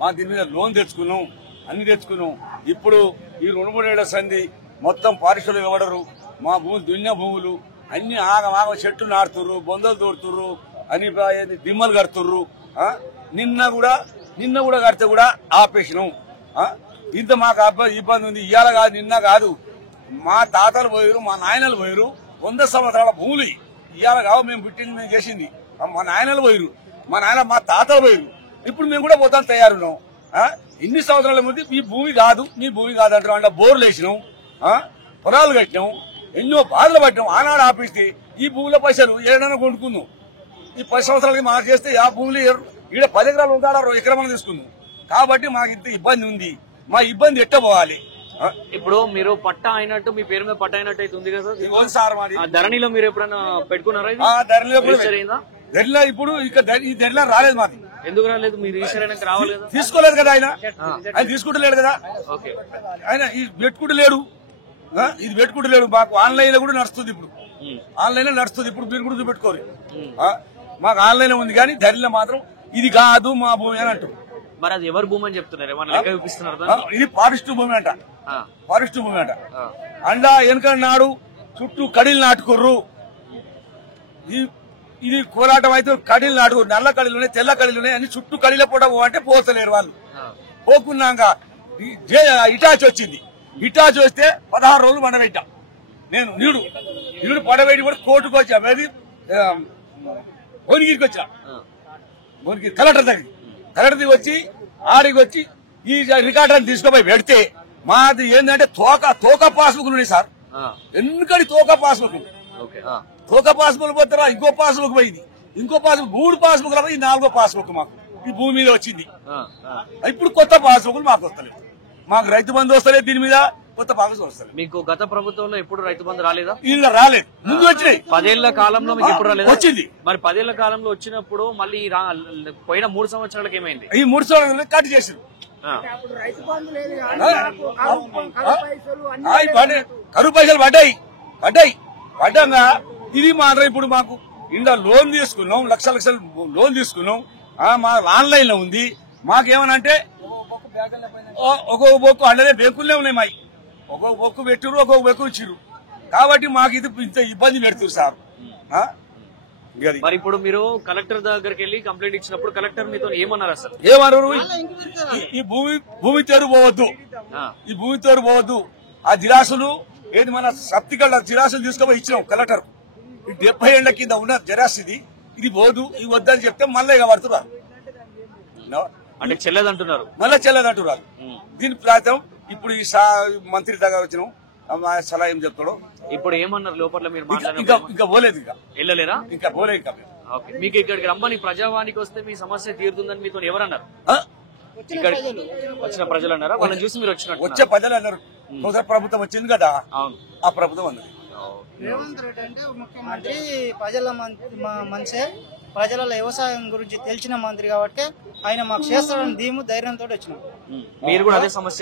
మా దీని మీద లోన్ తెచ్చుకున్నాం, అన్ని తెచ్చుకున్నాం. ఇప్పుడు ఈ 2-3 ఏళ్ల సంధి మొత్తం పారిశ్రమలు ఇవ్వడరు, మా భూములు దున్య భూములు అన్ని ఆగమాగ చెట్లు నాటుతుర్రు, బొందలు తోడుతుర్రు, అని దిమ్మలు కడుతుర్రు. నిన్న కూడా కడితే కూడా ఆపేసినాం. ఇంత మాకు ఇబ్బంది ఉంది. ఇవాళ కాదు, నిన్న కాదు, మా తాతలు పోయారు, మా నాయనలు పోయారు. 100 సంవత్సరాల భూములు ఇవాళ కావు, మేము పుట్టింది మేము చేసింది. మా నాయనలు పోయారు, మా తాతలు పోయారు. ఇప్పుడు మేము కూడా పోతాం తయారున్నాం. ఇన్ని సంవత్సరాల ముందు మీ భూమి కాదు అంటారు. అంటే బోర్లు వేసినాం, పొలాలు కట్టినాం, ఎన్నో బాధలు పట్టినాం. ఆనాడు ఆపిస్తే ఈ భూముల పైసలు ఏడైనా కొనుక్కున్నాం. ఈ 10 సంవత్సరాలకి మాకు చేస్తే ఆ భూములు ఈడ 10 ఎకరాలు ఉంటాడా 2 ఎకరాలు తీసుకుందాం. కాబట్టి మాకు ఇంత ఇబ్బంది ఉంది. మా ఇబ్బంది ఎట్ట పోవాలి? ఇప్పుడు మీరు పట్టా అయినట్టు మీ పేరు మీద పట్టా అయినట్టు అయితే ఉంది కదా సార్, మాది ధరణిలో మీరు ఎప్పుడైనా పెట్టుకున్నారా? ధరణిలో దెడ్ల ఇప్పుడు ఈ దెడ్ల రాలేదు మాది. ఎందుకు రాలేదు? మీరు రిజిస్టర్ రావాలి కదా. తీసుకోలేదు కదా ఆయన తీసుకుంటలేడు కదా ఆయన ఇది పెట్టుకుంటలేడు. ఇది పెట్టుకుంటలేడు. మాకు ఆన్లైన్ లో కూడా నడుస్తుంది. ఇప్పుడు ఆన్లైన్ లో నడుస్తుంది. ఇప్పుడు మీరు కూడా చూపెట్టుకోరు. మాకు ఆన్లైన్ లో ఉంది కానీ దెడ్ల మాత్రం ఇది కాదు మా భూమి అని అంటారు. మరి అది ఎవరు భూమి అని చెప్తున్నారు? ఏమన్నా లెక్క చూపిస్తున్నారు? ఇది ఫారెస్ట్ భూమి అంట. ఫారెస్ట్ భూమి అంట. అండా వెనక నాడు చుట్టూ కడీలు నాటుకోర్రు. ఇది కోలాటం అయితే కడీలు నాటుకోరు. నల్ల కడీలు ఉన్నాయి, తెల్ల కడీలు ఉన్నాయి. అన్ని చుట్టూ కడీల పూట అంటే పోతలేరు వాళ్ళు. పోకున్నాక ఇటాచి వచ్చింది. ఇటాచి వస్తే 16 రోజులు పడబెట్టా. నేను నీడు పడబెట్టి కూడా కోర్టుకు వచ్చా. అది భువనగిరికి వచ్చా. భువనగిరి కలెక్టర్ దగ్గరికి వచ్చి ఆడికి వచ్చి ఈ రికార్డు తీసుకుపోయి పెడితే మాది ఏంటంటే తోక పాస్బుక్లు ఉన్నాయి సార్. ఎందుకని తోక పాస్బుక్ పోతారా? ఇంకో పాస్బుక్ పోయింది. ఇంకో పాస్బుక్ 3 పాస్బుక్లు పోయి 4వ పాస్బుక్ మాకు ఈ భూమి మీద వచ్చింది. ఇప్పుడు కొత్త పాస్బుక్లు మాకు వస్తలేదు. మాకు రైతు బంధు వస్తలేదు. దీని మీద కొత్త పాస్బుక్ వస్తలేదు. మీకు గత ప్రభుత్వంలో ఎప్పుడు రైతు బంధు రాలేదా? ఇలా రాలేదు. ముందు వచ్చినాయి. 10 ఏళ్ల కాలంలో మీకు ఎప్పుడు రాలేదు? వచ్చింది. మరి 10 ఏళ్ల కాలంలో వచ్చినప్పుడు మళ్ళీ పోయిన 3 సంవత్సరాలకు ఏమైంది? ఈ 3 సంవత్సరాలు కట్ చేసారు. కరువు పైసలు పడ్డాగా ఇది మాత్రం ఇప్పుడు మాకు ఇంత లోన్ తీసుకున్నాం. లక్షలు లోన్ తీసుకున్నాం. మా ఆన్లైన్ లో ఉంది. మాకేమనంటే ఒక్కొక్క బొక్కు అంటే బెంకులనే ఉన్నాయి. మాయి ఒక్కొక్క బొక్కు పెట్టిరు, ఒక్కొక్క బొక్కు ఇచ్చిర్రు. కాబట్టి మాకు ఇది ఇంత ఇబ్బంది పెడుతున్నారు సార్. మరి ఇప్పుడు మీరు కలెక్టర్ దగ్గరికి వెళ్ళి కంప్లైంట్ ఇచ్చినప్పుడు కలెక్టర్ మీతో ఏమన్నారు? అసలు ఏమన్నారు? ఈ భూమి తేరు పోవద్దు. ఈ భూమి తేరు పోవద్దు. ఆ జిరాసులు ఏది మన సప్తికల్ జిరాసులు తీసుకుపోయి ఇచ్చినాం కలెక్టర్. 70 ఏళ్ల కింద ఉన్న జిరాస్ ఇది పోదు, ఇది వద్దని చెప్తే మళ్ళీ ఇక పడుతున్నారు. అంటే చెల్లదంటున్నారు. మళ్ళీ చెల్లదంటున్నారు. దీని ప్రాంతం ఇప్పుడు ఈ మంత్రి దగ్గర వచ్చినాం. సలహా ఏం చెప్తాడు? ఇప్పుడు ఏమన్నారు లోపల? మీరు ఇంకా పోలేదు. ఇంకా వెళ్ళలేరా? ఇంకా పోలేదు. ఇంకా మీకు ఇక్కడికి రమ్మని ప్రజావానికి వస్తే మీ సమస్య తీరుతుందని మీతో ఎవరన్నారు? ఇక్కడ వచ్చిన ప్రజలు అన్నారా? వాళ్ళని చూసి మీరు వచ్చినట్టు? వచ్చే ప్రజలు అన్నారు. ప్రభుత్వం వచ్చింది కదా, ఆ ప్రభుత్వం అన్నది. రేవంత్ రెడ్డి అంటే ముఖ్యమంత్రి, ప్రజల మంచి, ప్రజల వ్యవసాయం గురించి తెలిసిన మంత్రి కాబట్టి ఆయన మాకు చేస్తాడని ధైర్యంతో వచ్చినాం. మీరు కూడా అదే సమస్య?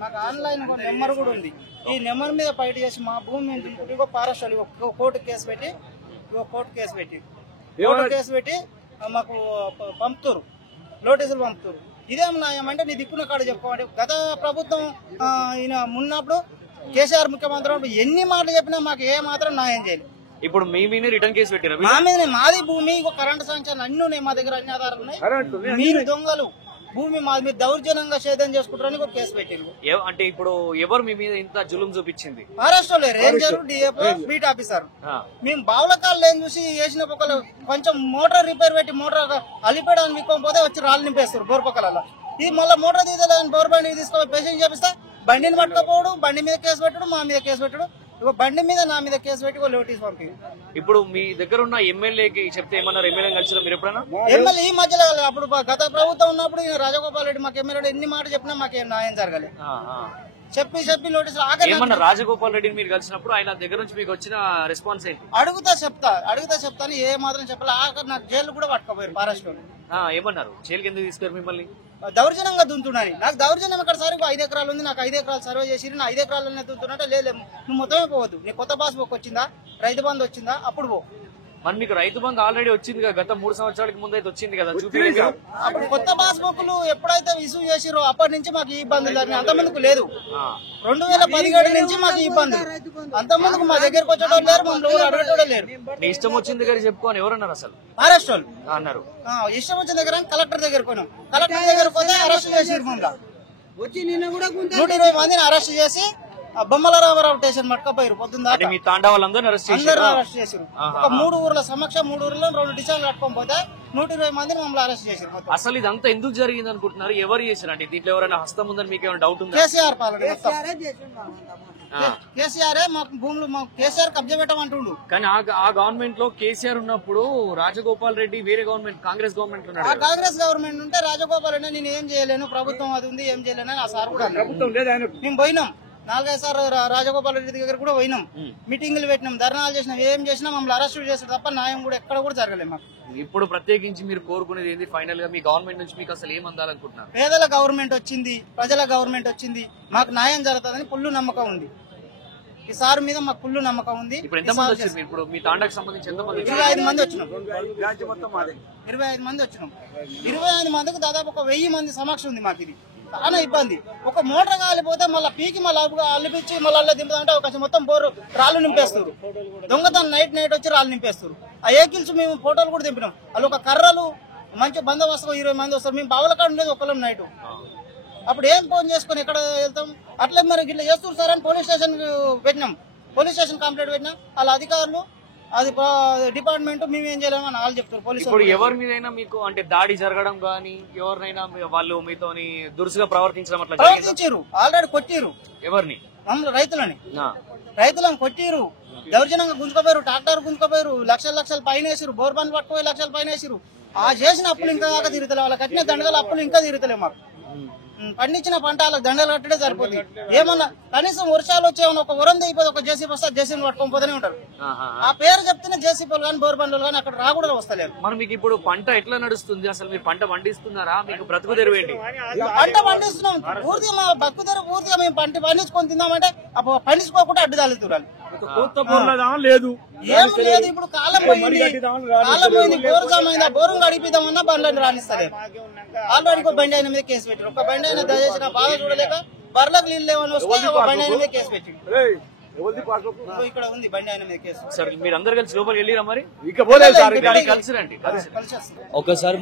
మాకు ఆన్లైన్ నెంబర్ కూడా ఉంది. ఈ నెంబర్ మీద ఫైట్ చేసి మా భూమి ఇంకో పారస్టాలు కోర్టు కేసు పెట్టి మాకు పంపుతారు, నోటీసులు పంపుతారు. ఇదేం న్యాయం అంటే నీ దిక్కున కాడ చెప్పుకోండి. గత ప్రభుత్వం ఈయన ఉన్నప్పుడు కేసీఆర్ ముఖ్యమంత్రి ఎన్ని మాటలు చెప్పినా మాకు ఏ మాత్రం న్యాయం చేయలేదు. ఇప్పుడు మీ మీద రిటర్న్ కేసు పెట్టారు. మా మీద మాది భూమి, కరెంటు సంఖ్యలు అన్ని ఉన్నాయి. మా దగ్గర అన్ని ఆధారాలు ఉన్నాయి. మీరు దొంగలు, భూమి మాది, మీరు దౌర్జన్యంగా సేద్యం చేసుకుంటారని ఒక కేసు పెట్టింది. అంటే ఇప్పుడు ఎవరు మీ మీద ఇంత జులుం చూపించింది? మహారాష్ట్రలో రేంజర్, డిఎఫ్ఓ, బీట్ ఆఫీసర్. మేము బావులకాళ్ళు ఏం చూసి వేసిన పొక్కలు కొంచెం మోటార్ రిపేర్ పెట్టి మోటార్ అలిపేయడానికి విక్కోకపోతే వచ్చి రాళ్ళు నింపేస్తారు బోర్పక్కలలో. ఇది మళ్ళీ మోటార్ తీసేదాన్ని పవర్ బండి తీసుకొని పేషెంట్ చేపిస్తా బండిని పట్టుకోపోవడం, బండి మీద కేసు పెట్టడం, మా మీద కేసు పెట్టడం. బండి మీద నా మీద కేసు పెట్టి నోటీస్ పంపి. ఇప్పుడు మీ దగ్గర ఉన్న ఎమ్మెల్యేకి చెప్తే ఏమన్నారు? ఎమ్మెల్యే కలిసి మీరు ఎప్పుడైనా? ఎమ్మెల్యే ఈ మధ్యలో అప్పుడు గత ప్రభుత్వం ఉన్నప్పుడు రాజగోపాల్ రెడ్డి మాకు ఎమ్మెల్యే ఎన్ని మాటలు చెప్పినా మాకేం న్యాయం జరగలేదు. చెప్పి నోటీసులు ఏమన్నా? రాజగోపాల్ రెడ్డిని మీరు కలిసినప్పుడు ఆయన దగ్గర నుంచి మీకు వచ్చిన రెస్పాన్స్ ఏంటి? అడుగుతా చెప్తాను ఏ మాత్రం చెప్పాలి. ఆఖరి నాకు జైలు కూడా పట్టుకోపోయారు మహారాష్ట్రలో. ఏమన్నారు? జైలుకి ఎందుకు తీసుకెళ్ళి మిమ్మల్ని? దౌర్జన్యంగా దుంతున్నాను. నాకు దౌర్జన్యం ఎక్కడ సార్? 5 ఎకరాలు ఉంది, నాకు 5 ఎకరాలు సర్వే చేసి నా 5 ఎకరాలనే దుంతున్నట్టే. లేదు, నువ్వు మొత్తమే పోవద్దు. నీ కొత్త పాస్బుక్ వచ్చిందా, రైతు బంధు వచ్చిందా, అప్పుడు పో. మరి మీకు రైతు బంధు ఆల్రెడీ వచ్చింది కదా, గత 3 సంవత్సరాలకి ముందు అయితే వచ్చింది కదా. అప్పుడు కొత్త పాస్బుక్లు ఎప్పుడైతే ఇష్యూ చేసిరో అప్పటి నుంచి మాకు ఈ ఇబ్బంది లేదు. అంతమందికి లేదు. 2017 నుంచి మాకు ఇబ్బంది. అంతమందికి మా దగ్గరకు వచ్చేటోళ్ళు లేరు, మమ్మల్ని అడగటోళ్ళు లేరు. నీ ఇష్టం వచ్చిన దగ్గర చెప్పుకోని ఎవరన్నారు? అసలు మహారాష్ట్ర అన్నారు. ఇష్టం వచ్చిన దగ్గర కలెక్టర్ దగ్గర పోయినాం. కలెక్టర్ దగ్గర పోతే అరెస్ట్ చేసి వచ్చి నిన్న కూడా 120 మందిని అరెస్ట్ చేసి బొమ్మలరామరావు స్టేషన్ మట్టుకపోయారు. పొద్దున్న మీ తాండా వాళ్ళందరూ అరెస్ట్ చేశారు. ఒక 3 ఊర్ల సమక్ష 3 ఊర్లో 2 డిసైన్లు కట్టుకొని పోతే 120 మందిని మమ్మల్ని అరెస్ట్ చేశారు. అసలు ఇదంతా ఎందుకు జరిగింది అనుకుంటున్నారు? ఎవరు చేశారంటే దీంట్లో ఎవరైనా హస్తం ఉందని మీకు ఏమైనా డౌట్ ఉందా? కేసీఆర్ పాలన. కేసీఆర్ మాకు భూములు కేసీఆర్ కబ్జా పెట్టమంటుండు. కానీ ఆ గవర్నమెంట్ లో కేసీఆర్ ఉన్నప్పుడు రాజగోపాల్ రెడ్డి వేరే గవర్నమెంట్, కాంగ్రెస్ గవర్నమెంట్ ఉన్నాడు. ఆ కాంగ్రెస్ గవర్నమెంట్ ఉంటే రాజగోపాల్ రెడ్డి నేను ఏం చేయలేను, ప్రభుత్వం అది ఉంది ఏం చేయలేను అని ఆ సార్ కూడా. మేము పోయినాం. 4-5 సార్లు రాజగోపాల్ రెడ్డి దగ్గర కూడా పోయినాం, మీటింగులు పెట్టినాం, ధర్నాలు చేసినాం, ఏం చేసినా మమ్మల్ని అరెస్ట్ చేస్తారు తప్ప న్యాయం కూడా ఎక్కడ కూడా జరగలేదు మాకు. ఇప్పుడు ప్రత్యేకించి మీరు కోరుకునేది ఏంది? ఫైనల్ గా మీ గవర్నమెంట్ నుంచి మీకు అసలు ఏం అందాలనుకుంటున్నారు? పేదల గవర్నమెంట్ వచ్చింది, ప్రజల గవర్నమెంట్ వచ్చింది, మాకు న్యాయం జరుగుతుందని ఫుల్ నమ్మకం ఉంది. ఈ సార్ మీద మాకు ఫుల్ నమ్మకం ఉంది. ఇప్పుడు ఎంతమంది వచ్చారు? ఇప్పుడు మీ తాండాకు సంబంధించి ఎంతమంది? 25 మంది వచ్చినాం. 25 మంది వచ్చినాం. 25 మందికి దాదాపు ఒక 1000 మంది సమక్ష ఉంది మాకు. ఇది చాలా ఇబ్బంది. ఒక మోటార్ కాలిపోతే మళ్ళీ పీకి మళ్ళీ అల్లిపించి మళ్ళీ అల్ల దింపుతామంటే ఒక మొత్తం బోరు రాళ్ళు నింపేస్తారు. దొంగతనం నైట్ వచ్చి రాళ్ళు నింపేస్తారు. ఆ ఏకిల్స్ మేము ఫోటోలు కూడా దింపినాం. వాళ్ళు ఒక కర్రలు మంచి బందోబస్తు 20 మంది వస్తారు. మేము బావుల కాడ ఉండేది ఒకళ్ళం నైట్. అప్పుడు ఏం ఫోన్ చేసుకుని ఎక్కడ వెళ్తాం? అట్లే మరి ఇట్లా చేస్తారు సార్ అని పోలీస్ స్టేషన్ పెట్టినాం. పోలీస్ స్టేషన్ కంప్లైంట్ పెట్టినాం. వాళ్ళ అధికారులు అది డిపార్ట్మెంట్ మేము ఏం చేయలేమని వాళ్ళు చెప్తారు. పోలీసు ఇప్పుడు ఎవరి మీదైనా మీకు అంటే దాడి జరగడం గానీ ఎవరినైనా వాళ్ళు మీతోని దురుసుగా ప్రవర్తించడం అట్లా ప్రవర్తించారు. ఆల్రెడీ కొట్టిరు. ఎవరిని? రైతులను కొట్టిరు, దౌర్జన్యంగా గుంజుకోపోయారు, ట్రాక్టర్ గుంజుకోపోయారు, లక్షలు పైన వేసారు, బోర్బాన్ పట్టుకోయి లక్షల పైన వేసారు. ఆ చేసిన అప్పులు ఇంకా దాకా తీరుతలే, వాళ్ళ కట్టిన దండగల అప్పులు ఇంకా తీరుతలే. మాకు పండించిన పంట వాళ్ళకి దండలు కట్టడే సరిపోతుంది. ఏమన్నా కనీసం వర్షాలు వచ్చేమన్నా ఒక వరం అయిపోతే ఒక జేసీబీ వస్తే జేసీబీ పట్టుకొని పోతూనే ఉంటారు. ఆ పేరు చెప్తేనే జేసీబీలు కానీ బోర్బండ్లు కానీ అక్కడ రాకూడదు వస్తలేరు. మరి మీకు ఇప్పుడు పంట ఎట్లా నడుస్తుంది? అసలు మీరు పంట పండిస్తున్నారా? మీకు బ్రతుకు తెరువేంటి? పంట పండిస్తున్నాం పూర్తిగా, మా బతుకు తెర పూర్తిగా మేము పండించుకొని తిందామంటే పండించుకోకుండా అడ్డు తల్లుతురాలి. లేదు ఏం లేదు. ఇప్పుడు కాలం పోయింది, బోరు సమయంలో బోరు గడిపిద్దామన్నా బండ్లను రాణిస్తలేదు. ఆల్రెడీ ఇంకో బండి ఆయన మీద కేసు పెట్టారు. ఒక బండి అయినా దయచేసి నా బాధ చూడలేక బర్లకు నీళ్ళు లేవని వస్తే ఒక బండి ఆయన మీద కేసు పెట్టింది. ఇక్కడ ఉంది బండి ఆయన మీద కేసు. సార్ మీరు అందరు కలిసి లోపలికి వెళ్ళిరా? మరి కలిసి రండి. ఒకసారి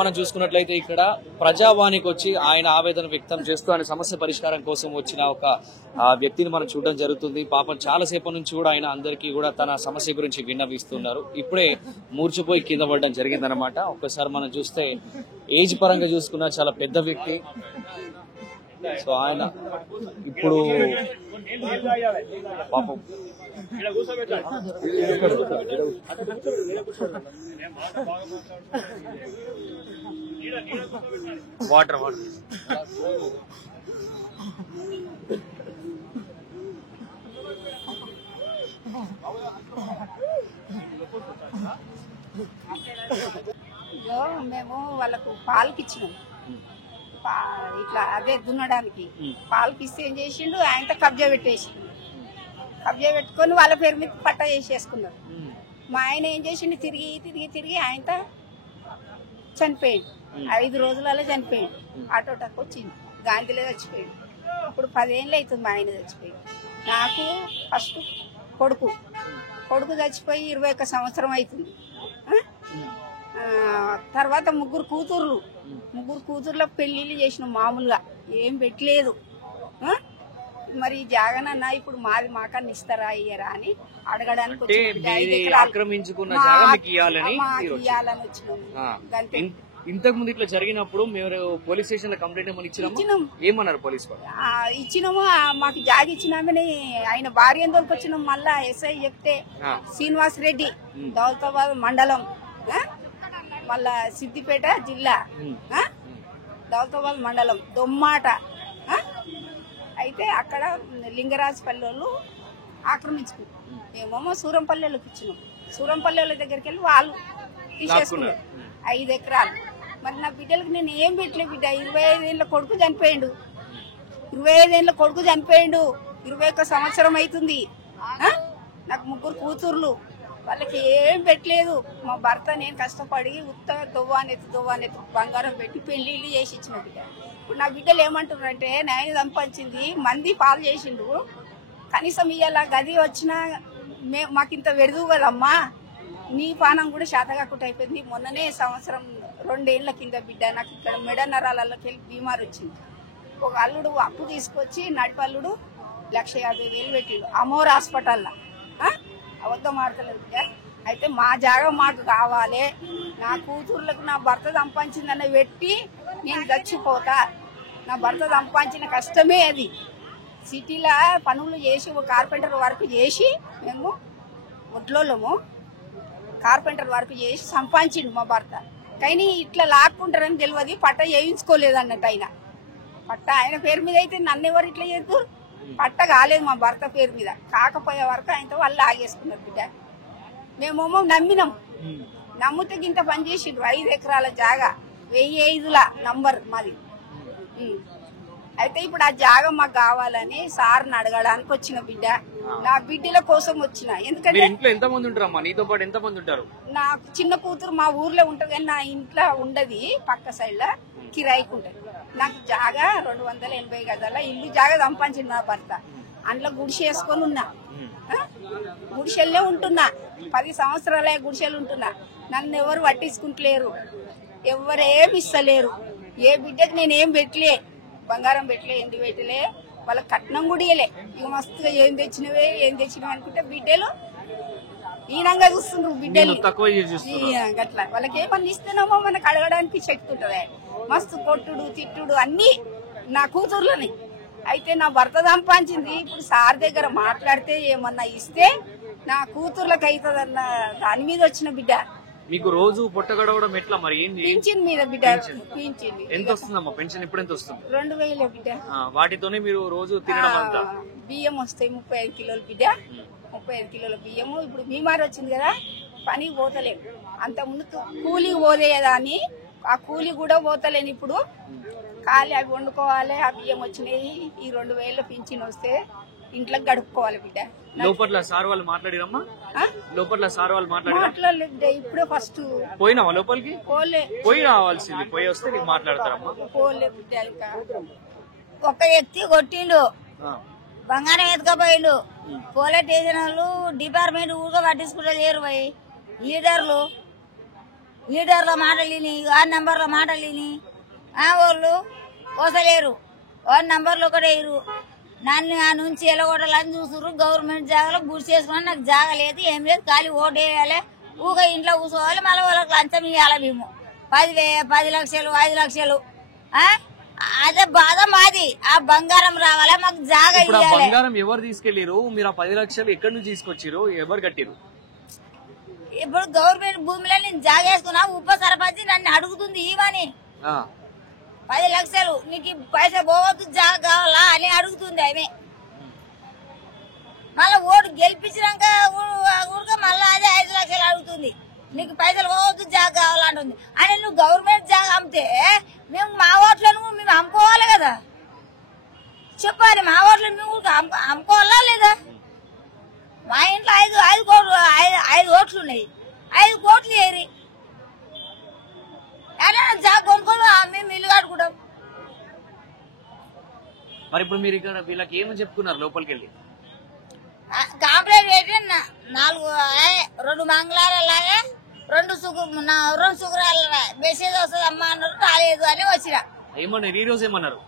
మనం చూసుకున్నట్లయితే ఇక్కడ ప్రజావాణికి వచ్చి ఆయన ఆవేదన వ్యక్తం చేస్తూ ఆయన సమస్య పరిష్కారం కోసం వచ్చిన ఒక వ్యక్తిని మనం చూడడం జరుగుతుంది. పాపం చాలా సేపటి నుంచి కూడా ఆయన అందరికీ కూడా తన సమస్య గురించి విన్నవిస్తున్నారు. ఇప్పుడే మూర్చిపోయి కింద పడడం జరిగిందనమాట. ఒక్కసారి మనం చూస్తే ఏజ్ పరంగా చూసుకున్నా చాలా పెద్ద వ్యక్తి. సో ఆయన ఇప్పుడు పాపం వాటర్ మేము వాళ్ళకు పాలకి ఇచ్చినాం. ఇట్లా అదే దున్నడానికి పాలకి ఇస్తే ఏం చేసిండు, ఆయనతో కబ్జా పెట్టేసిండు. కబ్జా పెట్టుకొని వాళ్ళ పేరు మీద పట్టా చేసేసుకున్నారు. మా ఆయన ఏం చేసిండు, తిరిగి ఆయనతో చనిపోయాడు. 5 రోజులలో చనిపోయాడు. ఆటో టక్ వచ్చింది, గాంధీలో చచ్చిపోయాడు. ఇప్పుడు 10 ఏళ్ళు అవుతుంది మా ఆయన చచ్చిపోయాడు. నాకు ఫస్ట్ కొడుకు చచ్చిపోయి 21 సంవత్సరం అవుతుంది. తర్వాత 3 కూతుర్ల పెళ్లిళ్ళు చేసిన, మామూలుగా ఏం పెట్టలేదు. మరి జాగనన్న ఇప్పుడు మాది మాకన్నా ఇస్తారా ఇయ్యరా అని అడగడానికి ఇయ్యాలని వచ్చినాం. ఇంతకు ముందు ఇట్లా జరిగినప్పుడు మీరు పోలీస్ స్టేషన్ లో కంప్లైంట్ ఏమని ఇచ్చినాము? ఏమన్నారు పోలీస్ వాళ్ళు? ఇచ్చినాము, మాకు జాగి ఇచ్చినామని ఆయన భార్య ఎందుకు వచ్చినాం. మళ్ళా ఎస్ఐ చెప్తే శ్రీనివాస్ రెడ్డి, దౌలతాబాద్ మండలం, మళ్ళా సిద్దిపేట జిల్లా, దౌలతాబాద్ మండలం దొమ్మాట. అయితే అక్కడ లింగరాజపల్లి వాళ్ళు ఆక్రమించుకున్నారు. మేమేమో సూరంపల్లెలకు ఇచ్చినాం. సూరంపల్లి వాళ్ళ దగ్గరికి వెళ్ళి వాళ్ళు తీసేసుకున్నారు 5 ఎకరాలు. మరి నా బిడ్డలకు నేను ఏం పెట్టలేదు. బిడ్డ 25 ఏళ్ళ కొడుకు చనిపోయిండు. 21 సంవత్సరం అవుతుంది. నాకు 3 కూతుర్లు, వాళ్ళకి ఏం పెట్టలేదు. మా భర్త నేను కష్టపడి ఉత్తగా దువ్వానెత్తు బంగారం పెట్టి పెళ్లిళ్ళు చేసి ఇచ్చిన బిడ్డ. ఇప్పుడు నా బిడ్డలు ఏమంటున్నారంటే, నేను సంపాదించింది మంది పాలు చేసిండు, కనీసం ఇవాళ గది వచ్చినా మాకు ఇంత వెడుదు కదమ్మా, నీ పానం కూడా శాతగాకుండా అయిపోయింది. మొన్ననే సంవత్సరం 2 ఏళ్ల కింద బిడ్డ నాకు ఇక్కడ మెడ నరాలకి వెళ్ళి బీమారు వచ్చింది. ఒక అల్లుడు అప్పు తీసుకొచ్చి నడిపల్లుడు 1,50,000 పెట్టిండు అమోర్ హాస్పిటల్లో. అబద్ధం ఆడతలేదు బిడ్డ. అయితే మా జాగా మాకు కావాలి. నా కూతుర్లకు నా భర్త సంపాదించిందని పెట్టి నేను చచ్చిపోతా. నా భర్త సంపాదించిన కష్టమే అది. సిటీలో పనులు చేసి ఒక కార్పెంటర్ వర్క్ చేసి, మేము ఒడ్లోళ్ళము కార్పెంటర్ వర్క్ చేసి సంపాదించిండు మా భర్త. కానీ ఇట్లా లాక్కుంటారని తెలియదు. పట్ట చేయించుకోలేదు అన్నట్టు. ఆయన పట్ట ఆయన పేరు మీద అయితే నన్ను ఎవరు ఇట్లా చేస్తారు? పట్ట కాలేదు మా భర్త పేరు మీద. కాకపోయే వరకు ఆయనతో వాళ్ళు ఆగేసుకున్నారు బిడ్డ. మేమేమో నమ్మినాం. నమ్మితే ఇంత పని చేసిండ్రు. 5 ఎకరాల జాగా 1005 నంబర్ మాది. అయితే ఇప్పుడు ఆ జాగా మాకు కావాలని సార్ని అడగడానికి వచ్చిన బిడ్డ. నా బిడ్డల కోసం వచ్చిన. ఎందుకంటే ఇంట్లో ఎంత మంది ఉంటారమ్మా? నీతో పాటు ఎంత మంది ఉంటారు? నాకు చిన్న కూతురు మా ఊర్లో ఉంటది కానీ నా ఇంట్లో ఉండదు, పక్క సైడ్ లో కిరాయికి ఉంటది. నాకు జాగా 280 గదాల ఇల్లు జాగా సంపాదించింది నా భర్త. అందులో గుడిసె వేసుకొని ఉన్నా. గుడిసెల్లే ఉంటున్నా. 10 సంవత్సరాలే గుడిసెలు ఉంటున్నా. నన్ను ఎవరు పట్టించుకుంటలేరు, ఎవరేమి ఇస్తలేరు. ఏ బిడ్డకి నేనేం పెట్టలే, బంగారం పెట్టలే, ఎండి పెట్టలే, వాళ్ళ కట్నం కూడా ఇయ్యలే. ఇక మస్తుగా ఏం తెచ్చినవే అనుకుంటే బిడ్డలు ఈనంగా చూస్తుండ్రు. బిడ్డలు అట్లా వాళ్ళకి ఏమన్నా ఇస్తేనేమో మనకు అడగడానికి శక్తి ఉంటది. మస్తు కొట్టుడు తిట్టుడు అన్ని నా కూతుర్లని. అయితే నా భర్త సంపాదించింది ఇప్పుడు సార్ దగ్గర మాట్లాడితే ఏమన్నా ఇస్తే నా కూతుర్లకు అవుతుందన్న దాని మీద వచ్చిన బిడ్డ. మీకు రోజు పొట్ట గడవడం ఎట్లా మరి? పింఛన్ మీద బిడ్డ. పింఛన్ ఎంత వస్తుందమ్మా? పెన్షన్ ఇప్పుడు ఎంత వస్తుంది? 2000 బిడ్డ. వాటితోనే మీరు రోజు తినడం అంతా? బియ్యం వస్తాయి 35 కిలోలు బిడ్డ. 35 కిలోల బియ్యము. ఇప్పుడు బీమారి వచ్చింది కదా, పనికి పోతలేము. అంత ముందు కూలికి పోదేదా అని ఆ కూలి కూడా పోతలేను. ఇప్పుడు ఖాళీ అవి వండుకోవాలి. ఆ బియ్యం వచ్చినాయి. ఈ 2000 పింఛన్ వస్తే ఇంట్లో గడుపుకోవాలి బిడ్డ. లోపల సార్ వాళ్ళు మాట్లాడిరమ్మా? లోపల సార్ వాళ్ళు మాట్లాడలేదు. ఇప్పుడే ఫస్ట్ పోయినావా లోపలికి? పోయి రావాల్సింది. పోయి వస్తే నీకు మాట్లాడతారమ్మా. పోలే బిడ్డ. ఇంకా ఒక వ్యక్తి కొట్టిండు, బంగారం ఎత్తుకపోయిండు. పోలీస్ స్టేషన్ వాళ్ళు డిపార్ట్మెంట్ ఊరుగా పట్టించుకుంటే లేరు. పోయి లీడర్ల మాటలు విని, 6 నెంబర్ల మాటలు విని వాళ్ళు పోసలేరు. 1 నెంబర్లు ఒకటే ఇరు. నన్ను ఆ నుంచి ఎలగొట్టాలని చూస్తున్నారు. గవర్నమెంట్ జాగాలో గుడి చేసుకుని నాకు జాగా లేదు, ఏం లేదు, ఖాళీ ఓటు వేయాలి, ఊగా ఇంట్లో కూర్చోవాలి, మళ్ళీ వాళ్ళకి లంచం ఇవ్వాలి. మేము 10 లక్షలు 5 లక్షలు. అదే బాధ మాది. ఆ బంగారం రావాలా, మాకు జాగా ఇవ్వాలి. బంగారం ఎవరు తీసుకెళ్లిరు? మీరు ఆ 10 లక్షలు ఎక్కడి నుంచి తీసుకొచ్చిరు? ఎవరు కట్టిరు? ఇప్పుడు గవర్నమెంట్ భూమిలో నేను జాగా వేసుకున్నా. ఉప సర్పంచ్ నన్ను అడుగుతుంది ఇవని 10 లక్షలు నీకు పైసా పోవద్దు, జాగా కావాలా అని అడుగుతుంది ఆమె. మళ్ళా ఓటు గెలిపించినాక ఊరికే మళ్ళా అదే 5 లక్షలు అడుగుతుంది. నీకు పైసలు పోవద్దు, జాగా కావాలంటుంది. అని నువ్వు గవర్నమెంట్ జాగా అమ్మితే మేము మా ఓట్లను మేము అమ్ముకోవాలి కదా, చెప్పాలి. మా ఓట్లను మేము అమ్ముకోవాలా లేదా? మా ఇంట్లో 5 ఓట్లు ఉన్నాయి. 5 కోట్లు ఏరి జాగా కొనుక్కొని మేము ఇల్లు కట్టుకుంటాం. మరి ఇప్పుడు మీరు ఇక్కడ వీళ్ళకి ఏమని చెప్పుకున్నారు లోపలికి వెళ్ళి? కంప్లైంట్ పెట్టి 2 మంగళారాలాగా 2 శుక్రాల మెసేజ్ వస్తుంది అమ్మా అన్నారు. రాలేదు అని వచ్చిన. ఏమన్నారు ఈ రోజు? ఏమన్నారు?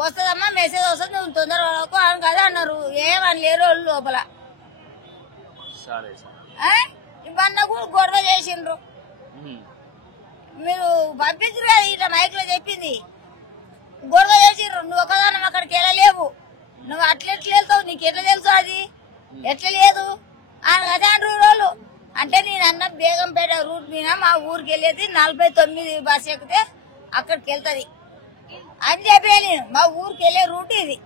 వస్తుందమ్మా మెసేజ్ వస్తుంది, నువ్వు తొందరగా అని కదా అన్నారు. ఏమని లేరు వాళ్ళు లోపల. ఇవన్నీ కూడా గొడవ చేసిండ్రు. మీరు పంపించరు కదా, ఇట్లా మైక్ లో చెప్పింది. గొడవ చేసిండ్రు. నువ్వు ఒకదానం అక్కడికి వెళ్ళలేవు, నువ్వు అట్లెట్లు వెళ్తావు, నీకు ఎట్లా తెలుసు అది ఎట్లా లేదు అని కదా అంటారు రోజు. అంటే నేను అన్న బేగంపేట రూట్ మీద మా ఊరికి వెళ్ళేది 49 బస్సు ఎక్కితే అక్కడికి వెళ్తుంది అని చెప్పేది. మా ఊరికి వెళ్ళే రూట్ ఇది.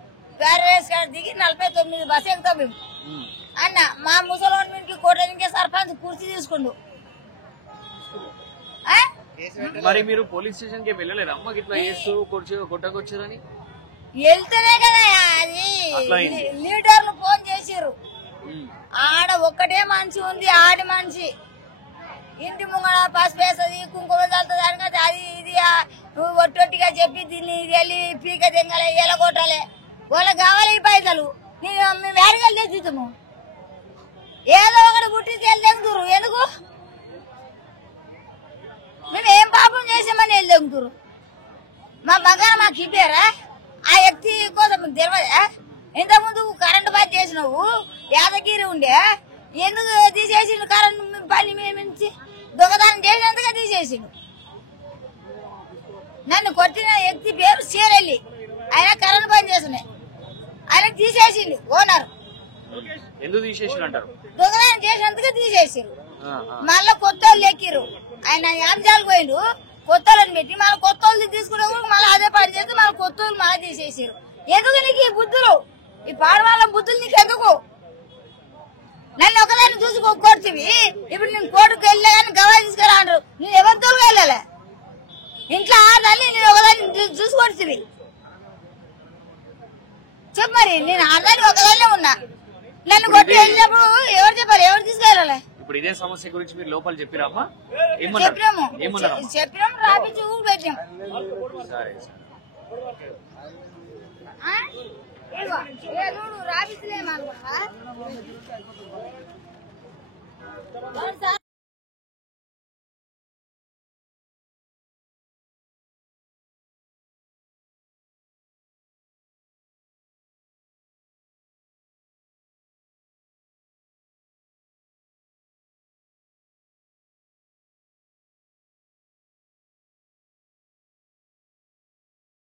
ప్యారవేస్ కాడ దిగి 49 బస్సు ఎక్కుతాం మేము అన్న. మా ముసలి కోటకి సర్పంచ్ కుర్చీ తీసుకుండు. మరి మీరు పోలీస్ స్టేషన్ కి వెళ్ళలేరు? అమ్మకి ఇట్లా వేస్తూ కొట్టకొచ్చారని వెళ్తేనే కదా అది. లీడర్లు ఫోన్ చేసిర్రు. ఆడ ఒక్కటే మనిషి ఉంది, ఆడి మనిషి. ఇంటి ముంగడ పసుపు వేస్తుంది, కుంకుమ చల్లుతుంది అని కదా. అది ఇది నువ్వు ఒట్టొట్టిగా చెప్పి దీన్ని వెళ్ళి పీక తెంగాలి, ఎలగొట్టాలి. వాళ్ళకి కావాలి ఈ పైసలు. మేము వేరగలు తెచ్చిస్తాము. ఏదో ఒకటి పుట్టి తెంగుతురు. ఎందుకు? మేము ఏం పాపం చేసామని వెళ్ళి తెంగుతురు. మా బంగారం మాకు ఇవ్వారా? ఆ వ్యక్తి కోసం మీకు తెలియదా? ఇంతకుముందు కరెంటు పని చేసినావు, యాదగిరి ఉండే, ఎందుకు తీసేసిండు కరెంటు పని? మేమించి దొంగతనం చేసినందుకే తీసేసిండు. నన్ను కొట్టిన వ్యక్తి పేరు చీరెల్లి, ఆయన కరెంటు పని చేస్తున్నాయి, ఆయన తీసేసిండు ఓనర్. ఎందుకు తీసేసిండు అంటారు? దొంగతనం చేసినందుకే తీసేసిండు. మళ్ళా కొత్త వాళ్ళు ఎక్కిరు. ఆయన యాభజాలు పోయిండు, కొత్త వాళ్ళని పెట్టి మళ్ళీ కొత్త వాళ్ళు తీసుకునే మళ్ళీ అదే పని చేస్తే మళ్ళీ కొత్త వాళ్ళు మళ్ళీ తీసేసారు. ఎందుకు నీకు ఈ బుద్ధులు? ఈ పాడవాళ్ళ బుద్ధులు నీకెందుకు? నన్ను ఒకదాన్ని చూసి కొడుతుంది. ఇప్పుడు నేను కోర్టుకు వెళ్ళా కానీ గవా తీసుకురా అంటారు. నేను ఎవరితో వెళ్ళాలి? ఇంట్లో ఆడాలి, నేను ఒకదాన్ని చూసి కొడుతుంది. చెప్పు మరి, నేను ఆడదాన్ని ఒకదాన్నే ఉన్నా. నన్ను కొట్టి వెళ్ళినప్పుడు ఎవరు చెప్పాలి? ఎవరు తీసుకెళ్ళాలి? ఇప్పుడు ఇదే సమస్య గురించి మీరు లోపల చెప్పిరామా? చెప్పినాము, రాపించి ఊరు పెట్టాం. రాపించలేమనుకుంటా.